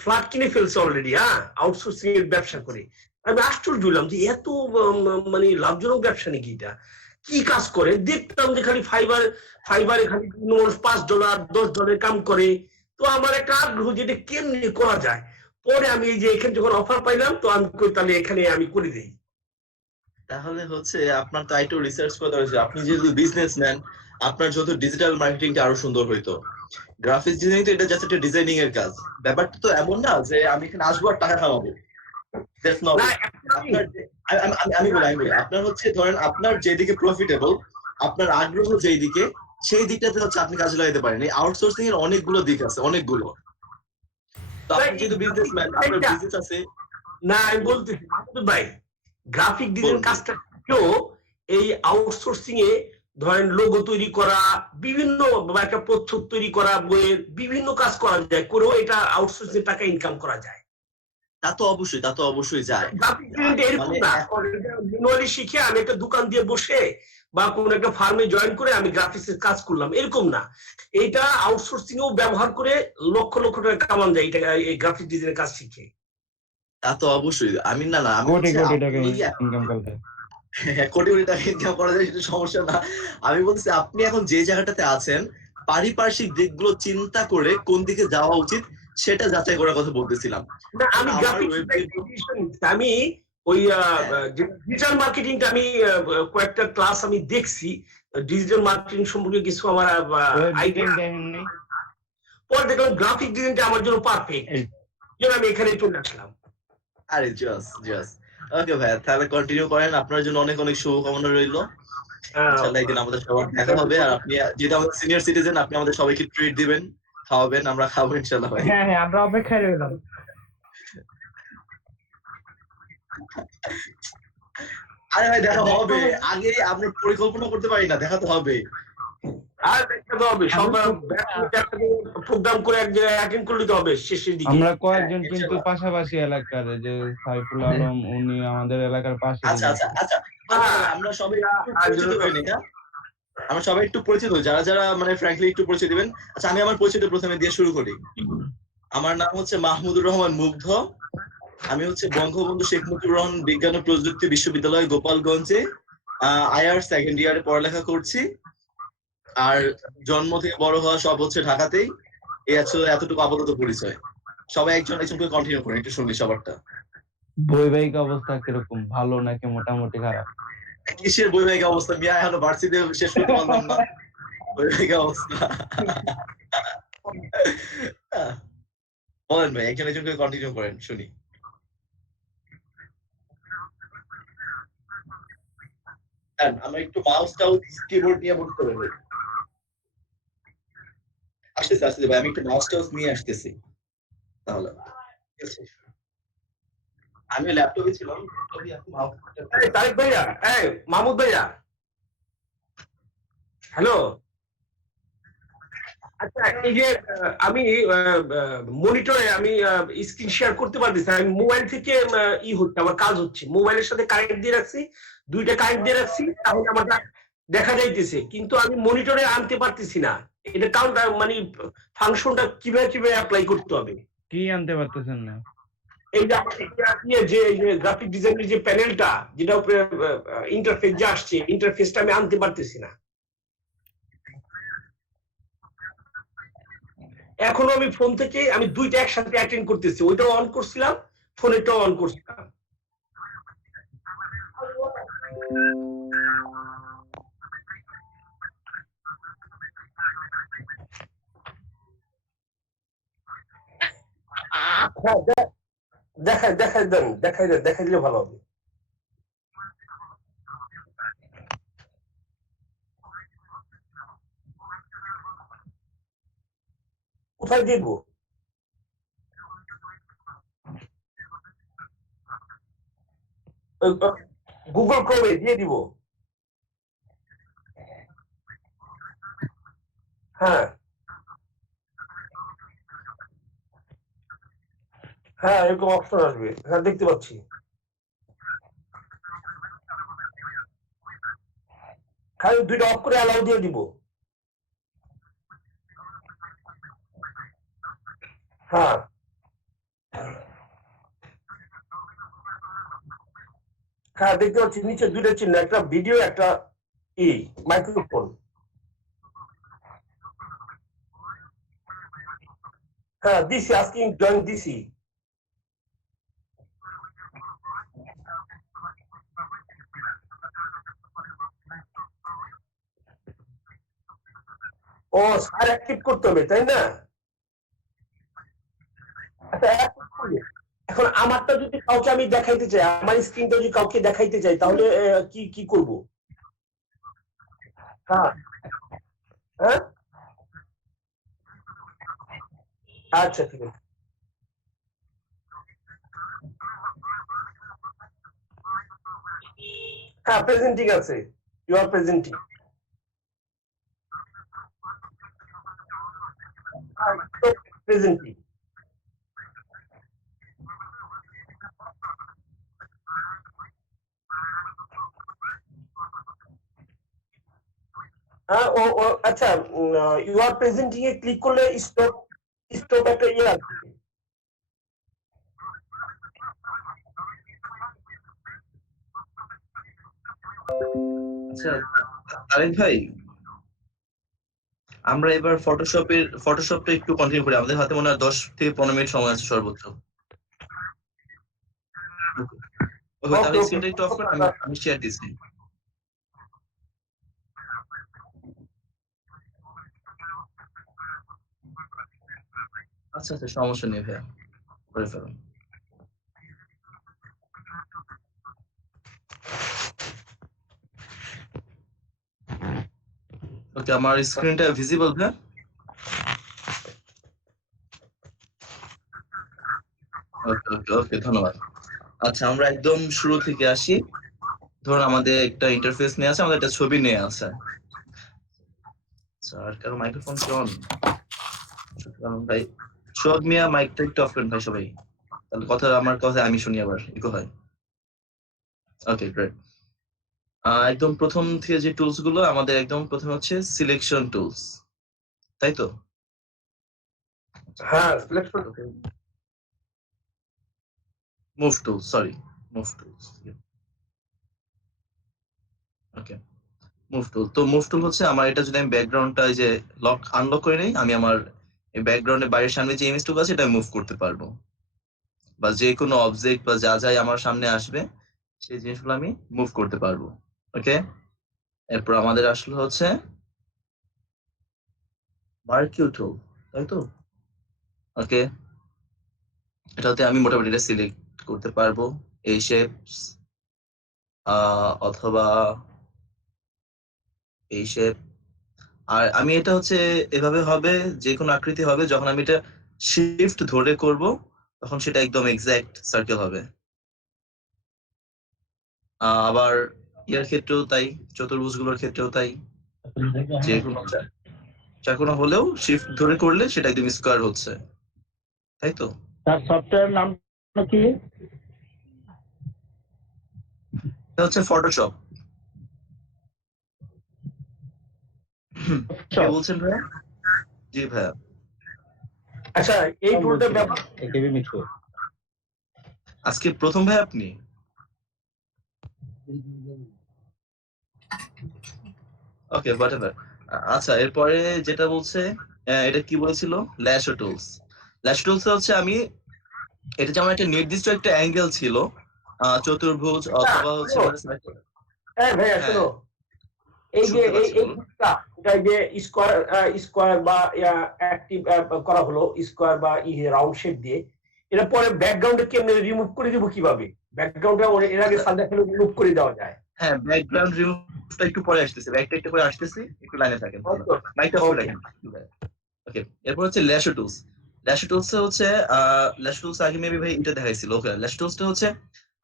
ফ্ল্যাট কিনে ফেলছে অলরেডি, আউটসোর্সিং এর ব্যবসা করে। আমি আশ্চর্য হলাম যে এত মানে লাভজনক ব্যবসা নাকি এটা, কি কাজ করে। দেখতাম যে খালি ফাইবারে খালি $5 $10 কাম করে। তো আমার একটা আগ্রহ যে এটা কেমনি করা যায়। পরে আমি এই যে এখানে যখন অফার পাইলাম, তো আমি কই তাহলে এখানে আমি করে দিই। তাহলে হচ্ছে আপনার তো একটু রিসার্চ করতে হবে, আপনি যেহেতু বিজনেসম্যান, আপনার যত ডিজিটাল মার্কেটিংটা আরো সুন্দর হইতো। গ্রাফিক্স ডিজাইনিং তো এটা জাস্ট একটা ডিজাইনিং এর কাজ, ব্যাপারটা তো এমন না যে আমি এখানে আসবো আর টাকা কামাবো। আমি বলি আপনার হচ্ছে ধরেন আপনার যেদিকে প্রফিটেবল, আপনার আগ্রহ যেই দিকে, সেই দিকটাতে হচ্ছে আপনি কাজে লাগাতে পারেন। এই আউটসোর্সিং এর অনেকগুলো দিক আছে, অনেকগুলো। তো আপনি যেহেতু বিজনেসম্যান, আপনার বিজনেস আছে। না, আমি বলতেছি ভাই, গ্রাফিক ডিজাইন কাজটা কেউ এই আউটসোর্সিং এ ধরেন লোগো তৈরি করা, বিভিন্ন একটা প্রচ্ছদ তৈরি করা, বইয়ের বিভিন্ন কাজ করা যায়, করেও এটা আউটসোর্সিং টাকা ইনকাম করা যায়। তা তো অবশ্যই যায়। শিখে আমি একটা দোকান দিয়ে বসে বা কোন একটা ফার্মে জয়েন করে আমি গ্রাফিক্স এর কাজ করলাম, এরকম না। এটা আউটসোর্সিং এও ব্যবহার করে লক্ষ লক্ষ টাকা কামান যায় এটা, এই গ্রাফিক ডিজাইনের কাজ শিখে। তা তো অবশ্যই। আমি না আমি কোটি কোটি টাকা ইনকাম করতে, কোটি কোটি টাকা ইনকাম করা যায়, সেটা সমস্যা না। আমি বলছি আপনি এখন যে জায়গাটাতে আছেন, পারিপার্শ্বিক দিকগুলো চিন্তা করে কোন দিকে যাওয়া উচিত সেটা যাচাই করার কথা বলতেছিলাম। আমি ওই ডিজিটাল মার্কেটিংটা আমি কয়েকটা ক্লাস আমি দেখছি, ডিজিটাল মার্কেটিং সম্পর্কে কিছু আমার আইডিয়া। পরে দেখলাম গ্রাফিক ডিজাইনটা আমার জন্য পারফেক্ট, যেন আমি এখানে চলে আসলাম। আরে জাস্ট ওকে ভাই, তাহলে কন্টিনিউ করেন। আপনার জন্য অনেক অনেক শুভকামনা রইল। ইনশাআল্লাহ একদিন আমাদের সবার দেখা হবে। আর আপনি যেহেতু আমাদের সিনিয়র সিটিজেন, আপনি আমাদের সবাইকে ট্রিট দিবেন, খাওয়াবেন, আমরা খাবো ইনশাআল্লাহ ভাই। হ্যাঁ হ্যাঁ, আমরা অপেক্ষায় রইলাম। আরে ভাই দেখা হবে, আগে আমরা পরিকল্পনা করতে পারি না, দেখা তো হবে। আর দেখতে তো হবে, সব প্রোগ্রাম করে এক জায়গায় অ্যাটেন্ড করতে হবে শেষের দিকে। আমরা কয়েকজন কিন্তু পাশাপাশি এলাকার, যে সাইফুল আলম, উনি আমাদের এলাকার পাশে। আচ্ছা আমরা সবাই পরিচিত হই না, আমরা সবাই একটু পরিচিত হই, যারা যারা মানে ফ্র্যাঙ্কলি একটু পরিচয় দিবেন। আচ্ছা, আমি আমার পরিচয়টা প্রথমে দিয়ে শুরু করি। আমার নাম হচ্ছে মাহমুদুর রহমান মুগ্ধ। আমি হচ্ছে বঙ্গবন্ধু শেখ মুজিবুর রহমান বিজ্ঞান ও প্রযুক্তি বিশ্ববিদ্যালয় গোপালগঞ্জে আইআর সেকেন্ড ইয়ারে পড়ালেখা করছি। আর জন্ম থেকে বড় হওয়া সব হচ্ছে ঢাকাতেই। এই আসলে এতটুকু আপাতত পরিচয়। সবাই একজন করে কন্টিনিউ করেন, একটু শুনি সবারটা। বৈবাহিক অবস্থা কিরকম, ভালো নাকি মোটামুটি খারাপ? কিসের বৈবাহিক অবস্থা মিয়া, এখনো ভার্সিটি শেষ করতে পারলাম না। বৈবাহিক অবস্থা বলেন ভাই, একজন করে কন্টিনিউ করেন, শুনি। আমরা একটু মাউসটাও কিবোর্ড নিয়ে বসতে হবে। আসতেছি ভাই, আমি একটু মাউসটাও নিয়ে আসতেছি। তাহলে আমি ল্যাপটপে ছিলাম, তারেক ভাইয়া, মাহমুদ ভাইয়া, হ্যালো। আচ্ছা এই যে আমি মনিটরে আমি স্ক্রিন শেয়ার করতে পারতেছি না। আমি মোবাইল থেকে হচ্ছে আমার কাজ হচ্ছে, মোবাইলের সাথে কানেক্ট দিয়ে রাখছি, দুইটা কানেক্ট দিয়ে রাখছি, তাহলে আমার দেখা যাইতেছে, কিন্তু আমি মনিটরে আনতে পারতেছি না। এটা কাউন্ট মানে ফাংশনটা কিভাবে অ্যাপ্লাই করতে হবে? কি আনতে পারতেছেন না? এই যে আমার যে গ্রাফিক ডিজাইনের যে প্যানেলটা, যেটা উপরে ইন্টারফেস যে আসছে, ইন্টারফেসটা আমি আনতে পারতেছি না। এখনো আমি ফোন থেকে আমি দুইটা একসাথে অ্যাটেন্ড করতেছি, ওইটাও অন করছিলাম, ফোনেরটাও অন করছিলাম। হ্যাঁ, দেখাই দিলে ভালো হবে। কোথায় দেখবো? গুগল ক্রোমে দিয়ে দিব। হ্যাঁ হ্যাঁ, এরকম অপশন আসবে। হ্যাঁ, দেখতে পাচ্ছি। খালি দুইটা অফ করে অ্যালাউ দিয়ে দিব। হ্যাঁ হ্যাঁ, দেখতে পাচ্ছি নিচে দুইটা চিহ্ন, একটা ভিডিও, একটা মাইক্রোফোন। হ্যাঁ, দিছি, আস্কিং জয়েন দিছি। ও স্যার অ্যাক্টিভ করতে হবে, তাই না? আচ্ছা, এখন আমারটা যদি কাউকে আমি দেখাইতে চাই, আমার স্ক্রিনটা যদি কাউকে দেখাইতে চাই, তাহলে কি করব? হ্যাঁ হ্যাঁ, আচ্ছা ঠিক আছে। হ্যাঁ, প্রেজেন্টিং আছে, ইউ আর প্রেজেন্টিং। প্রেজেন্টিং। হ্যাঁ, ও আচ্ছা, ইউ আর প্রেজেন্টিং এ ক্লিক করলে স্টপ একটা আছে। আচ্ছা তারেক ভাই, আমরা এবার ফটোশপটা একটু কন্টিনিউ করি। আমাদের হাতে মনে হয় 10 থেকে 15 মিনিট সময় আছে সর্বোচ্চ। ওকে, তাহলে স্ক্রিনটা একটু অফ করে আমি শেয়ার দিচ্ছি। আচ্ছা আচ্ছা, সমস্যা নেই ভাইয়া, করে ফেলুন। ওকে, আমার স্ক্রিনটা ভিজিবল ভাইয়া? ওকে ওকে ওকে, ধন্যবাদ। আচ্ছা, আমরা একদম শুরু থেকে আসি। ধরুন আমাদের একটা ইন্টারফেস নিয়ে আছে, আমাদের একটা ছবি নিয়ে আছে। আচ্ছা, আর কারো মাইক্রোফোন কি অন? ভাই সোহাগ মিয়া, মাইকটা একটু অফ করেন ভাই সবাই, তাহলে আমার কথা আমি শুনি, আবার ইকো হয়। ওকে, গ্রেট। একদম প্রথম থেকে যে টুলস গুলো আমাদের, একদম প্রথমে হচ্ছে সিলেকশন টুলস, তাই তো? হ্যাঁ, selection. Move tools, sorry, move tools. Okay, move tool. তো মুভ টুল হচ্ছে আমার, এটা যদি আমি ব্যাকগ্রাউন্ডটা এই যে আনলক করে নেই, আমি আমার এই ব্যাকগ্রাউন্ডের বাইরের সামনে যে ইমেজটুকু আছে এটা মুভ করতে পারবো, বা যে কোনো অবজেক্ট বা যা যাই আমার সামনে আসবে সেই জিনিসগুলো আমি মুভ করতে পারবো। ওকে, এরপর আমাদের আসলে হচ্ছে মার্কিউ টুল, তাই তো? ওকে, এটাতে আমি মোটামুটি এটা সিলেক্ট করতে পারবো, এই শেপস অথবা এই শেপ। আর আমি এটা হচ্ছে এভাবে হবে, যে কোনো আকৃতি হবে, যখন আমি এটা শিফট ধরে করব তখন সেটা একদম এক্সাক্ট সার্কেল হবে। আবার ইয়ার ক্ষেত্রেও তাই, চতুর্ভুজগুলোর ক্ষেত্রেও তাই, যে কোনো চারকোনা হলেও শিফট ধরে করলে সেটা একদম স্কোয়ার হচ্ছে, তাই তো? তার সফটওয়্যার নামটা কি? এটা হচ্ছে ফটোশপ। কে বলছেন ভাইয়া? জি ভাইয়া। আচ্ছা, এই টুলটা ব্যবহার আজকে প্রথম ভাই আপনি? ওকে, হোয়াটএভার। আচ্ছা, এরপরে যেটা বলছে এটা কি বলেছিল, ল্যাশো টুলস। ল্যাশো টুলস হচ্ছে আমি এটা যেমন একটা নির্দিষ্ট একটা অ্যাঙ্গেল ছিল, চতুর্ভুজ অথবা হচ্ছে হ্যাঁ ভাইয়া হ্যাঁ, শোনো, এই যে শুনতে পাচ্ছি, এই বলুন। টুলটা এটা যে স্কোয়ার বা অ্যাক্টিভ করা হলো স্কোয়ার বা রাউন্ড শেপ দিয়ে, এটা পরে ব্যাকগ্রাউন্ডে কেমনে রিমুভ করে দিব কিভাবে? ব্যাকগ্রাউন্ডটা এর আগে সাদা খেলে রিমুভ করে দেওয়া যায়। হ্যাঁ, ব্যাকগ্রাউন্ড রিমুভটা একটু পরে আসতেছে, ব্যাকটা একটু পরে আসতেছে, একটু লাইনে থাকেন, মাইকটা অফ রাখেন। ওকে, এরপর হচ্ছে ল্যাশো টুলস। ল্যাশো টুলস হচ্ছে ল্যাশো টুলস আগে মেবি ভাই এটা দেখাইছিল। ওকে, ল্যাশো টুলসটা হচ্ছে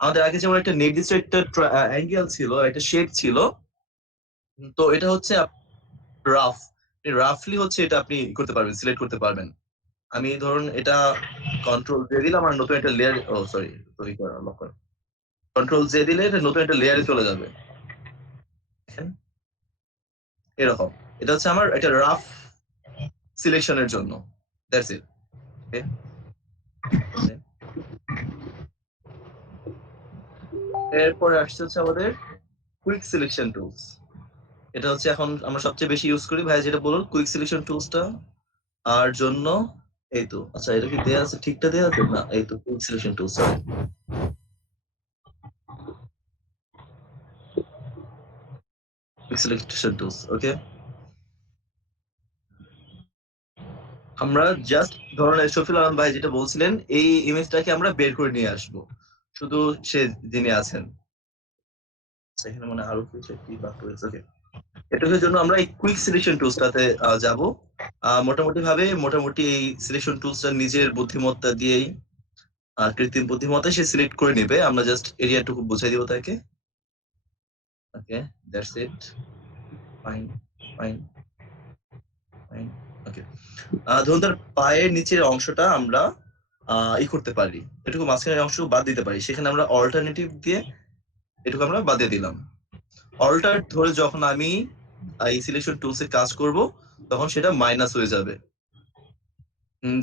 আমাদের আগে যেমন একটা নির্দিষ্ট একটা অ্যাঙ্গেল ছিল, একটা শেপ ছিল, তো এটা হচ্ছে রাফ, রাফলি হচ্ছে এটা আপনি করতে পারবেন, সিলেক্ট করতে পারবেন। আমি ধরুন এটা কন্ট্রোল জে দিলাম আর নতুন একটা লেয়ার, ও সরি লক করো, কন্ট্রোল জে দিলে এটা নতুন একটা লেয়ারে চলে যাবে, দেখেন এরকম। এটা হচ্ছে আমার একটা রাফ সিলেকশনের জন্য, দ্যাটস ইট। ওকে, এরপরে আসছে হচ্ছে আমাদের কুইক সিলেকশন টুলস। এটা হচ্ছে এখন আমরা সবচেয়ে বেশি ইউজ করি ভাই, যেটা বলুন কুইক সিলেকশন টুলসটা আর জন্য এই তো। আচ্ছা, এটা কি দেয়া আছে, ঠিকটা দেয়া আছে না? এই তো quick selection tools, quick selection tools. Okay, আমরা জাস্ট ধরুন শফিল আলম ভাই যেটা বলছিলেন, এই ইমেজটাকে আমরা বের করে নিয়ে আসবো, শুধু সে যিনি আছেন সেখানে মানে আরো কিছু একটি বাক্য রয়েছে। ওকে, এটার জন্য আমরা এই কুইক সিলেকশন টুলসটাতে যাব। মোটামুটি এই সিলেকশন টুলসটা নিজের বুদ্ধিমত্তা দিয়েই, কৃত্রিম বুদ্ধিমত্তা সে সিলেক্ট করে নেবে, আমরা জাস্ট এরিয়াটুকু বুঝাই দিব তাকে। Okay, that's it, fine fine fine. Okay, ধরুন তার পায়ের নিচের অংশটা আমরা করতে পারি, এটুকু মাঝখানের অংশ বাদ দিতে পারি, সেখানে আমরা অল্টারনেটিভ দিয়ে এটুকু আমরা বাদ দিয়ে দিলাম। অল্টার ধরে যখন আমি এই সিলেকশন টুলসে কাজ করব তখন সেটা মাইনাস হয়ে যাবে।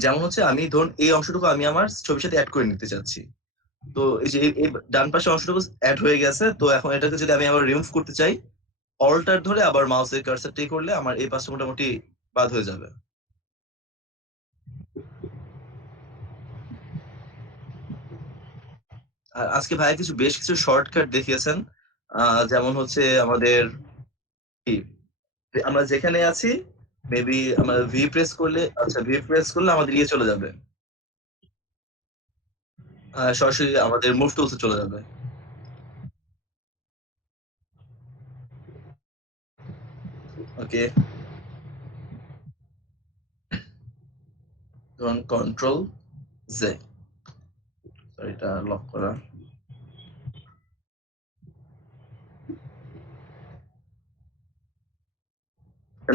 যেমন হচ্ছে আমি ধরুন এই অংশটুকু আমি আমার ছবির সাথে অ্যাড করে নিতে চাচ্ছি, তো এই যে এই ডান পাশে অংশটুকু অ্যাড হয়ে গেছে, তো এখন এটাকে যদি আমি আবার রিমুভ করতে চাই, অল্টার ধরে আবার মাউসের কার্সারটি করলে আমার এই পাশটা মোটামুটি বাদ হয়ে যাবে। আর আজকে ভাই বেশ কিছু শর্টকাট দেখিয়েছেন, যেমন হচ্ছে আমাদের আমরা যেখানে আছি মেবি আমরা ভি প্রেস করলে, আচ্ছা ভি প্রেস করলে আমাদের ইয়ে চলে যাবে, সরাসরি আমাদের মুভ টুলসে চলে যাবে। ওকে, ধরুন কন্ট্রোল জে, এটা লক করা,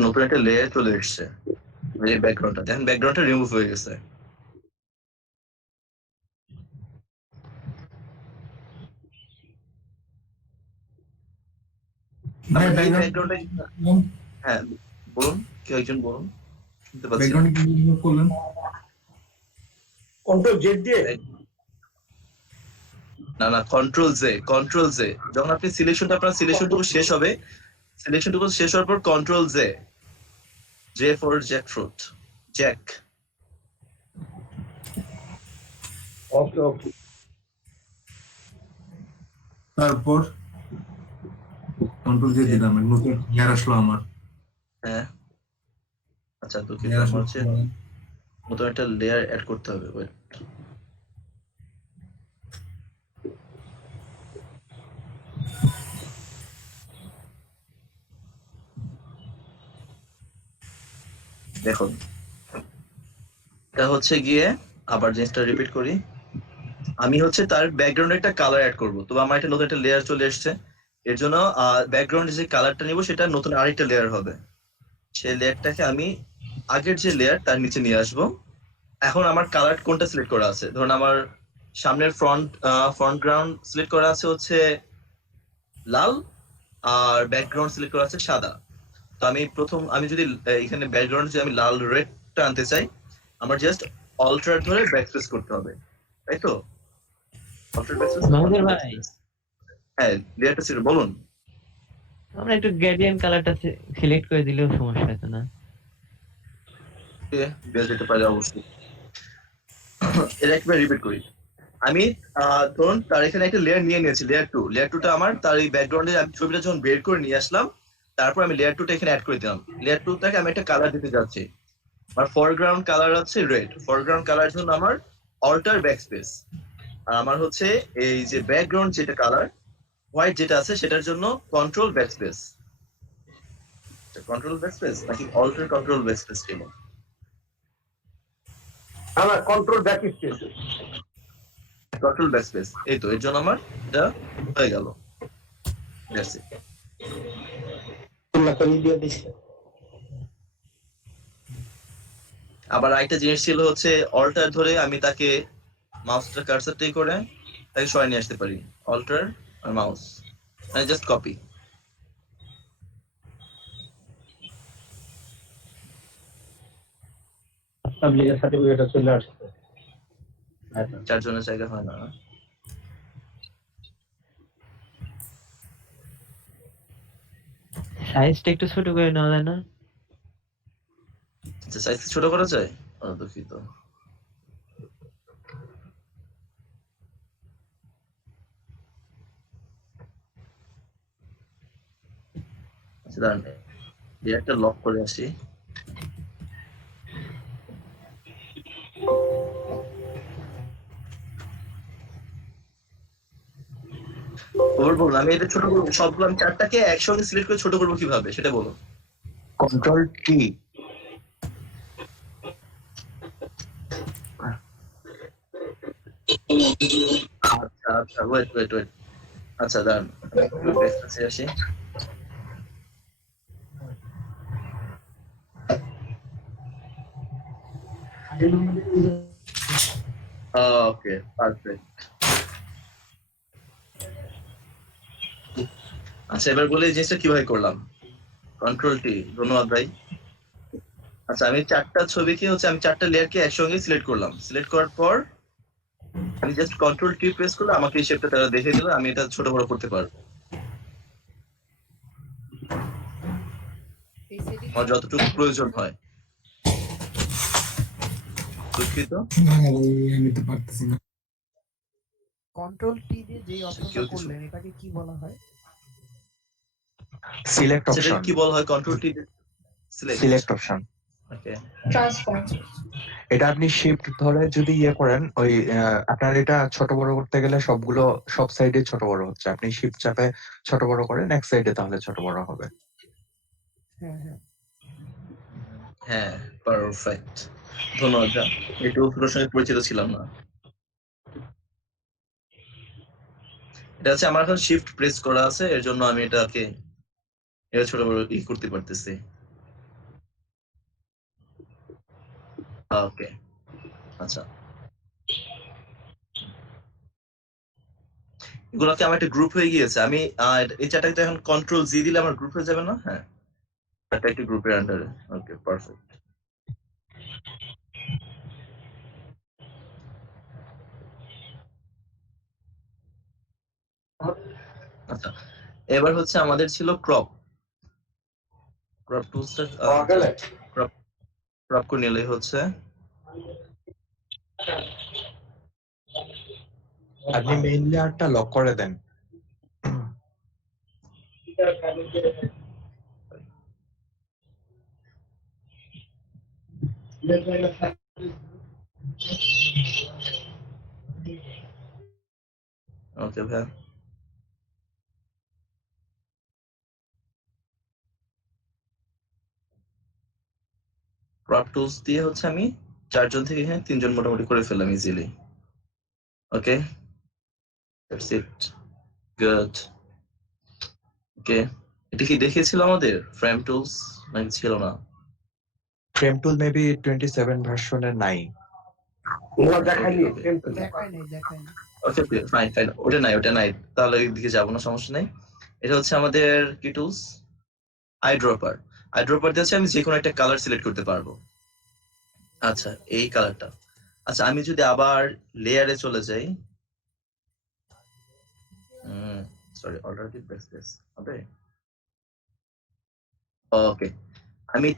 নতুন একটা লেয়ার চলে এসছে, এই ব্যাকগ্রাউন্ডটা দেখেন, ব্যাকগ্রাউন্ডটা রিমুভ হয়ে গেছে। হ্যাঁ বলুন, কেউ একজন বলুন, শুনতে পাচ্ছি না। কন্ট্রোল জেড দিয়ে না, কন্ট্রোল জে যখন আপনি আপনার সিলেকশনটুকু শেষ হবে, সিলেকশনটুকু শেষ হওয়ার পর control J for jackfruit, jack. Okay okay, তারপর কন্ট্রোল দিয়ে দিলাম, নতুন লেয়ার আসলো আমার। হ্যাঁ, আচ্ছা, তো কি হচ্ছে নতুন একটা লেয়ার অ্যাড করতে হবে, ওয়েট। দেখুন, এটা হচ্ছে গিয়ে আবার জিনিসটা রিপিট করি, আমি হচ্ছে তার ব্যাকগ্রাউন্ডে একটা কালার অ্যাড করব, তো আমার একটা নতুন একটা লেয়ার চলে এসেছে, এর জন্য ব্যাকগ্রাউন্ডে যে কালারটা নিব সেটা নতুন আরেকটা লেয়ার হবে, সেই লেয়ারটাকে আমি আগের যে লেয়ার তার নিচে নিয়ে আসবো। এখন আমার কালার কোনটা সিলেক্ট করা আছে, ধরুন আমার সামনের ফ্রন্টগ্রাউন্ড সিলেক্ট করা আছে হচ্ছে লাল, আর ব্যাকগ্রাউন্ড সিলেক্ট করা আছে সাদা। তো আমি যদি এখানে ব্যাকগ্রাউন্ড যদি আমি লাল রেডটা আনতে চাই, আমার জাস্ট অল্টার ধরে ব্যাকস্পেস করতে হবে, তাই তো? Alter backspace. মাহমুদুর ভাই, হ্যাঁ, লেয়ারটা সিলেক্ট বলুন। আমরা একটু গ্রেডিয়েন্ট কালারটা সিলেক্ট করে দিলেও সমস্যা হতো না? দেওয়া যেতে পারে অবশ্যই। এটা একবার রিপিট করি। আমি ধরুন তার এখানে একটা লেয়ার নিয়ে নিয়েছি, লেয়ার টুটা আমার তার এই ব্যাকগ্রাউন্ডে আমি ছবিটা যখন বের করে নিয়ে আসলাম, তারপর আমি লেয়ার টুটা এখানে অ্যাড করে দিলাম। লেয়ার টুটাকে আমি একটা কালার দিতে যাচ্ছি। আমার ফরগ্রাউন্ড কালার হচ্ছে রেড, ফরগ্রাউন্ড কালার জন্য আমার অল্টার ব্যাকস্পেস। আর আমার হচ্ছে এই যে ব্যাকগ্রাউন্ড যেটা কালার হোয়াইট যেটা আছে সেটার জন্য কন্ট্রোল ব্যাকস্পেস। কন্ট্রোল ব্যাকস্পেস নাকি অল্টার কন্ট্রোল ব্যাকস্পেস ছিল? আমার কন্ট্রোল ব্যাকস্পেস। কন্ট্রোল ব্যাকস্পেস, এই তো, এর জন্য আমার এটা হয়ে গেল। That's it. আবার আরেকটা জিনিস ছিল হচ্ছে অল্টার ধরে আমি তাকে মাউসটা কার্সারটাই করে তাকে সরাই নিয়ে আসতে পারি। অল্টার আর মাউস, মানে জাস্ট কপি। পাবলিকের সার্টিফিকেটটা চলে আসছে। চারজনের জায়গা হয় না। সাইজটা একটু ছোট করে নেওয়া যায় না? আচ্ছা, সাইজ ছোট করা যায়? দুঃখিত। আচ্ছা দাঁড়ান, লেয়ারটা লক করে আসি। বলুন, আমি এটা ছোট করবো সবগুলো, আমি চারটাকে একসঙ্গে সিলেক্ট করে ছোট করবো কিভাবে সেটা বলুন। Control T. আচ্ছা আচ্ছা, ওয়েট। আচ্ছা দাঁড়ান, কাছে আসি। ওকে, পারফেক্ট। আচ্ছা, এবার বলে এই জিনিসটা কিভাবে করলাম। কন্ট্রোল টি, ধন্যবাদ ভাই। আচ্ছা, আমি চারটা ছবিকে হচ্ছে আমি চারটা লেয়ারকে একসঙ্গে সিলেক্ট করলাম। সিলেক্ট করার পর আমি জাস্ট কন্ট্রোল টি প্রেস করলে আমাকে এই শেপটা তারা দেখে দিল, আমি এটা ছোট বড় করতে পারবো আমার যতটুকু প্রয়োজন হয়। দুঃখিত, আমি তো পারতেছি না। কন্ট্রোল টি দিয়ে যে অপশনটা করলেন এটাকে কি বলা হয়? সিলেক্ট সেটা অপশন। কি বলা হয়? Control T select option. Okay, transform. এটা আপনি শিফট ধরে যদি ইয়ে করেন, ওই আপনার এটা ছোট বড় করতে গেলে সবগুলো সব সাইডে ছোট বড় হচ্ছে, আপনি শিফট চাপে ছোট বড় করেন এক সাইডে, তাহলে ছোট বড় হবে। হ্যাঁ, পারফেক্ট। ধন্যবাদ। এই টুলগুলোর সঙ্গে পরিচিত ছিলাম না। এটা হচ্ছে আমার এখন শিফট প্রেস করা আছে, এর জন্য আমি এটাকে এটা ছোট বড় করতে পারতেছি। ওকে, আচ্ছা, এগুলোকে আমার একটা গ্রুপ হয়ে গিয়েছে। আমি এই চারটাকে এখন কন্ট্রোল জি দিলে আমার গ্রুপ হয়ে যাবে না? হ্যাঁ, এটা একটা গ্রুপের আন্ডারে। ওকে, পারফেক্ট। আচ্ছা, এবার হচ্ছে আমাদের ছিল ক্রপ টুলসটা ক্রপ করে নিলে হচ্ছে আপনি মেইন লেয়ারটা লক করে দেন। ওকে ভাই, ক্রপ টুলস দিয়ে হচ্ছে আমি চারজন থেকে এখানে তিনজন মোটামুটি করে ফেললাম easily. Okay, that's it, good. Okay, এটা কি দেখিয়েছিল আমাদের ফ্রেম টুলস নাকি ছিল না? ফ্রেম টুল মেবি 27 ভার্সনে নাই। ওরা দেখায়নি দেখায়নি। ওকে ফাইন ফাইন, ওটা নাই তাহলে ওই দিকে যাবো না, সমস্যা নেই। এটা হচ্ছে আমাদের কি টুলস, আইড্রপার দিয়ে হচ্ছে আমি যে কোনো একটা কালার সিলেক্ট করতে পারবো। আচ্ছা এই কালারটা, আচ্ছা আমি যদি আবার লেয়ারে চলে যাই, সরি অল্টারনেটিভ ব্যাকস্পেস হবে, ওকে আমি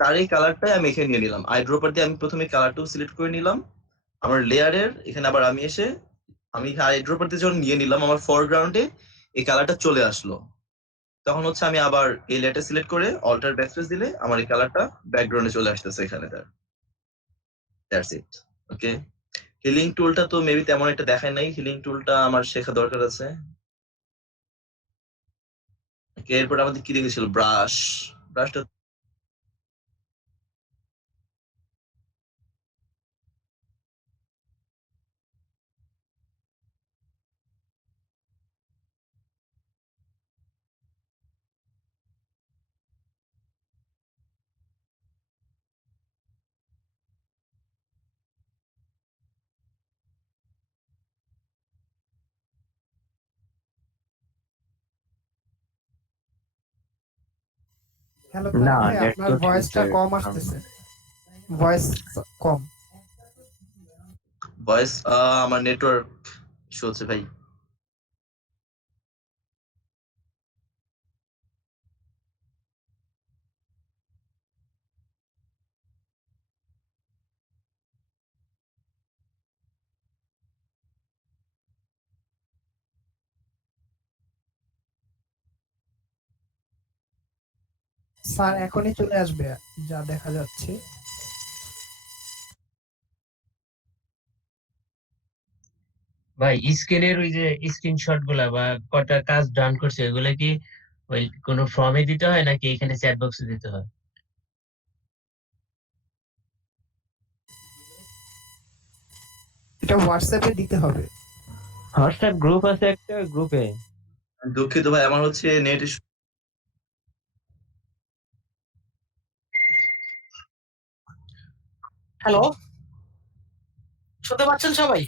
তার এই কালারটাই আমি এখানে নিয়ে নিলাম। আইড্রপার দিয়ে আমি প্রথমে কালারটাও সিলেক্ট করে নিলাম আমার লেয়ারের এখানে, আবার আমি এসে আমি আইড্রপার দিয়ে যখন নিয়ে নিলাম আমার ফরগ্রাউন্ডে এই কালারটা চলে আসলো, তখন হচ্ছে আমি আবার এই লেয়ারটা সিলেক্ট করে অল্টার ব্যাকস্পেস দিলে আমার এই কালারটা ব্যাকগ্রাউন্ডে চলে আসতেছে এখানে। That's it. ওকে, হিলিং টুলটা তো মেবি তেমন একটা দেখায় নাই, হিলিং টুলটা আমার শেখা দরকার আছে। এরপর আমাদের কি দেখেছিল, ব্রাশটা হ্যালো না, ভাই, নেট আপনার তো ভয়েসটা ঠিক কম আছে। আসতেছে, ভয়েস কম। ভয়েস আমার নেটওয়ার্ক ইস্যু হচ্ছে ভাই। স্যার এখনই চলে আসবে যা দেখা যাচ্ছে। ভাই স্ক্রিনের ওই যে স্ক্রিনশট গুলা বা কটা কাজ ডান করছে ওগুলা কি ওই কোনো ফর্মে দিতে হয় নাকি এখানে চ্যাট বক্সে দিতে হয়? এটা হোয়াটসঅ্যাপে দিতে হবে। হোয়াটসঅ্যাপ গ্রুপ আছে একটা, গ্রুপে। দুঃখিত ভাই, আমার হচ্ছে নেট ইস্যু। হ্যালো, শুনতে পাচ্ছেন সবাই?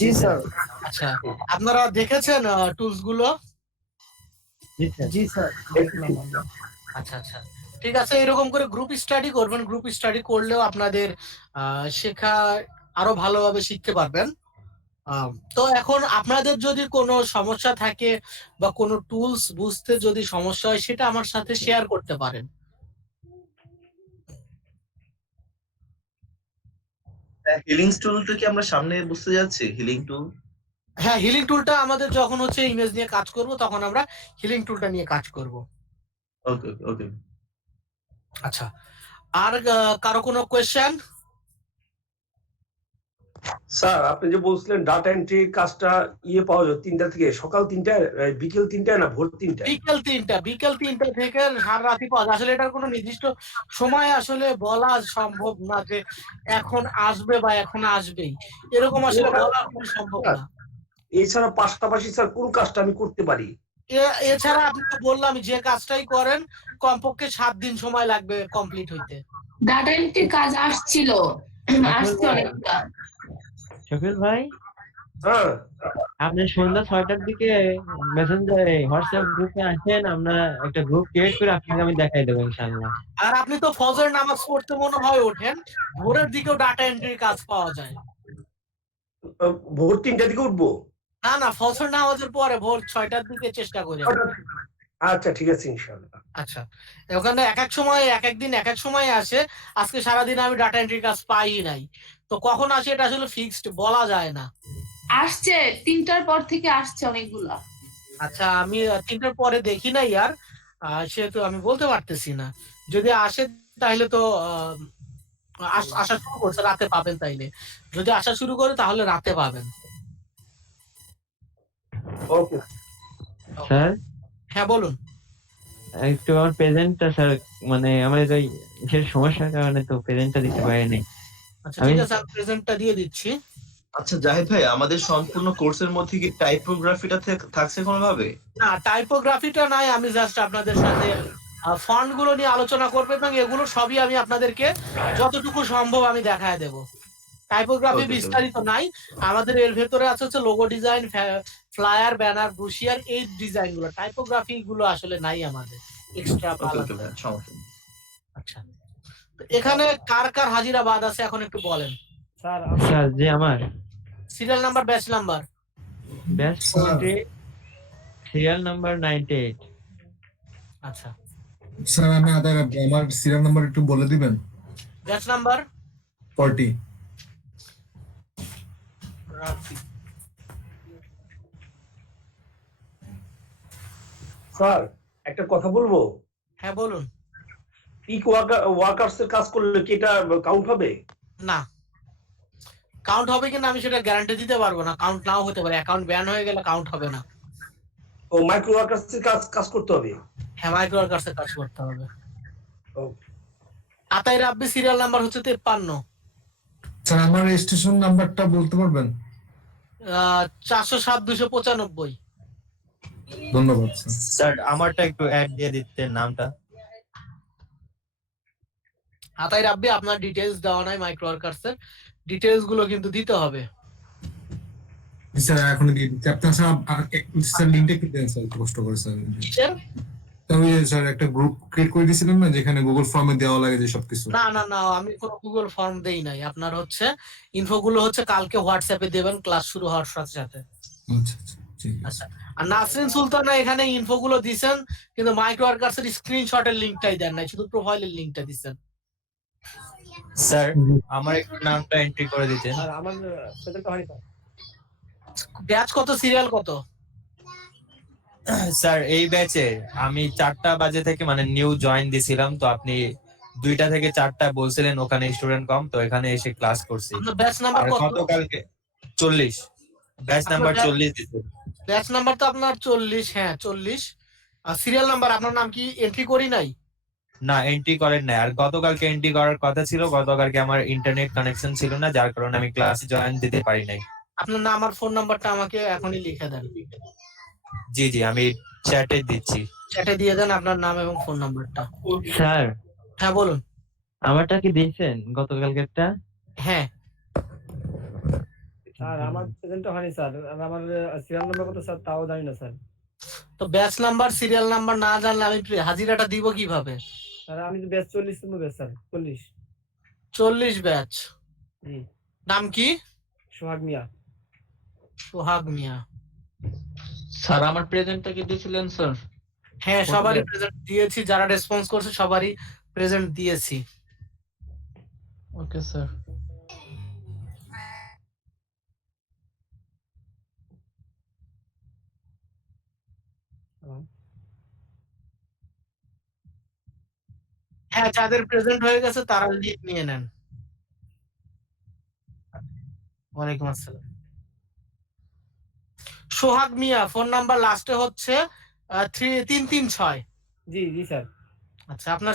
জি স্যার। আচ্ছা, আপনারা দেখেছেন টুলস গুলো? জি স্যার, দেখলাম আমরা। আচ্ছা আচ্ছা, ঠিক আছে। এরকম করে গ্রুপ স্টাডি করবেন, গ্রুপ স্টাডি করলেও আপনাদের শেখা আরো ভালোভাবে শিখতে পারবেন। তো এখন আপনাদের যদি কোনো সমস্যা থাকে বা কোনো টুলস বুঝতে যদি সমস্যা হয় সেটা আমার সাথে শেয়ার করতে পারেন। হিলিং টুলটা কি আমরা সামনে বুঝতে যাচ্ছি? হিলিং টুল, হ্যাঁ, হিলিং টুলটা আমাদের যখন হচ্ছে ইমেজ নিয়ে কাজ করব তখন আমরা হিলিং টুলটা নিয়ে কাজ করব। ওকে ওকে। আচ্ছা, আর কারো কোনো কোয়েশ্চেন? স্যার আপনি যে বলছিলেন ডাটা এন্ট্রি কাজটা পাওয়া যায় 3টা থেকে, সকাল 3টায়, বিকেল 3টায় না ভোর 3টায়? বিকেল 3টা থেকে সারা রাতি পাওয়া যায়। আসলে এটার কোনো নির্দিষ্ট সময় আসলে বলা সম্ভব না যে এখন আসবে বা এখন আসবেই, এরকম আসলে বলা খুব সম্ভব না। এছাড়া পাশাপাশি স্যার কোন কাজটা আমি করতে পারি? এছাড়া আপনাকে বললাম যে কাজটাই করেন কমপক্ষে 7 দিন সময় লাগবে কমপ্লিট হইতে। ডাটা এন্ট্রি কাজ আসছে অনেকটা। শফিল ভাই, হ্যাঁ আপনি সন্ধ্যা 6টার দিকে মেসেঞ্জারে হোয়াটসঅ্যাপ গ্রুপে আসেন, আমরা একটা গ্রুপ ক্রিয়েট করে আপনাকে আমি দেখাই দেবো ইনশাআল্লাহ। আর আপনি তো ফজর নামাজ পড়তে মনে হয় ওঠেন, ভোরের দিকেও ডাটা এন্ট্রির কাজ পাওয়া যায়। ভোর 3টার দিকে উঠবো? না না, ফজর নামাজের পরে ভোর 6টার দিকে চেষ্টা করি। আচ্ছা ঠিক আছে ইনশাআল্লাহ। আচ্ছা, ওখানে এক এক সময় এক এক দিন এক এক সময় আসে। আজকে সারাদিন আমি ডাটা এন্ট্রির কাজ পাই নাই, তো কখন আসে এটা আসলে ফিক্সড বলা যায় না। আসছে 3টার পর থেকে আসছে অনেকগুলা। আচ্ছা, আমি 3টার পরে দেখি নাই আর, সেহেতু আমি বলতে পারতেছি না। যদি আসে তাহলে তো আসা শুরু করছে, রাতে পাবেন। তাইলে যদি আসা শুরু করে তাহলে রাতে পাবেন। ওকে স্যার, হ্যাঁ বলুন। একটু আমার প্রেজেন্টটা স্যার, মানে আমার ওই বিশেষ সমস্যার কারণে তো প্রেজেন্টটা দিতে পারিনি। আচ্ছা ঠিক আছে, আমি প্রেজেন্টটা দিয়ে দিচ্ছি। আচ্ছা জাহিদ ভাই, আমাদের সম্পূর্ণ কোর্সের মধ্যে কি টাইপোগ্রাফিটা থাকছে কোনোভাবে? না, টাইপোগ্রাফিটা নাই, আমি জাস্ট আপনাদের সাথে ফন্ট গুলো নিয়ে আলোচনা করবে এবং এগুলো সবই আমি আপনাদেরকে যতটুকু সম্ভব আমি দেখায় দেব। Typography Okay, sir. বিস্তারিত নাই, আমাদের এর ভেতরে আছে হচ্ছে logo design, flyer, banner, brochure, এই ডিজাইন গুলো। টাইপোগ্রাফি গুলো আসলে নাই আমাদের এক্সট্রা ওকে ওকে ভাই, সমস্যা নেই। আচ্ছা, তো এখানে কার কার হাজিরা বাদ আছে এখন একটু বলেন। স্যার যে আমার serial number, batch number. Batch 40, serial number 98। আচ্ছা, স্যার আমি আদায় রাখবো, আমার সিরিয়াল নাম্বার একটু বলে দিবেন। Batch number 40। স্যার একটা কথা বলবো, হ্যাঁ বলুন। পিক ওয়ার্কার্স এর কাজ করলে কি এটা কাউন্ট হবে? না, কাউন্ট হবে কিনা আমি সেটা গ্যারান্টি দিতে পারবো না, কাউন্ট নাও হতে পারে, অ্যাকাউন্ট ব্যান হয়ে গেলে কাউন্ট হবে না। ও মাইক্রো ওয়ার্কার্স এর কাজ করতে হবে। হ্যাঁ, মাইক্রো ওয়ার্কার্সের কাজ করতে হবে। আতাই রাব্বি সিরিয়াল নাম্বার হচ্ছে 53। স্যার আমার রেজিস্ট্রেশন নাম্বারটা বলতে পারবেন? 407-295। ধন্যবাদ স্যার। স্যার আমারটা একটু অ্যাড দিয়ে দিতে নামটা। আতাই রাব্বি আপনার ডিটেইলস দেওয়া নাই, মাইক্রো ওয়ার্কার্সের ডিটেইলস গুলো কিন্তু দিতে হবে। স্যার এখন দিয়ে দিচ্ছি। আপনার স্যার লিংকটা একটু দেন স্যার, কষ্ট করে স্যার। কিসের? তবে স্যার একটা গ্রুপ ক্রিয়েট করে দিয়েছিলেন না, যেখানে গুগল ফর্মে দেওয়া লাগে যে সবকিছু। না না না, আমি কোনো গুগল ফর্ম দেই নাই। আপনার হচ্ছে ইনফো গুলো হচ্ছে কালকে হোয়াটসঅ্যাপে দেবেন ক্লাস শুরু হওয়ার সাথে সাথে। আচ্ছা আচ্ছা ঠিক আছে। আচ্ছা, আর নাসরিন সুলতানা এখানে ইনফো গুলো দিছেন কিন্তু মাইক্রো ওয়ার্কার্সের স্ক্রিনশটের লিংকটাই দেন নাই, শুধু প্রোফাইলের লিংকটা দিছেন। স্যার আমার একটু নামটা এন্ট্রি করে দিতেন। আর আমার প্রেজেন্ট হয়নি স্যার। ব্যাচ কত, সিরিয়াল কত? স্যার এই ব্যাচে আমি 4টা বাজে থেকে মানে নিউ জয়েন দিছিলাম, তো আপনি 2টা থেকে 4টা বলছিলেন ওখানে স্টুডেন্ট কম, তো এখানে এসে ক্লাস করছি। আপনার ব্যাচ নাম্বার আর কত? গতকালকে 40, ব্যাচ নাম্বার 40 দিতে। ব্যাচ নাম্বার তো আপনার 40, হ্যাঁ 40। আর সিরিয়াল নাম্বার আপনার নাম কি এন্ট্রি করি নাই? না এন্ট্রি করেন নাই, আর গতকালকে এন্ট্রি করার কথা ছিল, গতকালকে আমার ইন্টারনেট কানেকশন ছিল না, যার কারণে আমি ক্লাসে জয়েন দিতে পারি নাই। আপনার নাম আর ফোন নাম্বারটা আমাকে এখনই লিখে দেন। জি জি আমি চ্যাটে দিচ্ছি। চ্যাটে দিয়ে দেন আপনার নাম এবং ফোন নাম্বারটা। স্যার হ্যাঁ বলুন। আমারটা কি দিয়েছেন গতকালকেরটা? হ্যাঁ স্যার আমার প্রেজেন্ট হয়নি স্যার। আর আমার সিরিয়াল নাম্বার কত স্যার তাও জানি না স্যার। তো ব্যাচ নাম্বার, সিরিয়াল নাম্বার না জানলে আমি হাজিরাটা দিব কিভাবে? স্যার আমি তো ব্যাচ 40 নম্বর ব্যাচ স্যার। 40 ব্যাচ। জি। নাম কি? সোহাগ মিয়া। সোহাগ মিয়া। স্যার আমার প্রেজেন্টটা কি দিয়েছিলেন স্যার? হ্যাঁ সবারই প্রেজেন্ট দিয়েছি, যারা রেসপন্স করছে সবারই প্রেজেন্ট দিয়েছি। Okay sir. হ্যাঁ যাদের প্রেজেন্ট হয়ে গেছে তারা লিভ নিয়ে নেন। ওয়ালাইকুম আসসালাম। সোহাগ মিয়া, ফোন নাম্বার লাস্টে হচ্ছে 336। জি জি স্যার। আচ্ছা, আপনার